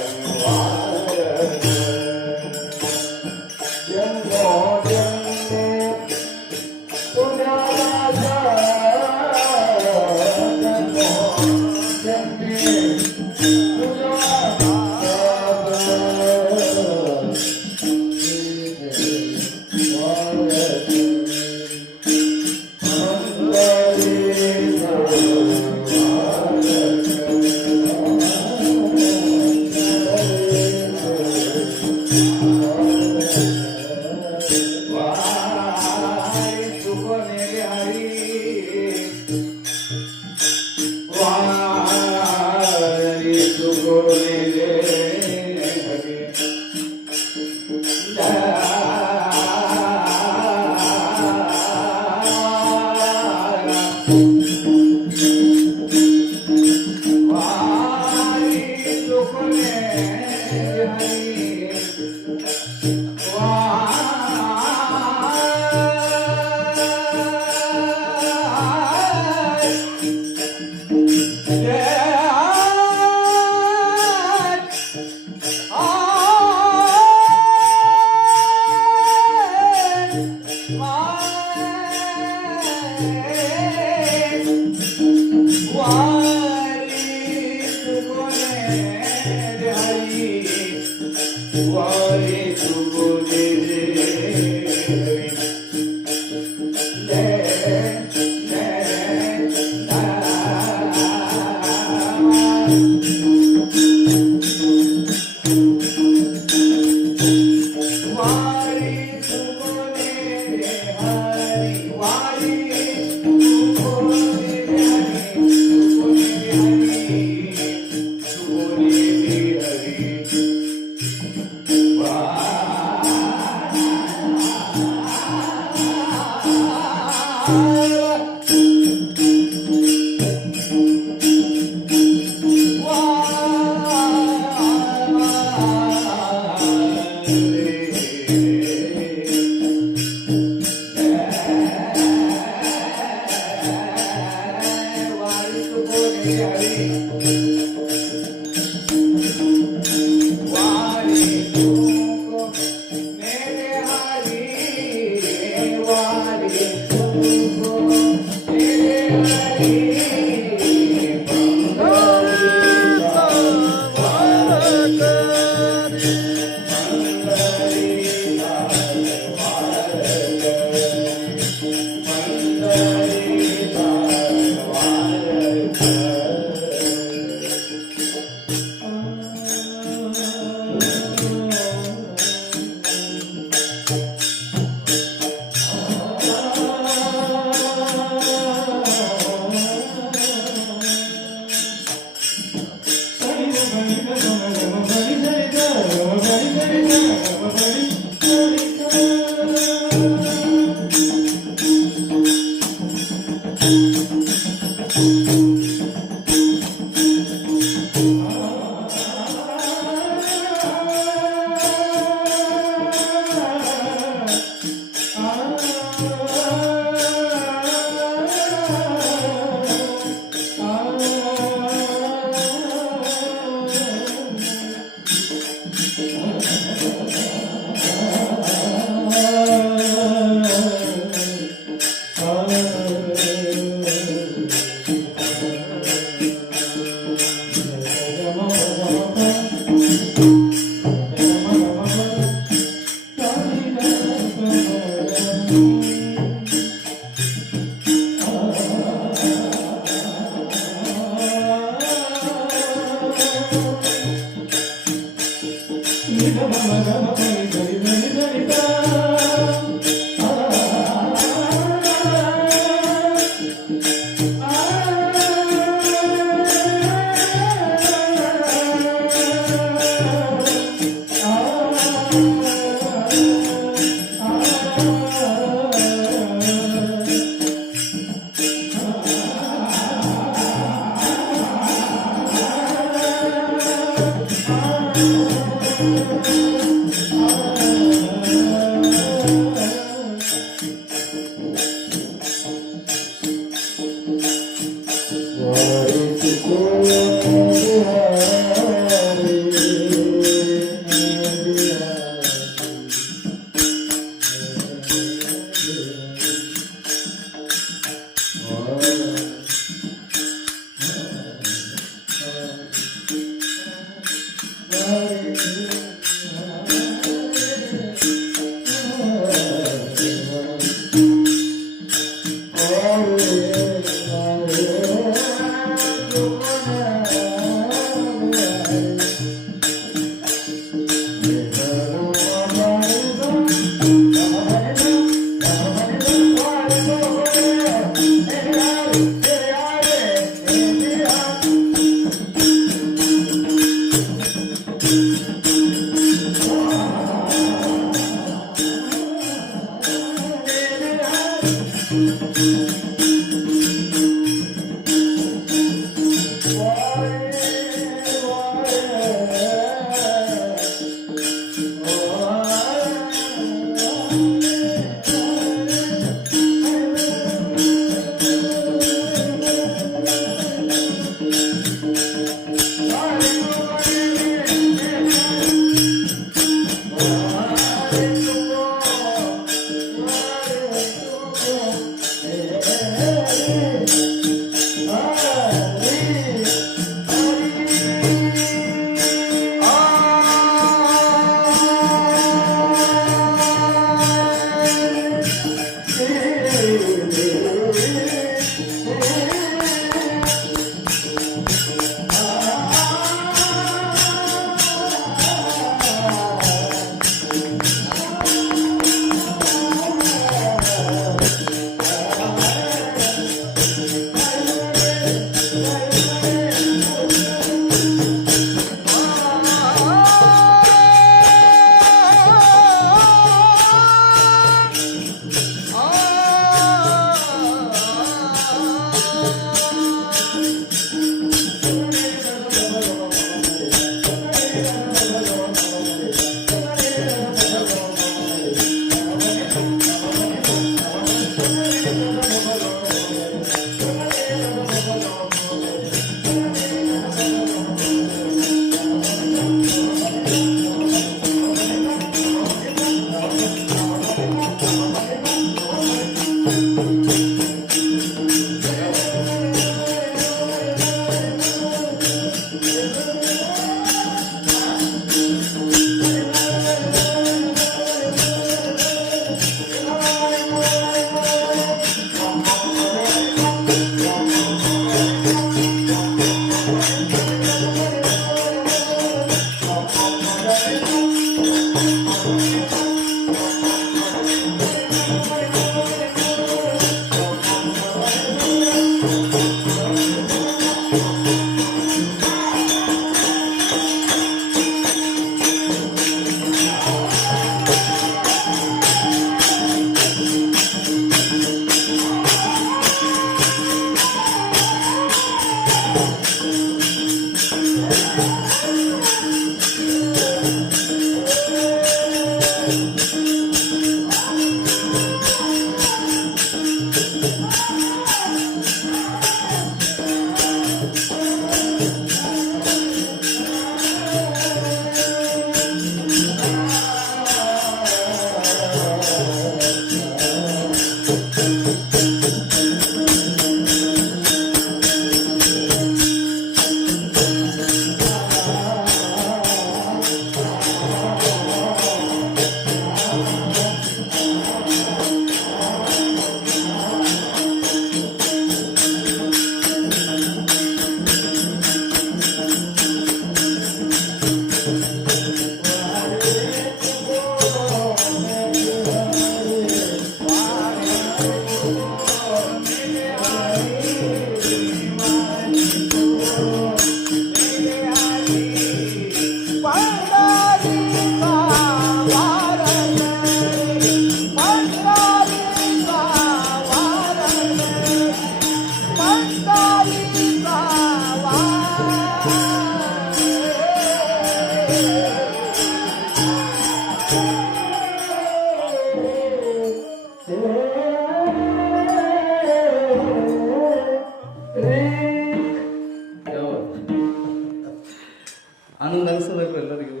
ಆನಂದ ಅನಿಸಬೇಕು ಎಲ್ಲರಿಗೂ.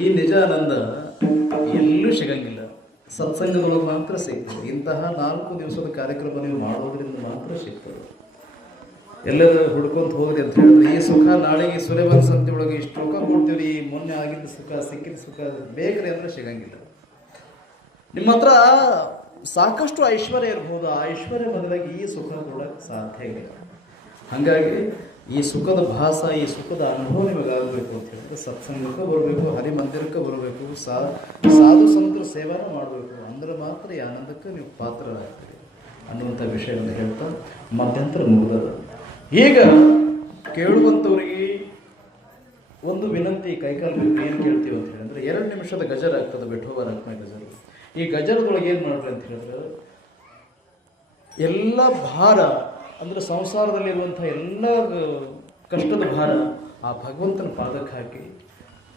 ಈ ನಿಜ ಆನಂದ ಎಲ್ಲೂ ಸಿಗಂಗಿಲ್ಲ, ಸತ್ಸಂಗದೊಳಗೆ ಮಾತ್ರ ಸಿಗ್ತದೆ. ಇಂತಹ 4 ದಿವಸದ ಕಾರ್ಯಕ್ರಮ ನೀವು ಮಾಡೋದ್ರಿಂದ ಮಾತ್ರ ಸಿಗ್ತದೆ. ಎಲ್ಲರೂ ಹುಡ್ಕೊಂತ ಹೋಗ್ರಿ ಅಂತ ಹೇಳಿದ್ರೆ ಈ ಸುಖ ನಾಳೆಗೆ ಸುರೇವನ್ ಸಂತೆ ಒಳಗೆ ಇಷ್ಟು ಸುಖ ಕೊಡ್ತೀವಿ, ಮೊನ್ನೆ ಆಗಿದ್ದ ಸುಖ ಸಿಕ್ಕಿದ ಸುಖ ಬೇಕ್ರಿ ಅಂದ್ರೆ ಸಿಗಂಗಿಲ್ಲ. ನಿಮ್ಮ ಹತ್ರ ಸಾಕಷ್ಟು ಐಶ್ವರ್ಯ ಇರ್ಬೋದು, ಆ ಐಶ್ವರ್ಯ ಬದಲಾಗಿ ಈ ಸುಖ ಕೊಡೋಕ್ಕೆ ಸಾಧ್ಯ ಇಲ್ಲ. ಹಾಗಾಗಿ ಈ ಸುಖದ ಭಾಸ, ಈ ಸುಖದ ಅನುಭವ ನಿಮಗಾಗಬೇಕು ಅಂತ ಹೇಳಿದ್ರೆ ಸತ್ಸಂಗಕ್ಕೆ ಬರಬೇಕು, ಹರಿಮಂದಿರಕ್ಕೆ ಬರಬೇಕು, ಸಾಧು ಸಂತರ ಸೇವನೆ ಮಾಡಬೇಕು. ಅಂದ್ರೆ ಮಾತ್ರ ಈ ಆನಂದಕ್ಕೆ ನೀವು ಪಾತ್ರರಾಗ್ತೀರಿ ಅನ್ನುವಂಥ ವಿಷಯವನ್ನು ಹೇಳ್ತಾ ಮಧ್ಯಂತರ ಮುಗಿದದ. ಈಗ ಕೇಳುವಂಥವ್ರಿಗೆ ಒಂದು ವಿನಂತಿ, ಕೈಕಾಲು ಏನು ಕೇಳ್ತೀವಿ ಅಂತ ಹೇಳಿದ್ರೆ 2 ನಿಮಿಷದ ಗಜರ್ ಆಗ್ತದೆ, ಬೆಠೋಬರ್ ಆತ್ಮ ಗಜರು. ಈ ಗಜರದೊಳಗೆ ಏನು ಮಾಡ್ರಿ ಅಂತ ಹೇಳಿದ್ರೆ ಎಲ್ಲ ಭಾರ ಅಂದರೆ ಸಂಸಾರದಲ್ಲಿರುವಂಥ ಎಲ್ಲ ಕಷ್ಟದ ಭಾರ ಆ ಭಗವಂತನ ಪಾದಕ್ಕೆ ಹಾಕಿ,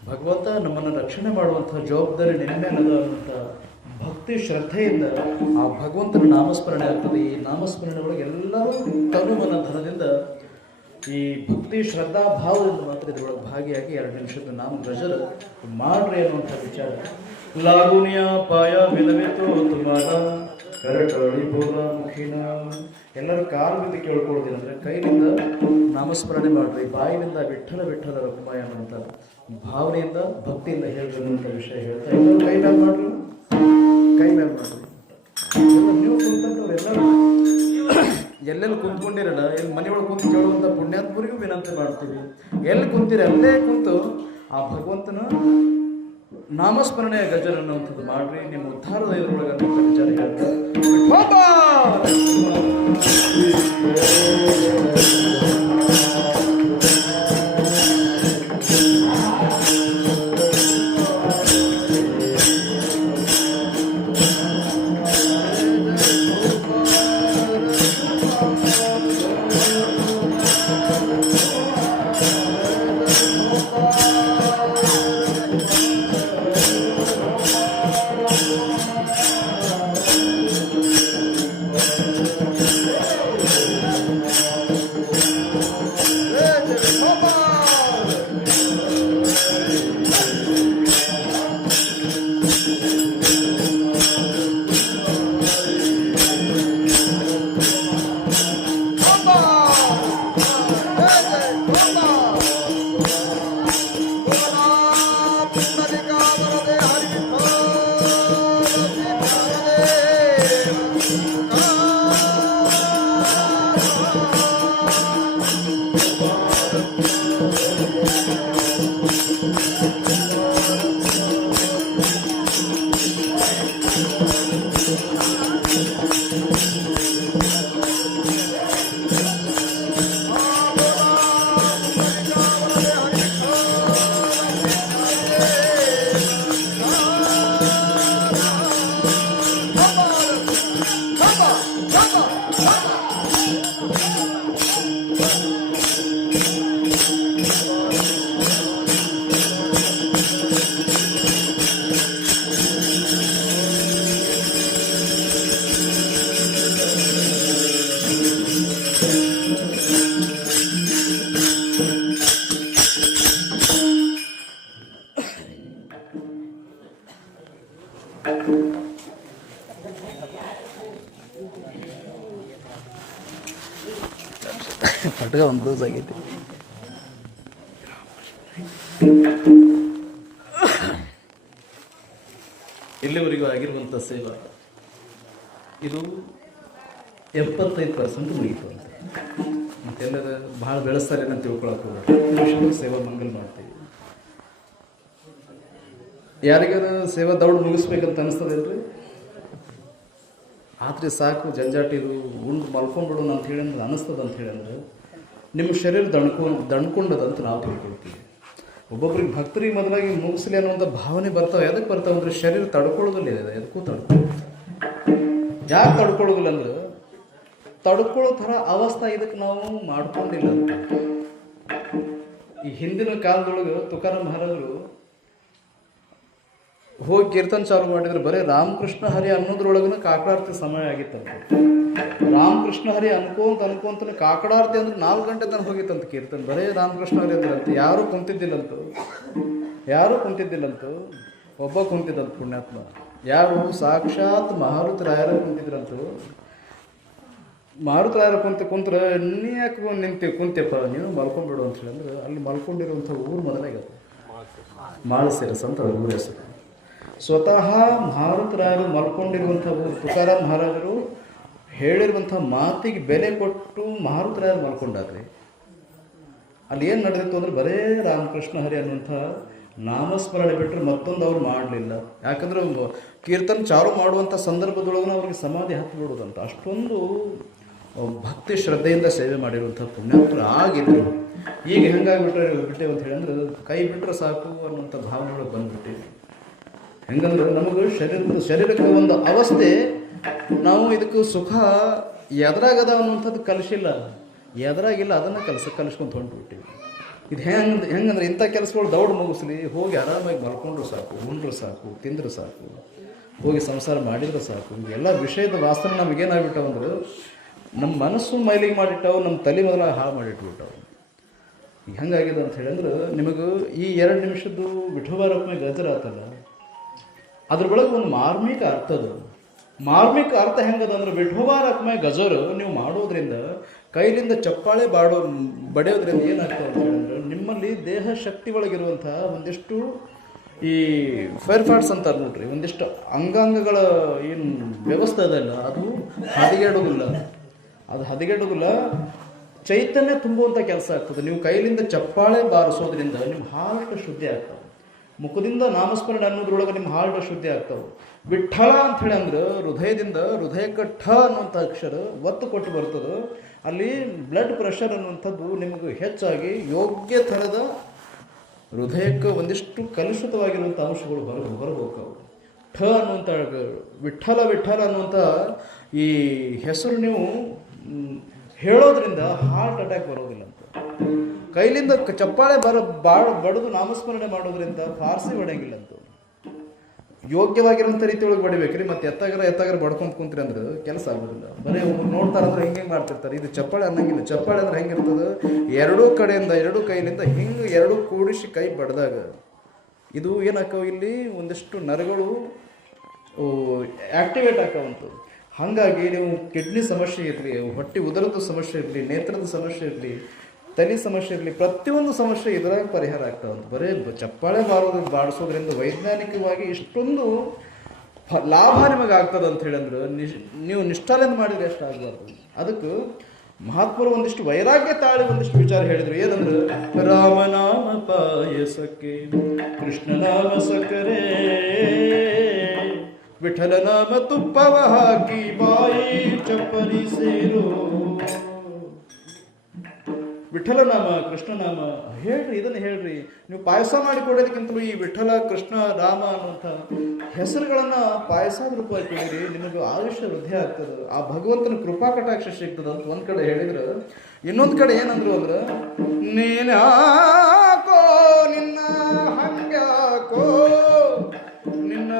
ಭಗವಂತ ನಮ್ಮನ್ನು ರಕ್ಷಣೆ ಮಾಡುವಂಥ ಜವಾಬ್ದಾರಿ ನಿನ್ಮೇಲದ ಅಂತ ಭಕ್ತಿ ಶ್ರದ್ಧೆಯಿಂದ ಆ ಭಗವಂತನ ನಾಮಸ್ಮರಣೆ ಆಗ್ತದೆ. ಈ ನಾಮಸ್ಮರಣೆ ಒಳಗೆ ಎಲ್ಲರೂ ತನುಮನ ಧನದಿಂದ ಈ ಭಕ್ತಿ ಶ್ರದ್ಧಾ ಭಾವದಿಂದ ಮಾತ್ರ ಇದರೊಳಗೆ ಭಾಗಿಯಾಗಿ 2 ನಿಮಿಷದ ನಾಮ ಗಜರ ಮಾಡ್ರಿ ಅನ್ನುವಂಥ ವಿಚಾರ. ಲಾಗುನಿಯ ಪಾಯ ವಿಲವಿತು ತುಮಾರ ಕರಟಳಿ ಬೋಲ ಮುಖಿನ. ಎಲ್ಲರೂ ಕಾಲು ಬಿದ್ದು ಕೇಳ್ಕೊಳ್ಳೋದೇನಂದ್ರೆ ಕೈನಿಂದ ನಾಮಸ್ಮರಣೆ ಮಾಡ್ರಿ, ಬಾಯಿನಿಂದ ವಿಠಲ ವಿಠಲ ರಕುಮಾಯ ಅನ್ನುವಂಥ ಭಾವನೆಯಿಂದ ಭಕ್ತಿಯಿಂದ ಹೇಳ್ಬೇಕಂತ ವಿಷಯ ಹೇಳ್ತಾ ಎಲ್ಲರೂ ಕೈ ಮೇಲೆ ಮಾಡ್ರಿ, ಕೈ ಮೇಲೆ ಮಾಡ್ರಿ. ಎಲ್ಲ ನೀವು ಕುಂತವ್ರು ಎಲ್ಲರೂ ಎಲ್ಲೆಲ್ಲಿ ಕುಂತ್ಕೊಂಡಿರಲ್ಲ, ಎಲ್ಲಿ ಮನೆಯೊಳಗೆ ಕುಂತು ಕೇಳುವಂಥ ಪುಣ್ಯಾತ್ಮರಿಗೂ ವಿನಂತಿ ಮಾಡ್ತೀವಿ. ಎಲ್ಲಿ ಕುಂತೀರಿ ಅಲ್ಲೇ ಕುಂತು ಆ ಭಗವಂತನ ನಾಮಸ್ಮರಣೆಯ ಗಜರ ಅನ್ನುವಂಥದ್ದು ಮಾಡ್ರಿ, ನಿಮ್ಮ ಉದ್ಧಾರದ ಇದರೊಳಗೆ ಅನ್ನುವಂಥ ವಿಚಾರ ಹೇಳ್ತಾರೆ. ಪಟ್ಗ ಒಂದು ಲೂಸ್ ಆಗೈತಿ. ಇಲ್ಲಿವರೆಗೂ ಆಗಿರುವಂಥ ಸೇವಾ ಇದು 75% ಮುಗೀತು ಅಂತ. ಮತ್ತೆಲ್ಲದ ಭಾಳ ಬೆಳೆಸ್ತಾರೆ ಅಂತ ತಿಳ್ಕೊಳಕ್ಕೆ ಹೋಗ್ಬಿಟ್ಟು ಸೇವಾ ಮಂಗಲ್ ಮಾಡ್ತೀವಿ. ಯಾರಿಗಾರ ಸೇವಾ ದೌಡ್ ಮುಗಿಸ್ಬೇಕಂತ ಅನಿಸ್ತದೇನ್ರಿ? ಆದ್ರೆ ಸಾಕು ಜಂಜಾಟಿದು ಉಂಡು ಮಲ್ಕೊಂಡ್ಬಿಡೋಣ ಅಂತ ಹೇಳಿ ಅನಿಸ್ತದ ಅಂತ ಹೇಳಿದ್ರೆ ನಿಮ್ಮ ಶರೀರ ದಣ್ಕೊಂಡದಂತ ನಾವು ತಿಳ್ಕೊಳ್ತೀವಿ. ಒಬ್ಬೊಬ್ರಿಗೆ ಭಕ್ತರಿಗೆ ಮೊದಲಾಗಿ ಮುಗಿಸ್ಲಿ ಅನ್ನುವಂಥ ಭಾವನೆ ಬರ್ತಾವೆ. ಎದಕ್ಕೆ ಬರ್ತಾವೆ ಅಂದರೆ ಶರೀರ ತಡ್ಕೊಳ್ಳೋದಿಲ್ಲ ಇದೆ, ಎದಕ್ಕೂ ಯಾಕೆ ತಡ್ಕೊಳ್ಳೋದಿಲ್ಲ ಅಂದ್ರೆ ತಡ್ಕೊಳ್ಳೋ ಥರ ಅವಸ್ಥೆ ಇದಕ್ಕೆ ನಾವು ಮಾಡ್ಕೊಂಡಿಲ್ಲ. ಈ ಹಿಂದಿನ ಕಾಲದೊಳಗೆ ತುಕಾರಾಮ್ ಮಹಾರಾಜರು ಹೋಗಿ ಕೀರ್ತನ ಚಾಲು ಮಾಡಿದ್ರೆ ಬರೀ ರಾಮಕೃಷ್ಣ ಹರಿ ಅನ್ನೋದ್ರೊಳಗನ ಕಾಕಡಾರ್ತಿ ಸಮಯ ಆಗಿತ್ತಂತೆ. ರಾಮಕೃಷ್ಣ ಹರಿ ಅನ್ಕೊಂತಾನೆ ಕಾಕಡಾರ್ತಿ ಅಂದ್ರೆ 4 ಗಂಟೆ ತನಕ ಹೋಗಿತ್ತಂತ ಕೀರ್ತನ. ಬರೇ ರಾಮಕೃಷ್ಣ ಹರಿ ಅಂದ್ರಂತೆ. ಯಾರೂ ಕುಂತಿದ್ದಿಲ್ಲಂತು. ಒಬ್ಬ ಕುಂತಿದ್ದಂತ ಪುಣ್ಯಾತ್ಮ. ಯಾರು? ಸಾಕ್ಷಾತ್ ಮಾರುತಿ ರಾಯರ ಕುಂತಿದ್ರಂತು. ಮಾರುತಿ ರಾಯರ ಕುಂತ್ರೆ ನೀ ಯಾಕೆ ಕುಂತೆಪ್ಪ, ನೀನು ಮಲ್ಕೊಂಡ್ಬಿಡು ಅಂತ ಹೇಳಿದ್ರೆ ಅಲ್ಲಿ ಮಲ್ಕೊಂಡಿರುವಂಥ ಊರು ಮೊದಲಾಗದು ಮಾಳಸೇರಸ್ ಅಂತ ಊರ ಹೆಸರು. ಸ್ವತಃ ಮಾರುತಿ ರಾಯರು ಮಲ್ಕೊಂಡಿರುವಂಥ ಊರು. ತುಕಾರಾಮ್ ಮಹಾರಾಜರು ಹೇಳಿರುವಂಥ ಮಾತಿಗೆ ಬೆಲೆ ಕೊಟ್ಟು ಮಾರುತಿ ರಾಯರು ಮಲ್ಕೊಂಡಾರ್ರಿ. ಅಲ್ಲಿ ಏನು ನಡೆದಿತ್ತು ಅಂದ್ರೆ ಬರೇ ರಾಮಕೃಷ್ಣ ಹರಿ ಅನ್ನುವಂಥ ನಾಮಸ್ಮರಣೆ ಬಿಟ್ಟರೆ ಮತ್ತೊಂದು ಅವ್ರು ಮಾಡಲಿಲ್ಲ. ಯಾಕಂದ್ರೆ ಕೀರ್ತನ ಚಾಲು ಮಾಡುವಂಥ ಸಂದರ್ಭದೊಳಗೂ ಅವ್ರಿಗೆ ಸಮಾಧಿ ಹತ್ತು ಬಿಡೋದಂತ ಅಷ್ಟೊಂದು ಭಕ್ತಿ ಶ್ರದ್ಧೆಯಿಂದ ಸೇವೆ ಮಾಡಿರುವಂಥ ಪುಣ್ಯಾತ್ಮರು ಆಗಿದ್ರು. ಈಗ ಹೆಂಗಾಗಿಬಿಟ್ಟೇವೆ ಅಂತ ಹೇಳಿ ಅಂದ್ರೆ ಕೈ ಬಿಟ್ಟರೆ ಸಾಕು ಅನ್ನುವಂಥ ಭಾವನೆಗಳು ಬಂದ್ಬಿಟ್ಟಿವೆ. ಹೆಂಗಂದ್ರೆ ನಮಗೆ ಶರೀರಕ್ಕೆ ಒಂದು ಅವಸ್ಥೆ, ನಾವು ಇದಕ್ಕೆ ಸುಖ ಎದ್ರಾಗದ ಅನ್ನುವಂಥದ್ದು ಕಲಿಸಿಲ್ಲ, ಎದ್ರಾಗಿಲ್ಲ ಅದನ್ನು ಕಲಿಸ್ಕೊಂತ ಹೊಂಟ್ಬಿಟ್ಟಿವಿ. ಇದು ಹೆಂಗಂದ್ರೆ ಇಂಥ ಕೆಲಸಗಳು ದೌಡ್ ಮುಗಿಸ್ಲಿ, ಹೋಗಿ ಆರಾಮಾಗಿ ಮಲ್ಕೊಂಡ್ರು ಸಾಕು, ಉಂಡ್ರು ಸಾಕು, ತಿಂದ್ರು ಸಾಕು, ಹೋಗಿ ಸಂಸಾರ ಮಾಡಿದ್ರೆ ಸಾಕು. ಎಲ್ಲ ವಿಷಯದ ವಾಸನೆ ನಮಗೇನಾಗ್ಬಿಟ್ಟವು ಅಂದ್ರೆ ನಮ್ಮ ಮನಸ್ಸು ಮೈಲಿಗೆ ಮಾಡಿಟ್ಟವು, ನಮ್ಮ ತಲೆ ಮೊದಲ ಹಾಳು ಮಾಡಿಟ್ಬಿಟ್ಟವು. ಈಗ ಹೆಂಗಾಗಿದೆ ಅಂತ ಹೇಳಿದ್ರೆ ನಿಮಗೆ ಈ 2 ನಿಮಿಷದ್ದು ವಿಠೋಬಾರಪ್ಪ ಗಜರ ಆತಲ್ಲ, ಅದ್ರೊಳಗೆ ಒಂದು ಮಾರ್ಮಿಕ ಅರ್ಥ ಅದು. ಮಾರ್ಮಿಕ ಅರ್ಥ ಹೆಂಗದ ಅಂದ್ರೆ ವಿಠೋಬಾರಪ್ಪ ಗಜರು ನೀವು ಮಾಡೋದ್ರಿಂದ, ಕೈಲಿಂದ ಚಪ್ಪಾಳೆ ಬಡಿಯೋದ್ರಿಂದ ಏನಾಗ್ತದೆ ಅಂತ ಹೇಳಿದ್ರೆ ನಿಮ್ಮಲ್ಲಿ ದೇಹ ಶಕ್ತಿ ಒಳಗಿರುವಂತಹ ಒಂದಿಷ್ಟು ಈ ಫೈರ್ ಪಾರ್ಟ್ಸ್ ಅಂತ ನೋಡ್ರಿ, ಒಂದಿಷ್ಟು ಅಂಗಾಂಗಗಳ ಏನು ವ್ಯವಸ್ಥೆ ಅದಲ್ಲ ಅದು ಹದಿಗೆಡುವುದಿಲ್ಲ, ಚೈತನ್ಯ ತುಂಬುವಂಥ ಕೆಲಸ ಆಗ್ತದೆ. ನೀವು ಕೈಲಿಂದ ಚಪ್ಪಾಳೆ ಬಾರಿಸೋದ್ರಿಂದ ನಿಮ್ಮ ಹಾರ್ಟ್ ಶುದ್ಧಿ ಆಗ್ತವೆ, ಮುಖದಿಂದ ನಾಮಸ್ಮರಣೆ ಅನ್ನೋದ್ರೊಳಗೆ ನಿಮ್ಮ ಹಾರ್ಟ್ ಶುದ್ಧಿ ಆಗ್ತವೆ. ವಿಠ್ಠಲ ಅಂತ ಹೇಳಿ ಅಂದ್ರೆ ಹೃದಯಕ್ಕೆ ಠ ಅನ್ನುವಂಥ ಅಕ್ಷರ ಒತ್ತು ಕೊಟ್ಟು ಬರ್ತದೆ. ಅಲ್ಲಿ ಬ್ಲಡ್ ಪ್ರೆಷರ್ ಅನ್ನುವಂಥದ್ದು ನಿಮಗೆ ಹೆಚ್ಚಾಗಿ ಯೋಗ್ಯ ಥರದ ಹೃದಯಕ್ಕೆ ಒಂದಿಷ್ಟು ಕಲುಷಿತವಾಗಿರುವಂಥ ಅಂಶಗಳು ಹೊರಗೋಗ್ತವೆ. ಠ ಅನ್ನುವಂಥ ವಿಠ್ಠಲ ಅನ್ನುವಂಥ ಈ ಹೆಸರು ನೀವು ಹೇಳೋದ್ರಿಂದ ಹಾರ್ಟ್ ಅಟ್ಯಾಕ್ ಬರೋದಿಲ್ಲ ಅಂತ. ಕೈಲಿಂದ ಚಪ್ಪಾಳೆ ಬಡದು ನಾಮಸ್ಮರಣೆ ಮಾಡೋದ್ರಿಂದ ಫಾರ್ಸಿ ಹೊಡೆಯಂಗಿಲ್ಲ ಅಂತ. ಯೋಗ್ಯವಾಗಿರುವಂಥ ರೀತಿ ಒಳಗೆ ಬಡಿಬೇಕ್ರಿ. ಮತ್ತೆ ಎತ್ತಾಗರ ಬಡ್ಕೊಂತ ಕುಂತ್ರಿ ಅಂದ್ರೆ ಕೆಲಸ ಆಗೋದಿಲ್ಲ. ಬರೀ ನೋಡ್ತಾರಂದ್ರೆ ಹಿಂಗೆ ಮಾಡ್ತಿರ್ತಾರೆ. ಇದು ಚಪ್ಪಾಳೆ ಅನ್ನಂಗಿಲ್ಲ. ಚಪ್ಪಾಳೆ ಅಂದ್ರೆ ಹೆಂಗಿರ್ತದೆ, ಎರಡೂ ಕಡೆಯಿಂದ 2 ಕೈಲಿಂದ ಹಿಂಗೆ 2 ಕೂಡಿಸಿ ಕೈ ಬಡ್ದಾಗ ಇದು ಏನಾಕವು, ಇಲ್ಲಿ ಒಂದಿಷ್ಟು ನರಗಳು ಆಕ್ಟಿವೇಟ್ ಆಕಾವಂಥದ್ದು. ಹಾಗಾಗಿ ನೀವು ಕಿಡ್ನಿ ಸಮಸ್ಯೆ ಇರಲಿ, ಹೊಟ್ಟೆ ಉದರದ ಸಮಸ್ಯೆ ಇರಲಿ, ನೇತ್ರದ ಸಮಸ್ಯೆ ಇರಲಿ, ತಲೆ ಸಮಸ್ಯೆ ಇರಲಿ, ಪ್ರತಿಯೊಂದು ಸಮಸ್ಯೆ ಇದರಾಗ ಪರಿಹಾರ ಆಗ್ತಾವಂತ. ಬರೀ ಚಪ್ಪಾಳೆ ಬಾಡಿಸೋದ್ರಿಂದ ವೈಜ್ಞಾನಿಕವಾಗಿ ಇಷ್ಟೊಂದು ಲಾಭ ನಿಮಗೆ ಆಗ್ತದೆ ಅಂತ ಹೇಳಿದ್ರೆ ನೀವು ನಿಷ್ಠಾಲಿಂದ ಮಾಡಿದ್ರೆ ಎಷ್ಟು ಆಗಬಾರ್ದು. ಅದಕ್ಕೆ ಮಹಾತ್ಮರು ಒಂದಿಷ್ಟು ವೈರಾಗ್ಯ ತಾಳಿ ಒಂದಿಷ್ಟು ವಿಚಾರ ಹೇಳಿದ್ರು. ಏನಂದ್ರೆ ರಾಮನಾಮ ಪಾಯಸಕ್ಕೆ ಕೃಷ್ಣನಾಮ ಸಕ್ಕರೆ, ವಿಠಲ ನಾಮ ತುಪ್ಪವ ಹಾಕಿ ಬಾಯಿ ಚಪ್ಪಲಿ ಸೇರು. ವಿಠಲ ನಾಮ ಕೃಷ್ಣನಾಮ ಹೇಳ್ರಿ, ಇದನ್ನು ಹೇಳ್ರಿ. ನೀವು ಪಾಯಸ ಮಾಡಿಕೊಡೋದಕ್ಕಿಂತಲೂ ಈ ವಿಠಲ ಕೃಷ್ಣ ರಾಮ ಅನ್ನುವಂಥ ಹೆಸರುಗಳನ್ನ ಪಾಯಸದ ರೂಪವಾಗಿ ಕೊಡಿರಿ, ನಿಮಗೆ ಆಯುಷ್ಯ ವೃದ್ಧಿ ಆಗ್ತದೆ, ಆ ಭಗವಂತನ ಕೃಪಾ ಕಟಾಕ್ಷ ಸಿಗ್ತದೆ ಅಂತ ಒಂದ್ ಕಡೆ ಹೇಳಿದ್ರೆ, ಇನ್ನೊಂದು ಕಡೆ ಏನಂದ್ರು ಅಂದ್ರೆ ನೀನ್ಯಾಕೋ ನಿನ್ನ ಹಂಗ್ಯಾಕೋ ನಿನ್ನ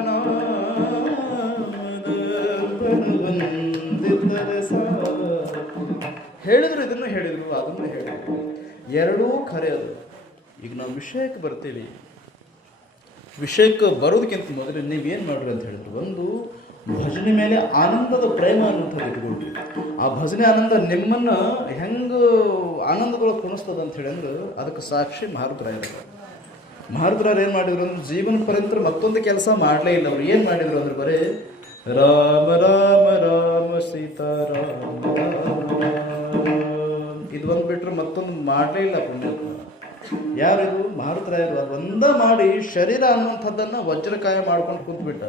ಹೇಳಿದ್ರು, ಇದನ್ನು ಹೇಳಿದ್ರು, ಅದನ್ನು ಹೇಳಿದ್ರು. ಎರಡೂ ಖರೆ ಅದು. ಈಗ ನಾವು ವಿಷಯಕ್ಕೆ ಬರ್ತೀವಿ. ವಿಷಯಕ್ಕೆ ಬರೋದಕ್ಕಿಂತ ಮೊದಲು ನೀವೇನು ಮಾಡ್ರಿ ಅಂತ ಹೇಳಿದ್ರು, ಒಂದು ಭಜನೆ ಮೇಲೆ ಆನಂದದ ಪ್ರೇಮ ಅನ್ನುವಂಥದ್ದು ಇಟ್ಕೊಳ್ರಿ. ಆ ಭಜನೆ ಆನಂದ ನಿಮ್ಮನ್ನ ಹೆಂಗೆ ಆನಂದದೊಳಗೆ ಕುಣಿಸ್ತದ ಅಂತ ಹೇಳಿ ಅಂದ್ರೆ ಅದಕ್ಕೆ ಸಾಕ್ಷಿ ಮಹಾರುದ್ರಾಯರು. ಮಹಾರುದ್ರಾಯರು ಏನು ಮಾಡಿದ್ರು ಅಂದ್ರೆ ಜೀವನ ಪರ್ಯಂತರ ಮತ್ತೊಂದು ಕೆಲಸ ಮಾಡಲೇ ಇಲ್ಲ. ಅವ್ರು ಏನು ಮಾಡಿದ್ರು ಅಂದ್ರೆ ಬರೀ ರಾಮ ರಾಮ ರಾಮ ಸೀತಾರಾಮ ಇದು ಒಂದು ಬಿಟ್ರೆ ಮತ್ತೊಂದು ಮಾಡಲೇ ಇಲ್ಲ ಪುಣ್ಯಾತ್ಮ. ಯಾರಿದು? ಮಹಾರುದ್ರಾಯರು. ಅದೊಂದ ಮಾಡಿ ಶರೀರ ಅನ್ನುವಂಥದ್ದನ್ನು ವಜ್ರಕಾಯ ಮಾಡ್ಕೊಂಡು ಕೂತ್ಬಿಟ್ಟ.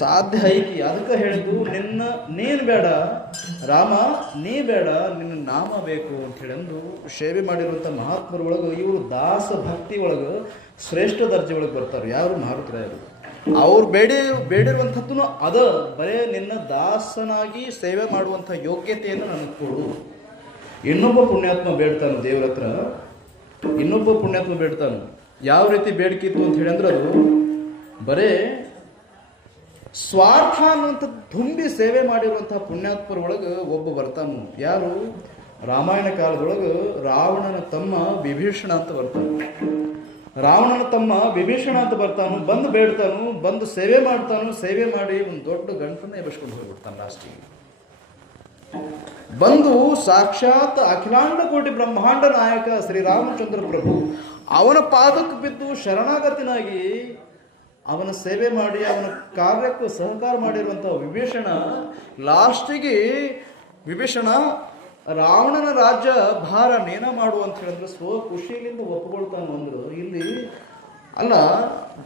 ಸಾಧ್ಯ ಐತಿ. ಅದಕ್ಕೆ ಹೇಳಿದ್ದು ನೀನು ಬೇಡ ರಾಮ, ನೀ ಬೇಡ, ನಿನ್ನ ನಾಮ ಬೇಕು ಅಂತ ಹೇಳಂದು ಸೇವೆ ಮಾಡಿರುವಂಥ ಮಹಾತ್ಮರ ಒಳಗೆ ಇವರು ದಾಸ ಭಕ್ತಿ ಒಳಗೆ ಶ್ರೇಷ್ಠ ದರ್ಜೆ ಒಳಗೆ ಬರ್ತಾರೆ. ಯಾರು? ಮಹಾರುದ್ರಾಯರು. ಅವ್ರು ಬೇಡಿರುವಂಥದ್ದು ಅದ, ಬರೇ ನಿನ್ನ ದಾಸನಾಗಿ ಸೇವೆ ಮಾಡುವಂಥ ಯೋಗ್ಯತೆಯನ್ನು ನನಗೆ ಕೊಡು. ಇನ್ನೊಬ್ಬ ಪುಣ್ಯಾತ್ಮ ಬೇಡ್ತಾನೆ ದೇವ್ರ ಹತ್ರ, ಇನ್ನೊಬ್ಬ ಪುಣ್ಯಾತ್ಮ ಬೇಡ್ತಾನೆ. ಯಾವ ರೀತಿ ಬೇಡಿಕೆ ಇತ್ತು ಅಂತ ಹೇಳಿ ಅಂದ್ರೆ ಅದು ಬರೇ ಸ್ವಾರ್ಥ ಅನ್ನುವಂಥದ್ದು ತುಂಬಿ ಸೇವೆ ಮಾಡಿರುವಂತಹ ಪುಣ್ಯಾತ್ಮರ ಒಳಗೆ ಒಬ್ಬ ಬರ್ತಾನು. ಯಾರು? ರಾಮಾಯಣ ಕಾಲದೊಳಗೆ ರಾವಣನ ತಮ್ಮ ವಿಭೀಷಣ ಅಂತ ಬರ್ತಾನೆ. ರಾವಣನ ತಮ್ಮ ವಿಭೀಷಣ ಅಂತ ಬರ್ತಾನು, ಬಂದು ಬೇಡ್ತಾನು, ಬಂದು ಸೇವೆ ಮಾಡ್ತಾನು. ಸೇವೆ ಮಾಡಿ ಒಂದು ದೊಡ್ಡ ಗಂಟನ್ನ ಎಬ್ಬಿಸ್ಕೊಂಡು ಹೋಗ್ಬಿಡ್ತಾನೆ. ಲಾಸ್ಟಿಗೆ ಬಂದು ಸಾಕ್ಷಾತ್ ಅಖಿಲಾಂಡ ಕೋಟಿ ಬ್ರಹ್ಮಾಂಡ ನಾಯಕ ಶ್ರೀರಾಮಚಂದ್ರ ಪ್ರಭು ಅವನ ಪಾದಕ್ಕೆ ಬಿದ್ದು ಶರಣಾಗತಿನಾಗಿ ಅವನ ಸೇವೆ ಮಾಡಿ ಅವನ ಕಾರ್ಯಕ್ಕೂ ಸಹಕಾರ ಮಾಡಿರುವಂಥ ವಿಭೀಷಣ ಲಾಸ್ಟಿಗೆ ವಿಭೀಷಣ ರಾವಣನ ರಾಜ್ಯ ಭಾರ ನೇನ ಮಾಡು ಅಂತ ಹೇಳಿದ್ರೆ ಸ್ವ ಖುಷಿಯಿಂದ ಒಪ್ಕೊಳ್ತಾನು. ಅಂದ್ರು ಇಲ್ಲಿ ಅಲ್ಲ,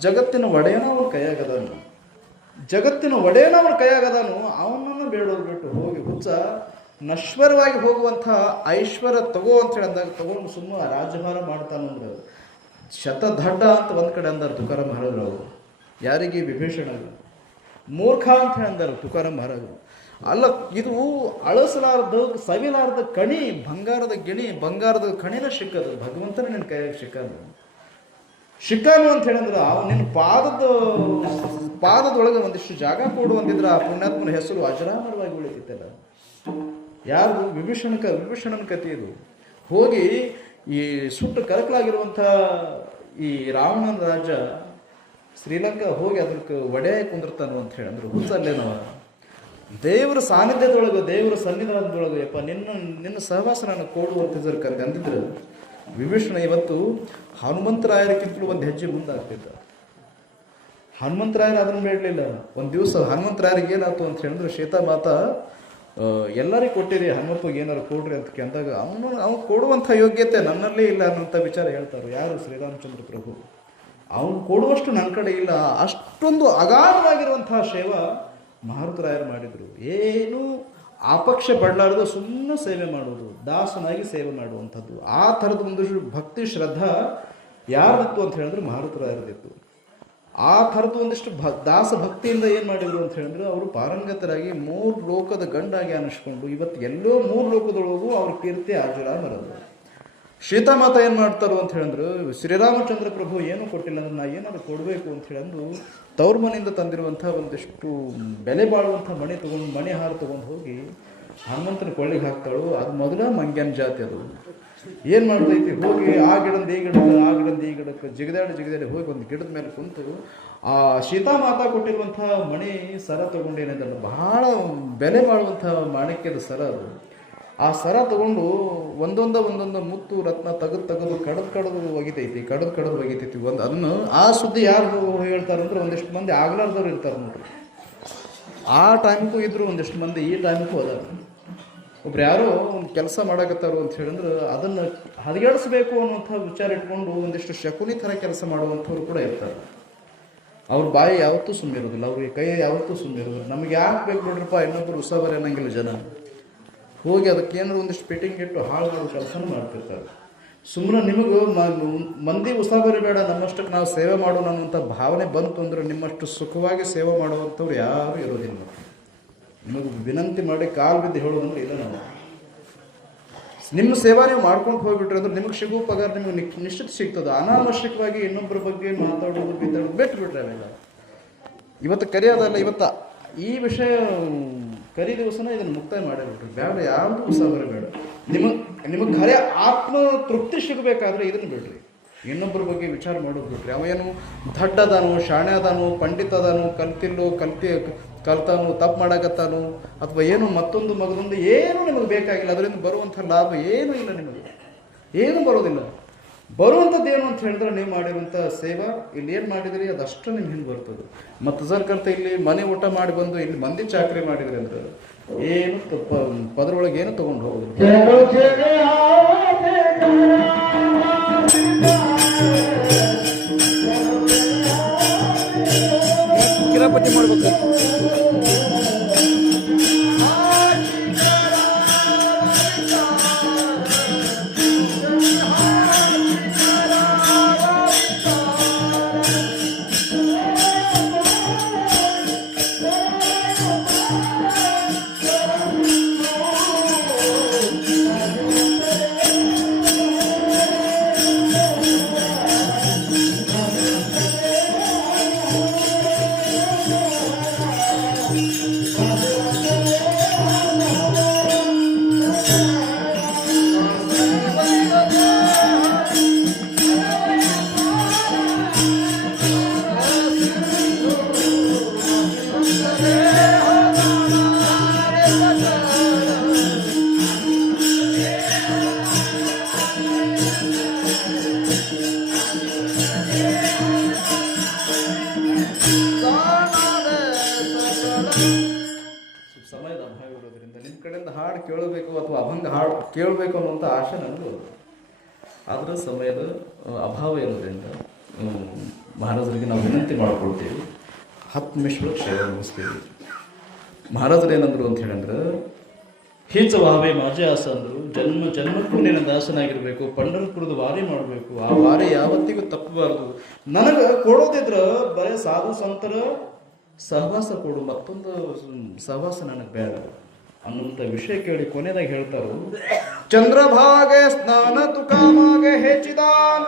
ಜಗತ್ತಿನ ಒಡೆಯನ ಅವನ ಕೈಯಾಗದಾನು, ಜಗತ್ತಿನ ಒಡೆಯನ ಅವನ ಕೈಯಾಗದಾನು. ಅವನನ್ನು ಬೇಡೋದು ಬಿಟ್ಟು ಹೋಗಿ ಹುಚ್ಚ ನಶ್ವರವಾಗಿ ಹೋಗುವಂಥ ಐಶ್ವರ್ಯ ತಗೋ ಅಂತ ಹೇಳಿ ಅಂದಾಗ ತಗೊಂಡು ಸುಮ್ಮನೆ ರಾಜ್ಯಭಾರ ಮಾಡ್ತಾನಂದ್ರೆ ಶತದಡ್ಡ ಅಂತ ಒಂದ್ ಕಡೆ ಅಂದಾರ ತುಕಾರಾಮ್ ಮಹಾರಾಜರು. ಯಾರಿಗೆ? ವಿಭೀಷಣ. ಮೂರ್ಖ ಅಂತ ಹೇಳಿದರು ತುಕಾರಾಮ್ ಮಹಾರಾಜರು. ಅಲ್ಲ, ಇದು ಅಳಸಲಾರ್ದ ಸವಿಲಾರ್ದ ಕಣಿ, ಬಂಗಾರದ ಗಿಣಿ, ಬಂಗಾರದ ಕಣಿನ ಸಿಕ್ಕದು, ಭಗವಂತನ ನಿನ್ನ ಕೈಯಾಗ ಶಿಕ್ಕಾನು ಅಂತ ಹೇಳಿದ್ರೆ ನಿನ್ನ ಪಾದದೊಳಗೆ ಒಂದಿಷ್ಟು ಜಾಗ ಕೊಡುವಂತಿದ್ರೆ ಆ ಪುಣ್ಯಾತ್ಮನ ಹೆಸರು ಅಜರಾಮರವಾಗಿ ಉಳಿತಿತ್ತಲ್ಲ. ಯಾರು? ವಿಭೀಷಣನ ಕಥೆ ಇದು. ಹೋಗಿ ಈ ಸುಟ್ಟು ಕರಕಲಾಗಿರುವಂಥ ಈ ರಾವಣನ ರಾಜ ಶ್ರೀಲಂಕಾ ಹೋಗಿ ಅದಕ್ಕೆ ಒಡೆ ಕುಂದಿರ್ತಾನು ಅಂತ ಹೇಳಿದ್ರು. ಹುಚ್ಚಲ್ಲೇನವ ದೇವರ ಸಾನ್ನಿಧ್ಯದೊಳಗೆ, ದೇವರ ಸನ್ನಿಧಾನದೊಳಗೆ ಯಪ್ಪ ನಿನ್ನ ಸಹವಾಸ ನಾನು ಕೊಡುವಂತಿದ್ರು ಅಂದಿದ್ರು. ವಿಭೀಷಣ ಇವತ್ತು ಹನುಮಂತರಾಯರಿಗಿಂತಲೂ ಒಂದು ಹೆಜ್ಜೆ ಮುಂದಾಗ್ತಿದ್ದ. ಹನುಮಂತರಾಯರು ಅದನ್ನು ಬೇಡಲಿಲ್ಲ. ಒಂದು ದಿವಸ ಹನುಮಂತರಾಯರಿಗೆ ಏನಾಯ್ತು ಅಂತ ಹೇಳಿದ್ರೆ, ಸೀತಾ ಮಾತಾ ಎಲ್ಲರಿಗೂ ಕೊಟ್ಟಿರಿ, ಹನುಮಪ್ಪಗೆ ಏನಾರು ಕೊಡ್ರಿ ಅಂತ ಅಂದಾಗ ಅವನು ಕೊಡುವಂಥ ಯೋಗ್ಯತೆ ನನ್ನಲ್ಲೇ ಇಲ್ಲ ಅನ್ನೋಂಥ ವಿಚಾರ ಹೇಳ್ತಾರೆ. ಯಾರು? ಶ್ರೀರಾಮಚಂದ್ರ ಪ್ರಭು. ಅವನು ಕೊಡುವಷ್ಟು ನನ್ನ ಕಡೆ ಇಲ್ಲ. ಅಷ್ಟೊಂದು ಅಗಾಧವಾಗಿರುವಂತಹ ಸೇವಾ ಮಾರುತರಾಯರು ಮಾಡಿದರು. ಏನು ಆಪಕ್ಷ ಪಡಲಾರ್ದು ಸುಮ್ಮನೆ ಸೇವೆ ಮಾಡುವುದು, ದಾಸನಾಗಿ ಸೇವೆ ಮಾಡುವಂಥದ್ದು. ಆ ಥರದ ಒಂದು ಭಕ್ತಿ ಶ್ರದ್ಧಾ ಯಾರ್ದಿತ್ತು ಅಂತ ಹೇಳಿದ್ರೆ ಮಾರುತರಾಯರದಿತ್ತು. ಆ ಥರದ್ದು ಒಂದಿಷ್ಟು ದಾಸ ಭಕ್ತಿಯಿಂದ ಏನು ಮಾಡಿದ್ರು ಅಂತ ಹೇಳಿದ್ರೆ, ಅವರು ಪಾರಂಗತರಾಗಿ 3 ಲೋಕದ ಗಂಡಾಗಿ ಅನಿಸ್ಕೊಂಡು ಇವತ್ತು ಎಲ್ಲೋ 3 ಲೋಕದೊಳಗೂ ಅವ್ರ ಕೀರ್ತಿ ಆಜುರಾಮರದು. ಸೀತಾಮಾತಾ ಏನು ಮಾಡ್ತಾರೋ ಅಂತ ಹೇಳಿದ್ರು, ಶ್ರೀರಾಮಚಂದ್ರ ಪ್ರಭು ಏನೂ ಕೊಟ್ಟಿಲ್ಲ ಅಂದ್ರೆ ನಾ ಏನಾದ್ರು ಕೊಡಬೇಕು ಅಂತ ಹೇಳಿದ್ರು ತವ್ರ ಮನೆಯಿಂದ ತಂದಿರುವಂಥ ಒಂದಿಷ್ಟು ಬೆಲೆ ಬಾಳುವಂಥ ಮಣಿ ಹಾರ ತೊಗೊಂಡು ಹೋಗಿ ಹನುಮಂತನ ಕೊಳ್ಳಿಗೆ ಹಾಕ್ತಾಳು. ಅದು ಮೊದಲ ಮಂಗ್ಯನ ಜಾತಿ. ಅದು ಏನು ಮಾಡ್ತೈತಿ, ಹೋಗಿ ಆ ಗಿಡದ ಈ ಗಿಡಕ್ಕೆ, ಆ ಗಿಡದ ಈ ಗಿಡಕ್ಕೆ ಜಿಗದಾಡಿ ಹೋಗಿ ಒಂದು ಗಿಡದ ಮೇಲೆ ಕುಂತು ಆ ಸೀತಾಮಾತಾ ಕೊಟ್ಟಿರುವಂಥ ಮಣಿ ಸರ ತೊಗೊಂಡೇನಿದಲ್ಲ, ಬಹಳ ಬೆಲೆ ಬಾಳುವಂಥ ಮಾಣಿಕ್ಯದ ಸರ ಅದು. ಆ ಸರ ತಗೊಂಡು ಒಂದೊಂದು ಮುತ್ತು ರತ್ನ ತೆಗೆದು ಕಡದು ಒಗಿತೈತಿ. ಅದನ್ನು ಆ ಸುದ್ದಿ ಯಾರು ಹೇಳ್ತಾರಂದ್ರೆ ಒಂದಿಷ್ಟು ಮಂದಿ ಆಗ್ಲಾರ್ದವ್ರು ಇರ್ತಾರೆ ನೋಡ್ರಿ. ಆ ಟೈಮ್ಗೂ ಇದ್ರು ಒಂದಿಷ್ಟು ಮಂದಿ, ಈ ಟೈಮ್ಗೂ ಅದಾರ. ಒಬ್ರು ಯಾರೋ ಒಂದು ಕೆಲಸ ಮಾಡಕತ್ತಾರು ಅಂತ ಹೇಳಿದ್ರೆ ಅದನ್ನು ಹದಗೆಡಿಸ್ಬೇಕು ಅನ್ನುವಂಥ ವಿಚಾರ ಇಟ್ಕೊಂಡು ಒಂದಿಷ್ಟು ಶಕುನಿ ಥರ ಕೆಲಸ ಮಾಡುವಂಥವ್ರು ಕೂಡ ಇರ್ತಾರೆ. ಅವ್ರ ಬಾಯಿ ಯಾವತ್ತೂ ಸುಮ್ಮಿರೋದಿಲ್ಲ, ಅವ್ರಿಗೆ ಕೈ ಯಾವತ್ತೂ ಸುಮ್ಮಿರೋದಿಲ್ಲ. ನಮ್ಗೆ ಯಾಕೆ ಬೇಕು ನೋಡ್ರಪ್ಪ, ಇನ್ನೊಬ್ಬರು ಉತ್ಸಾಹ ಅನ್ನಂಗಿಲ್ಲ ಜನ. ಹೋಗಿ ಅದಕ್ಕೆ ಏನಾದ್ರು ಒಂದಿಷ್ಟು ಫಿಟ್ಟಿಂಗ್ ಇಟ್ಟು ಹಾಳು ಮಾಡೋ ಕೆಲಸನೂ ಮಾಡ್ತಿರ್ತಾರೆ. ಸುಮ್ಮನೆ ನಿಮಗೂ ಮಂದಿ ಉಸಾಬರಿ ಬೇಡ, ನಮ್ಮಷ್ಟಕ್ಕೆ ನಾವು ಸೇವೆ ಮಾಡೋಣ ಅನ್ನುವಂಥ ಭಾವನೆ ಬಂತು ಅಂದರೆ ನಿಮ್ಮಷ್ಟು ಸುಖವಾಗಿ ಸೇವೆ ಮಾಡುವಂಥವ್ರು ಯಾರೂ ಇರೋದಿಲ್ಲ. ನಿಮಗೆ ವಿನಂತಿ ಮಾಡಿ ಕಾಲು ಬಿದ್ದು ಹೇಳೋದಂದ್ರೆ ಇಲ್ಲ. ನಾವು ನಿಮ್ಮ ಸೇವಾ ನೀವು ಮಾಡ್ಕೊಂಡು ಹೋಗ್ಬಿಟ್ರೆ ಅಂದ್ರೆ ನಿಮಗೆ ಸಿಗೋ ಪಗಾರ ನಿಮಗೆ ನಿಶ್ಚಿತ ಸಿಗ್ತದೆ. ಅನಾವಶ್ಯಕವಾಗಿ ಇನ್ನೊಬ್ಬರ ಬಗ್ಗೆ ಮಾತಾಡೋದು ಬಿಟ್ಟು ಬಿಟ್ರೆ ಅವೆಲ್ಲ ಇವತ್ತು ಕರೆಯೋದಲ್ಲ. ಇವತ್ತು ಈ ವಿಷಯ ಕರಿ ದಿವಸನ ಇದನ್ನು ಮುಕ್ತಾಯ ಮಾಡಿಬಿಟ್ರಿ. ಬೇಡ, ಯಾವುದು ಉಸಾಬರಿ ಬೇಡ. ನಿಮಗೆ ಖರೆ ಆತ್ಮ ತೃಪ್ತಿ ಸಿಗಬೇಕಾದ್ರೆ ಇದನ್ನು ಬಿಡ್ರಿ. ಇನ್ನೊಬ್ಬರ ಬಗ್ಗೆ ವಿಚಾರ ಮಾಡೋದು ಬಿಟ್ರಿ. ಅವೇನು ದಡ್ಡ ಅದಾನು, ಶಾಣೆ ಅದಾನು, ಪಂಡಿತ ಅದಾನು, ಕಲ್ತಾನು, ತಪ್ಪು ಮಾಡಕತ್ತಾನು, ಅಥವಾ ಏನು ಮತ್ತೊಂದು ಮಗದೊಂದು ಏನೂ ನಿಮಗೆ ಬೇಕಾಗಿಲ್ಲ. ಅದರಿಂದ ಬರುವಂಥ ಲಾಭ ಏನೂ ಇಲ್ಲ, ನಿಮಗೆ ಏನೂ ಬರೋದಿಲ್ಲ. ಬರುವಂಥದ್ದು ಏನು ಅಂತ ಹೇಳಿದ್ರೆ ನೀವು ಮಾಡಿರುವಂಥ ಸೇವಾ ಇಲ್ಲಿ ಏನು ಮಾಡಿದ್ರಿ ಅದಷ್ಟು ನಿಮ್ಮ ಹಿಂದೆ ಬರ್ತದೆ. ಮತ್ತು ಸರ್ಕಂತ ಇಲ್ಲಿ ಮನೆ ಊಟ ಮಾಡಿ ಬಂದು ಇಲ್ಲಿ ಮಂದಿ ಚಾಕರಿ ಮಾಡಿದ್ರಿ ಅಂದ್ರೆ ಏನು ಪದರೊಳಗೆ ಏನು ತೊಗೊಂಡು ಹೋಗೋದು. ಕಿರಾಪತಿ ಮಾಡ್ಬೇಕು. ಸಮಯದ ಅಭಾವ ಇರೋದ್ರಿಂದ ನಿಮ್ಮ ಕಡೆಯಿಂದ ಹಾಡು ಕೇಳಬೇಕು ಅಥವಾ ಅಭಂಗ ಹಾಡು ಕೇಳಬೇಕು ಅನ್ನುವಂಥ ಆಶೆ ನನಗೂ ಅದರ ಸಮಯದ ಅಭಾವ ಇರೋದ್ರಿಂದ ಮಹಾರಾಜರಿಗೆ ನಾವು ವಿನಂತಿ ಮಾಡ್ಕೊಳ್ತೀವಿ. 10 ನಿಮಿಷಗಳು ಸೇವೆ ಮುಗಿಸ್ತೀವಿ. ಮಹಾರಾಜರು ಏನಂದ್ರು ಅಂತ ಹೇಳಿದ್ರೆ, ಹೀಚ ವಾವೆ ಮಾಜೆ ಆಸ ಅಂದರು. ಜನ್ಮ ಜನ್ಮಕ್ಕೂ ನಿನ್ನ ದಾಸನಾಗಿರ್ಬೇಕು, ಪಂಢರಪುರದ ವಾರಿ ಮಾಡಬೇಕು, ಆ ವಾರಿ ಯಾವತ್ತಿಗೂ ತಪ್ಪಬಾರ್ದು. ನನಗೆ ಕೊಡೋದಿದ್ರ ಬರೀ ಸಾಧು ಸಂತರ ಸಹವಾಸ ಕೊಡು, ಮತ್ತೊಂದು ಸಹವಾಸ ನನಗೆ ಬೇಡ ಅನ್ನುವಂಥ ವಿಷಯ ಕೇಳಿ ಕೊನೆದಾಗ ಹೇಳ್ತಾರು, ಚಂದ್ರಭಾಗೆ ಸ್ನಾನ ತುಕಾಮಾಗೆ ಹೆಚ್ಚಿದಾನ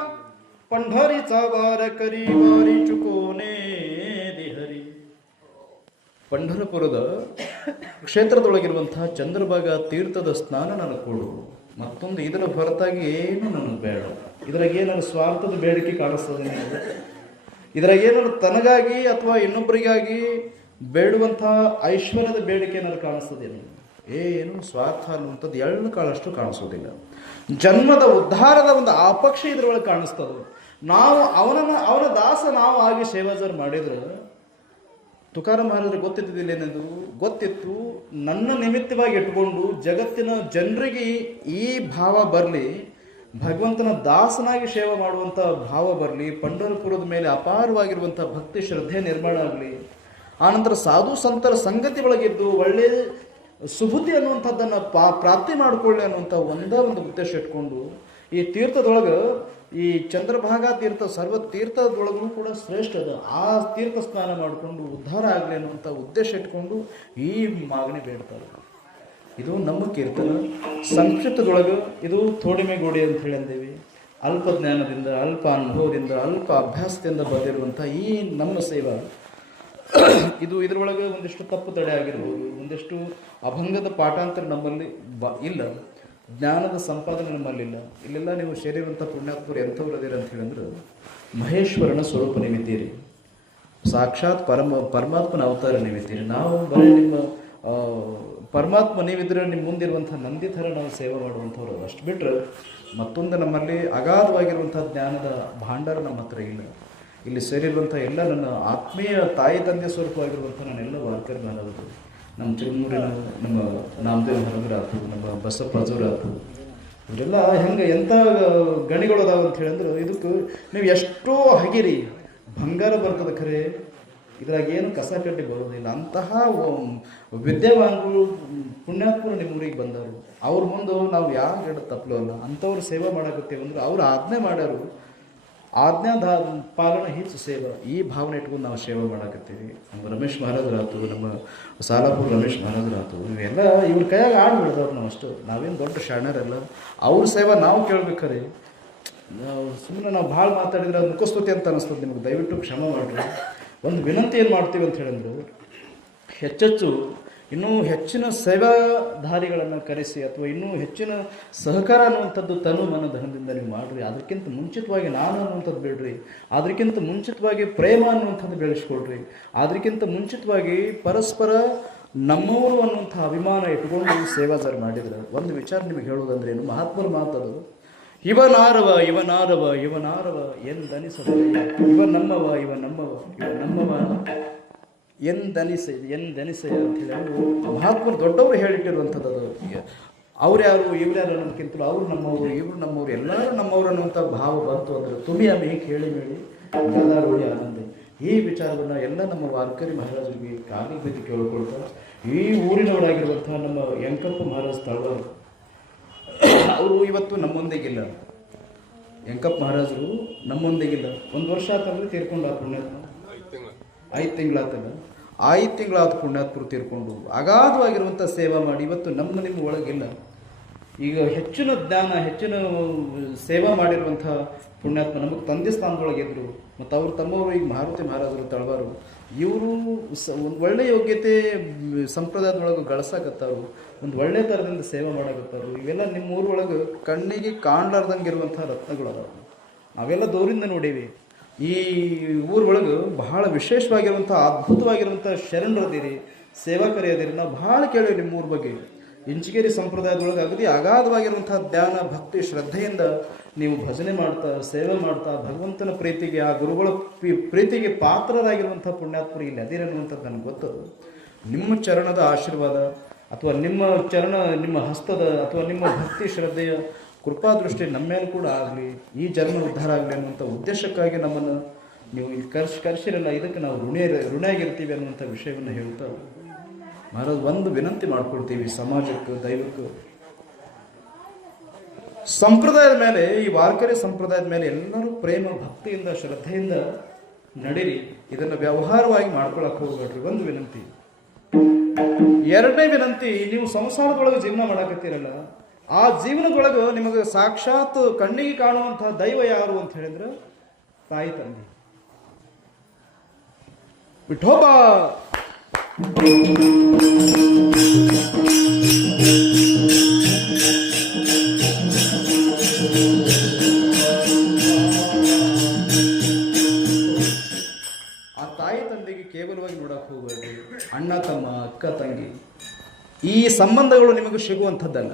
पंढरीचा वार करी वारी चुकोने ದಿಹರಿ. ಪಂಢರಪುರದ ಕ್ಷೇತ್ರದೊಳಗಿರುವಂತಹ ಚಂದ್ರಭಾಗ ತೀರ್ಥದ ಸ್ನಾನ ನನಗೆ ಕೊಡು, ಮತ್ತೊಂದು ಇದರ ಹೊರತಾಗಿ ಏನು ನನಗೆ ಬೇಡ. ಇದ್ರಾಗ ಏನಾದ್ರು ಸ್ವಾರ್ಥದ ಬೇಡಿಕೆ ಕಾಣಿಸ್ತದೆ ನಿಮಗೆ? ಇದ್ರಾಗ ಏನಾದ್ರು ತನಗಾಗಿ ಅಥವಾ ಇನ್ನೊಬ್ಬರಿಗಾಗಿ ಬೇಡುವಂತಹ ಐಶ್ವರ್ಯದ ಬೇಡಿಕೆ ಏನಾದ್ರು ಕಾಣಿಸ್ತದೆ? ಏನು ಸ್ವಾರ್ಥ ಅನ್ನುವಂಥದ್ದು ಎಳ್ಳು ಕಾಳಷ್ಟು ಕಾಣಿಸೋದಿಲ್ಲ. ಜನ್ಮದ ಉದ್ಧಾರದ ಒಂದು ಆಪಕ್ಷ ಇದ್ರೊಳಗೆ ಕಾಣಿಸ್ತದೆ. ನಾವು ಅವನ ದಾಸ ನಾವು ಆಗಿ ಸೇವಾಜರ್ ಮಾಡಿದ್ರೆ, ತುಕಾರಾಮ್ ಮಹಾರಾಜರು ಗೊತ್ತಿದ್ದಿಲ್ಲ ಏನೆಂದು ಗೊತ್ತಿತ್ತು. ನನ್ನ ನಿಮಿತ್ತವಾಗಿ ಇಟ್ಕೊಂಡು ಜಗತ್ತಿನ ಜನರಿಗೆ ಈ ಭಾವ ಬರಲಿ, ಭಗವಂತನ ದಾಸನಾಗಿ ಸೇವೆ ಮಾಡುವಂಥ ಭಾವ ಬರಲಿ, ಪಂಢರಪುರದ ಮೇಲೆ ಅಪಾರವಾಗಿರುವಂಥ ಭಕ್ತಿ ಶ್ರದ್ಧೆ ನಿರ್ಮಾಣ ಆಗಲಿ, ಆನಂತರ ಸಾಧು ಸಂತರ ಸಂಗತಿ ಒಳಗಿದ್ದು ಒಳ್ಳೆ ಸುಬುದ್ಧಿ ಅನ್ನುವಂಥದ್ದನ್ನು ಪ್ರಾಪ್ತಿ ಮಾಡಿಕೊಳ್ಳಿ ಅನ್ನುವಂಥ ಒಂದೇ ಒಂದು ಉದ್ದೇಶ ಇಟ್ಕೊಂಡು ಈ ತೀರ್ಥದೊಳಗೆ, ಈ ಚಂದ್ರಭಾಗ ತೀರ್ಥ ಸರ್ವ ತೀರ್ಥದೊಳಗೂ ಕೂಡ ಶ್ರೇಷ್ಠ ಅದ, ಆ ತೀರ್ಥ ಸ್ನಾನ ಮಾಡಿಕೊಂಡು ಉದ್ಧಾರ ಆಗಲಿ ಅನ್ನುವಂಥ ಉದ್ದೇಶ ಇಟ್ಕೊಂಡು ಈ ಮಾಗಣೆ ಬೇಡ್ತಾರೆ. ಇದು ನಮ್ಮ ಕೀರ್ತನ. ಸಂಸ್ಕೃತದೊಳಗೆ ಇದು ತೋಡಿಮೆಗೋಡಿ ಅಂತ ಹೇಳಿ ಅಂದೇವಿ. ಅಲ್ಪ ಜ್ಞಾನದಿಂದ, ಅಲ್ಪ ಅನುಭವದಿಂದ, ಅಲ್ಪ ಅಭ್ಯಾಸದಿಂದ ಬಂದಿರುವಂಥ ಈ ನಮ್ಮ ಸೇವಾ, ಇದು ಇದರೊಳಗೆ ಒಂದಿಷ್ಟು ತಪ್ಪು ತಡೆ ಆಗಿರ್ಬೋದು, ಒಂದಿಷ್ಟು ಅಭಂಗದ ಪಾಠಾಂತರ ನಮ್ಮಲ್ಲಿ ಇಲ್ಲ, ಜ್ಞಾನದ ಸಂಪಾದನೆ ನಮ್ಮಲ್ಲಿಲ್ಲ. ಇಲ್ಲೆಲ್ಲ ನೀವು ಸೇರಿರುವಂಥ ಪುಣ್ಯಾತ್ಮರು ಎಂಥವ್ರು ಅದಿರ ಅಂತ ಹೇಳಿದ್ರೆ, ಮಹೇಶ್ವರನ ಸ್ವರೂಪ ನೀವಿದ್ದೀರಿ, ಸಾಕ್ಷಾತ್ ಪರಮಾತ್ಮನ ಅವತಾರ ನೀವಿದ್ದೀರಿ. ನಾವು ಬರೀ ನಿಮ್ಮ ಪರಮಾತ್ಮ ನೀವಿದ್ರೆ ನಿಮ್ಮ ಮುಂದಿರುವಂಥ ನಂದಿ ಥರ ನಾವು ಸೇವೆ ಮಾಡುವಂಥವ್ರು. ಅಷ್ಟು ಬಿಟ್ಟರೆ ಮತ್ತೊಂದು ನಮ್ಮಲ್ಲಿ ಅಗಾಧವಾಗಿರುವಂಥ ಜ್ಞಾನದ ಭಾಂಡಾರ ನಮ್ಮ ಹತ್ರ ಇಲ್ಲ. ಇಲ್ಲಿ ಸೇರಿರುವಂಥ ಎಲ್ಲ ನನ್ನ ಆತ್ಮೀಯ ತಾಯಿ ತಂದೆ ಸ್ವರೂಪವಾಗಿರುವಂಥ ನನ್ನೆಲ್ಲ ವಾರ್ಕರ್ ಮಹಾರಾಜರು, ನಮ್ಮ ಚಿರುಮೂರಿನ ನಮ್ಮ ನಾಮದೇವ್ ಮಹಾರಾಜರಾತು, ನಮ್ಮ ಬಸಪ್ಪ ಅಜೂರಾತು, ಇವರೆಲ್ಲ ಹೆಂಗೆ ಎಂಥ ಗಣಿಗಳು ಅದಾವ ಅಂತ ಹೇಳಿದ್ರೆ, ಇದಕ್ಕೆ ನೀವು ಎಷ್ಟೋ ಹಗಿರಿ ಬಂಗಾರ ಬರ್ತದೆ ಖರೆ, ಇದ್ರಾಗ ಏನು ಕಸ ಕಡ್ಡಿ ಬರೋದಿಲ್ಲ. ಅಂತಹ ವಿದ್ಯಾವಾನ್ಗಳು ಪುಣ್ಯಾತ್ಮರು ನಿಮ್ಮ ಊರಿಗೆ ಬಂದವರು. ಅವ್ರ ಮುಂದೆ ನಾವು ಯಾವ ಗಿಡ ತಪ್ಪಲಲ್ಲ. ಅಂಥವ್ರು ಸೇವೆ ಮಾಡಕತ್ತೇವೆ ಅಂದ್ರೆ ಅವ್ರು ಆಜ್ಞೆ ಮಾಡ್ಯಾರು, ಆಜ್ಞಾದ ಪಾಲನ ಹೆಚ್ಚು ಸೇವೆ, ಈ ಭಾವನೆ ಇಟ್ಕೊಂಡು ನಾವು ಸೇವೆ ಮಾಡಕತ್ತೀವಿ. ನಮ್ಮ ರಮೇಶ್ ಮಹಾರಾಜರಾತು, ನಮ್ಮ ಸಾಲಾಪುರ ರಮೇಶ್ ಮಹಾರಾಜರಾತು, ಇವೆಲ್ಲ ಇವ್ರ ಕೈಯಾಗ ಆಡ್ಬಿಡ್ದವ್ರು. ನಾವು ಅಷ್ಟು ನಾವೇನು ದೊಡ್ಡ ಶಾಣರಲ್ಲ. ಅವ್ರ ಸೇವೆ ನಾವು ಕೇಳ್ಬೇಕಾರೆ ನಾವು ಸುಮ್ಮನೆ ನಾವು ಭಾಳ ಮಾತಾಡಿದ್ರೆ ಅದು ಮುಖಸ್ತುತಿ ಅಂತ ಅನಿಸ್ತದೆ ನಿಮ್ಗೆ. ದಯವಿಟ್ಟು ಕ್ಷಮ ಮಾಡಿರಿ. ಒಂದು ವಿನಂತಿ ಏನು ಮಾಡ್ತೀವಿ ಅಂತ ಹೇಳಿದ್ರು, ಹೆಚ್ಚೆಚ್ಚು ಇನ್ನೂ ಹೆಚ್ಚಿನ ಸೇವಾಧಾರಿಗಳನ್ನು ಕರೆಸಿ ಅಥವಾ ಇನ್ನೂ ಹೆಚ್ಚಿನ ಸಹಕಾರ ಅನ್ನುವಂಥದ್ದು ತನು ಮನ ಧನದಿಂದ ನೀವು ಮಾಡಿರಿ. ಅದಕ್ಕಿಂತ ಮುಂಚಿತವಾಗಿ ನಾನು ಅನ್ನುವಂಥದ್ದು ಬೇಡ್ರಿ, ಅದಕ್ಕಿಂತ ಮುಂಚಿತವಾಗಿ ಪ್ರೇಮ ಅನ್ನುವಂಥದ್ದು ಬೆಳೆಸ್ಕೊಳ್ರಿ, ಅದಕ್ಕಿಂತ ಮುಂಚಿತವಾಗಿ ಪರಸ್ಪರ ನಮ್ಮವರು ಅನ್ನುವಂಥ ಅಭಿಮಾನ ಇಟ್ಕೊಂಡು ಸೇವಾಚಾರ ಮಾಡಿದ್ರೆ. ಒಂದು ವಿಚಾರ ನಿಮಗೆ ಹೇಳೋದಂದ್ರೆ ಏನು, ಮಹಾತ್ಮರ ಮಾತದು, ಇವನಾರವ ಇವನಾರವ ಇವನಾರವ ಎಂದನಿಸವ, ಇವ ನಮ್ಮವ ಇವ ನಮ್ಮವ ಇವ ನಮ್ಮವ ಎಂದನಿಸಯ ಅಂತ ಹೇಳಿ ಮಹಾತ್ಮರು ದೊಡ್ಡವರು ಹೇಳಿಟ್ಟಿರುವಂಥದ್ದು. ಅದು ಅವ್ರು ಯಾರು ಇವ್ರು ಯಾರು ಅನ್ನೋದಕ್ಕಿಂತಲೂ ಅವ್ರು ನಮ್ಮವರು ಇವರು ನಮ್ಮವರು ಎಲ್ಲರೂ ನಮ್ಮವರು ಅನ್ನುವಂಥ ಭಾವ ಬಂತು ಅಂದರೆ ತುಮಿ ಅಮ್ಮಿ ಕೇಳಿ ಮೇಳಿ ಗಾದಾರೋಳಿ ಆನಂದ. ಈ ವಿಚಾರವನ್ನು ಎಲ್ಲ ನಮ್ಮ ವಾರ್ಕರಿ ಮಹಾರಾಜರಿಗೆ ಕಾಲಿ ಬೀದಿ ಕೇಳ್ಕೊಳ್ತಾರೆ. ಈ ಊರಿನವರಾಗಿರುವಂಥ ನಮ್ಮ ಯಂಕಪ್ಪ ಮಹಾರಾಜ್ ತಳವಾರು ಅವರು ಇವತ್ತು ನಮ್ಮೊಂದಿಗಿಲ್ಲ. ಯಂಕಪ್ಪ ಮಹಾರಾಜರು ನಮ್ಮೊಂದಿಗಿಲ್ಲ. 1 ವರ್ಷ ಆತಂದ್ರೆ ತೀರ್ಕೊಂಡು ಆ ಪುಣ್ಯಾತ್ಮ 5 ತಿಂಗಳಾತಲ್ಲ, 5 ತಿಂಗಳಾದ ಪುಣ್ಯಾತ್ಮರು ತೀರ್ಕೊಂಡು ಅಗಾಧವಾಗಿರುವಂಥ ಸೇವಾ ಮಾಡಿ ಇವತ್ತು ನಿಮ್ಮ ಒಳಗಿಲ್ಲ. ಈಗ ಹೆಚ್ಚಿನ ಜ್ಞಾನ ಹೆಚ್ಚಿನ ಸೇವಾ ಮಾಡಿರುವಂಥ ಪುಣ್ಯಾತ್ಮ ನಮಗೆ ತಂದೆ ಸ್ಥಾನದೊಳಗಿದ್ರು. ಮತ್ತು ಅವರು ತಮ್ಮವರು ಈಗ ಮಾರುತಿ ಮಹಾರಾಜರು ತಳವಾರು, ಇವರು ಒಂದು ಒಳ್ಳೆಯ ಯೋಗ್ಯತೆ ಸಂಪ್ರದಾಯದೊಳಗೆ ಗಳಿಸಾಕತ್ತಾರು, ಒಂದು ಒಳ್ಳೆ ಥರದಿಂದ ಸೇವೆ ಮಾಡಕತ್ತಾರು. ಇವೆಲ್ಲ ನಿಮ್ಮ ಊರೊಳಗೆ ಕಣ್ಣಿಗೆ ಕಾಣ್ಲಾರ್ದಂಗೆ ಇರುವಂಥ ರತ್ನಗಳು ಅದಾವೆ. ನಾವೆಲ್ಲ ದೂರಿಂದ ನೋಡೀವಿ. ಈ ಊರೊಳಗೆ ಬಹಳ ವಿಶೇಷವಾಗಿರುವಂಥ ಅದ್ಭುತವಾಗಿರುವಂಥ ಶರಣರದಿರಿ, ಸೇವಾಕರಿಯದಿರಿ. ನಾವು ಭಾಳ ಕೇಳೀವಿ ನಿಮ್ಮ ಊರ ಬಗ್ಗೆ. ಇಂಚಿಗೇರಿ ಸಂಪ್ರದಾಯದೊಳಗೆ ಅಗದಿ ಅಗಾಧವಾಗಿರುವಂಥ ಧ್ಯಾನ ಭಕ್ತಿ ಶ್ರದ್ಧೆಯಿಂದ ನೀವು ಭಜನೆ ಮಾಡ್ತಾ ಸೇವೆ ಮಾಡ್ತಾ ಭಗವಂತನ ಪ್ರೀತಿಗೆ ಆ ಗುರುಗಳ ಪ್ರೀತಿಗೆ ಪಾತ್ರರಾಗಿರುವಂಥ ಪುಣ್ಯಾತ್ಮರು ಇಲ್ಲಿ ಅದಿರನ್ನುವಂಥದ್ದು ನನಗೆ ಗೊತ್ತದು. ನಿಮ್ಮ ಚರಣದ ಆಶೀರ್ವಾದ ಅಥವಾ ನಿಮ್ಮ ಹಸ್ತದ ಅಥವಾ ನಿಮ್ಮ ಭಕ್ತಿ ಶ್ರದ್ಧೆಯ ಕೃಪಾದೃಷ್ಟಿ ನಮ್ಮ ಮೇಲೆ ಕೂಡ ಆಗಲಿ, ಈ ಜನ್ಮ ಉದ್ಧಾರ ಆಗಲಿ ಅನ್ನುವಂಥ ಉದ್ದೇಶಕ್ಕಾಗಿ ನಮ್ಮನ್ನು ನೀವು ಇಲ್ಲಿ ಕರ್ಸಿರಲ್ಲ, ಇದಕ್ಕೆ ನಾವು ಋಣಿಯಾಗಿರ್ತೀವಿ ಅನ್ನುವಂಥ ವಿಷಯವನ್ನು ಹೇಳ್ತಾ ಮಹಾರಾಜ್ ಒಂದು ವಿನಂತಿ ಮಾಡ್ಕೊಳ್ತೀವಿ ಸಮಾಜಕ್ಕೆ, ದೈವಕ್ಕೆ, ಸಂಪ್ರದಾಯದ ಮೇಲೆ, ಈ ವಾರ್ಕರಿ ಸಂಪ್ರದಾಯದ ಮೇಲೆ ಎಲ್ಲರೂ ಪ್ರೇಮ ಭಕ್ತಿಯಿಂದ ಶ್ರದ್ಧೆಯಿಂದ ನಡೀರಿ. ಇದನ್ನು ವ್ಯವಹಾರವಾಗಿ ಮಾಡ್ಕೊಳಕ್ ಹೋಗ್ಬೇಡ್ರಿ. ಒಂದು ವಿನಂತಿ. ಎರಡನೇ ವಿನಂತಿ, ನೀವು ಸಂಸಾರದೊಳಗೆ ಜೀವನ ಮಾಡಕತ್ತೀರಲ್ಲ, ಆ ಜೀವನದೊಳಗೆ ನಿಮಗೆ ಸಾಕ್ಷಾತ್ ಕಣ್ಣಿಗೆ ಕಾಣುವಂತಹ ದೈವ ಯಾರು ಅಂತ ಹೇಳಿದ್ರೆ ತಾಯಿ ತಂದೆ. ವಿಠೋಬಾ ಆ ತಾಯಿ ತಂದೆಗೆ ಕೇವಲವಾಗಿ ನೋಡಕ್ ಹೋಗಬೇಡಿ. ಅಣ್ಣ ತಮ್ಮ, ಅಕ್ಕ ತಂಗಿ, ಈ ಸಂಬಂಧಗಳು ನಿಮಗೆ ಸಿಗುವಂಥದ್ದಲ್ಲ.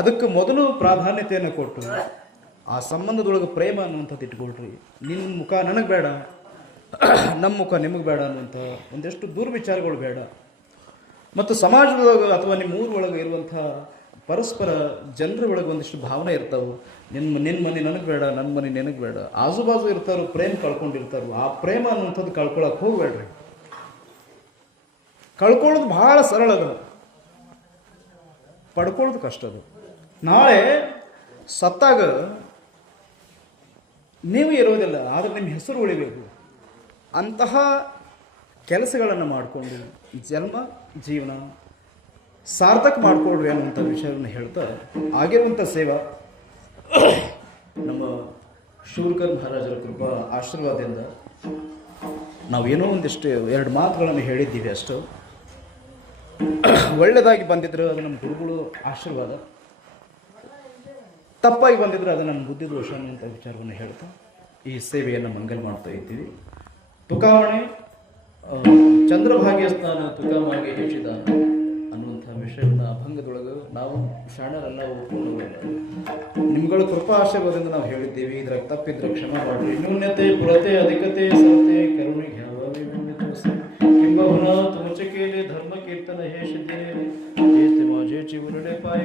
ಅದಕ್ಕೆ ಮೊದಲು ಪ್ರಾಧಾನ್ಯತೆಯನ್ನು ಕೊಟ್ಟು ಆ ಸಂಬಂಧದೊಳಗೆ ಪ್ರೇಮ ಅನ್ನುವಂಥದ್ದು ಇಟ್ಕೊಳ್ರಿ. ನಿನ್ನ ಮುಖ ನನಗೆ ಬೇಡ, ನಮ್ಮ ಮುಖ ನಿಮಗೆ ಬೇಡ ಅನ್ನುವಂಥ ಒಂದೆಷ್ಟು ದುರ್ವಿಚಾರಗಳು ಬೇಡ. ಮತ್ತು ಸಮಾಜದೊಳಗೆ ಅಥವಾ ನಿಮ್ಮ ಊರೊಳಗೆ ಇರುವಂಥ ಪರಸ್ಪರ ಜನರ ಒಳಗೆ ಒಂದಿಷ್ಟು ಭಾವನೆ ಇರ್ತಾವೆ. ನಿನ್ನ ಮನೆ ನನಗೆ ಬೇಡ, ನನ್ನ ಮನೆ ನಿನಗೆ ಬೇಡ. ಆಜು ಬಾಜು ಇರ್ತಾರೋ ಪ್ರೇಮ ಕಳ್ಕೊಂಡಿರ್ತಾರೋ, ಆ ಪ್ರೇಮ ಅನ್ನುವಂಥದ್ದು ಕಳ್ಕೊಳಕ್ಕೆ ಹೋಗ್ಬೇಡ್ರಿ. ಕಳ್ಕೊಳ್ಳೋದು ಬಹಳ ಸರಳ ಅದು, ಪಡ್ಕೊಳ್ಳೋದು ಕಷ್ಟ ಅದು. ನಾಳೆ ಸತ್ತಾಗ ನೀವು ಇರೋದಿಲ್ಲ, ಆದರೆ ನಿಮ್ಮ ಹೆಸರು ಉಳಿಬೇಕು. ಅಂತಹ ಕೆಲಸಗಳನ್ನು ಮಾಡಿಕೊಂಡು ಜನ್ಮ ಜೀವನ ಸಾರ್ಥಕ ಮಾಡಿಕೊಡ್ರಿ ಅನ್ನುವಂಥ ವಿಷಯವನ್ನು ಹೇಳ್ತಾ, ಆಗಿರುವಂಥ ಸೇವಾ ನಮ್ಮ ಶೂರ್ಕರ್ ಮಹಾರಾಜರ ಕೃಪಾ ಆಶೀರ್ವಾದದಿಂದ ನಾವೇನೋ ಒಂದಿಷ್ಟು ಎರಡು ಮಾತುಗಳನ್ನು ಹೇಳಿದ್ದೀವಿ ಅಷ್ಟು. ಒಳ್ಳೆಯದಾಗಿ ಬಂದಿದ್ರೆ ಅದು ನಮ್ಮ ಗುರುಗಳು ಆಶೀರ್ವಾದ, ತಪ್ಪಾಗಿ ಬಂದಿದ್ರೆ ಅದು ನಮ್ಮ ಬುದ್ಧಿ ದೋಷ ಅನ್ನುವಂಥ ವಿಚಾರವನ್ನು ಹೇಳ್ತಾ ಈ ಸೇವೆಯನ್ನು ಮಂಗಲ್ ಮಾಡ್ತಾ ಇದ್ದೀವಿ. ತುಕಾಮಣೆ ಚಂದ್ರಭಾಗ್ಯ ಸ್ನಾನ ತುಕಾಮಾಗೆ ಹೆಚ್ಚಿದ ಅನ್ನುವಂಥ ವಿಷಯವನ್ನು ಅಭಂಗದೊಳಗೆ ನಾವು ಶಾಣರೆಲ್ಲ ಒಪ್ಪಿಕೊಳ್ಳೋಲ್ಲ. ನಿಮ್ಗಳ ಕೃಪಾ ಆಶೀರ್ವಾದದಿಂದ ನಾವು ಹೇಳಿದ್ದೀವಿ. ಇದ್ರಾಗ ತಪ್ಪಿದ್ರೆ ಕ್ಷಮ ಮಾಡ್ರಿ. ನ್ಯೂನ್ಯತೆ, ಪುರತೆ, ಅಧಿಕತೆ, ಸರತೆ, ಕರುಣೆ, किंबहुना तुमचे केले धर्म कीर्तन हे सिद्धे माझे चिवरडे पाय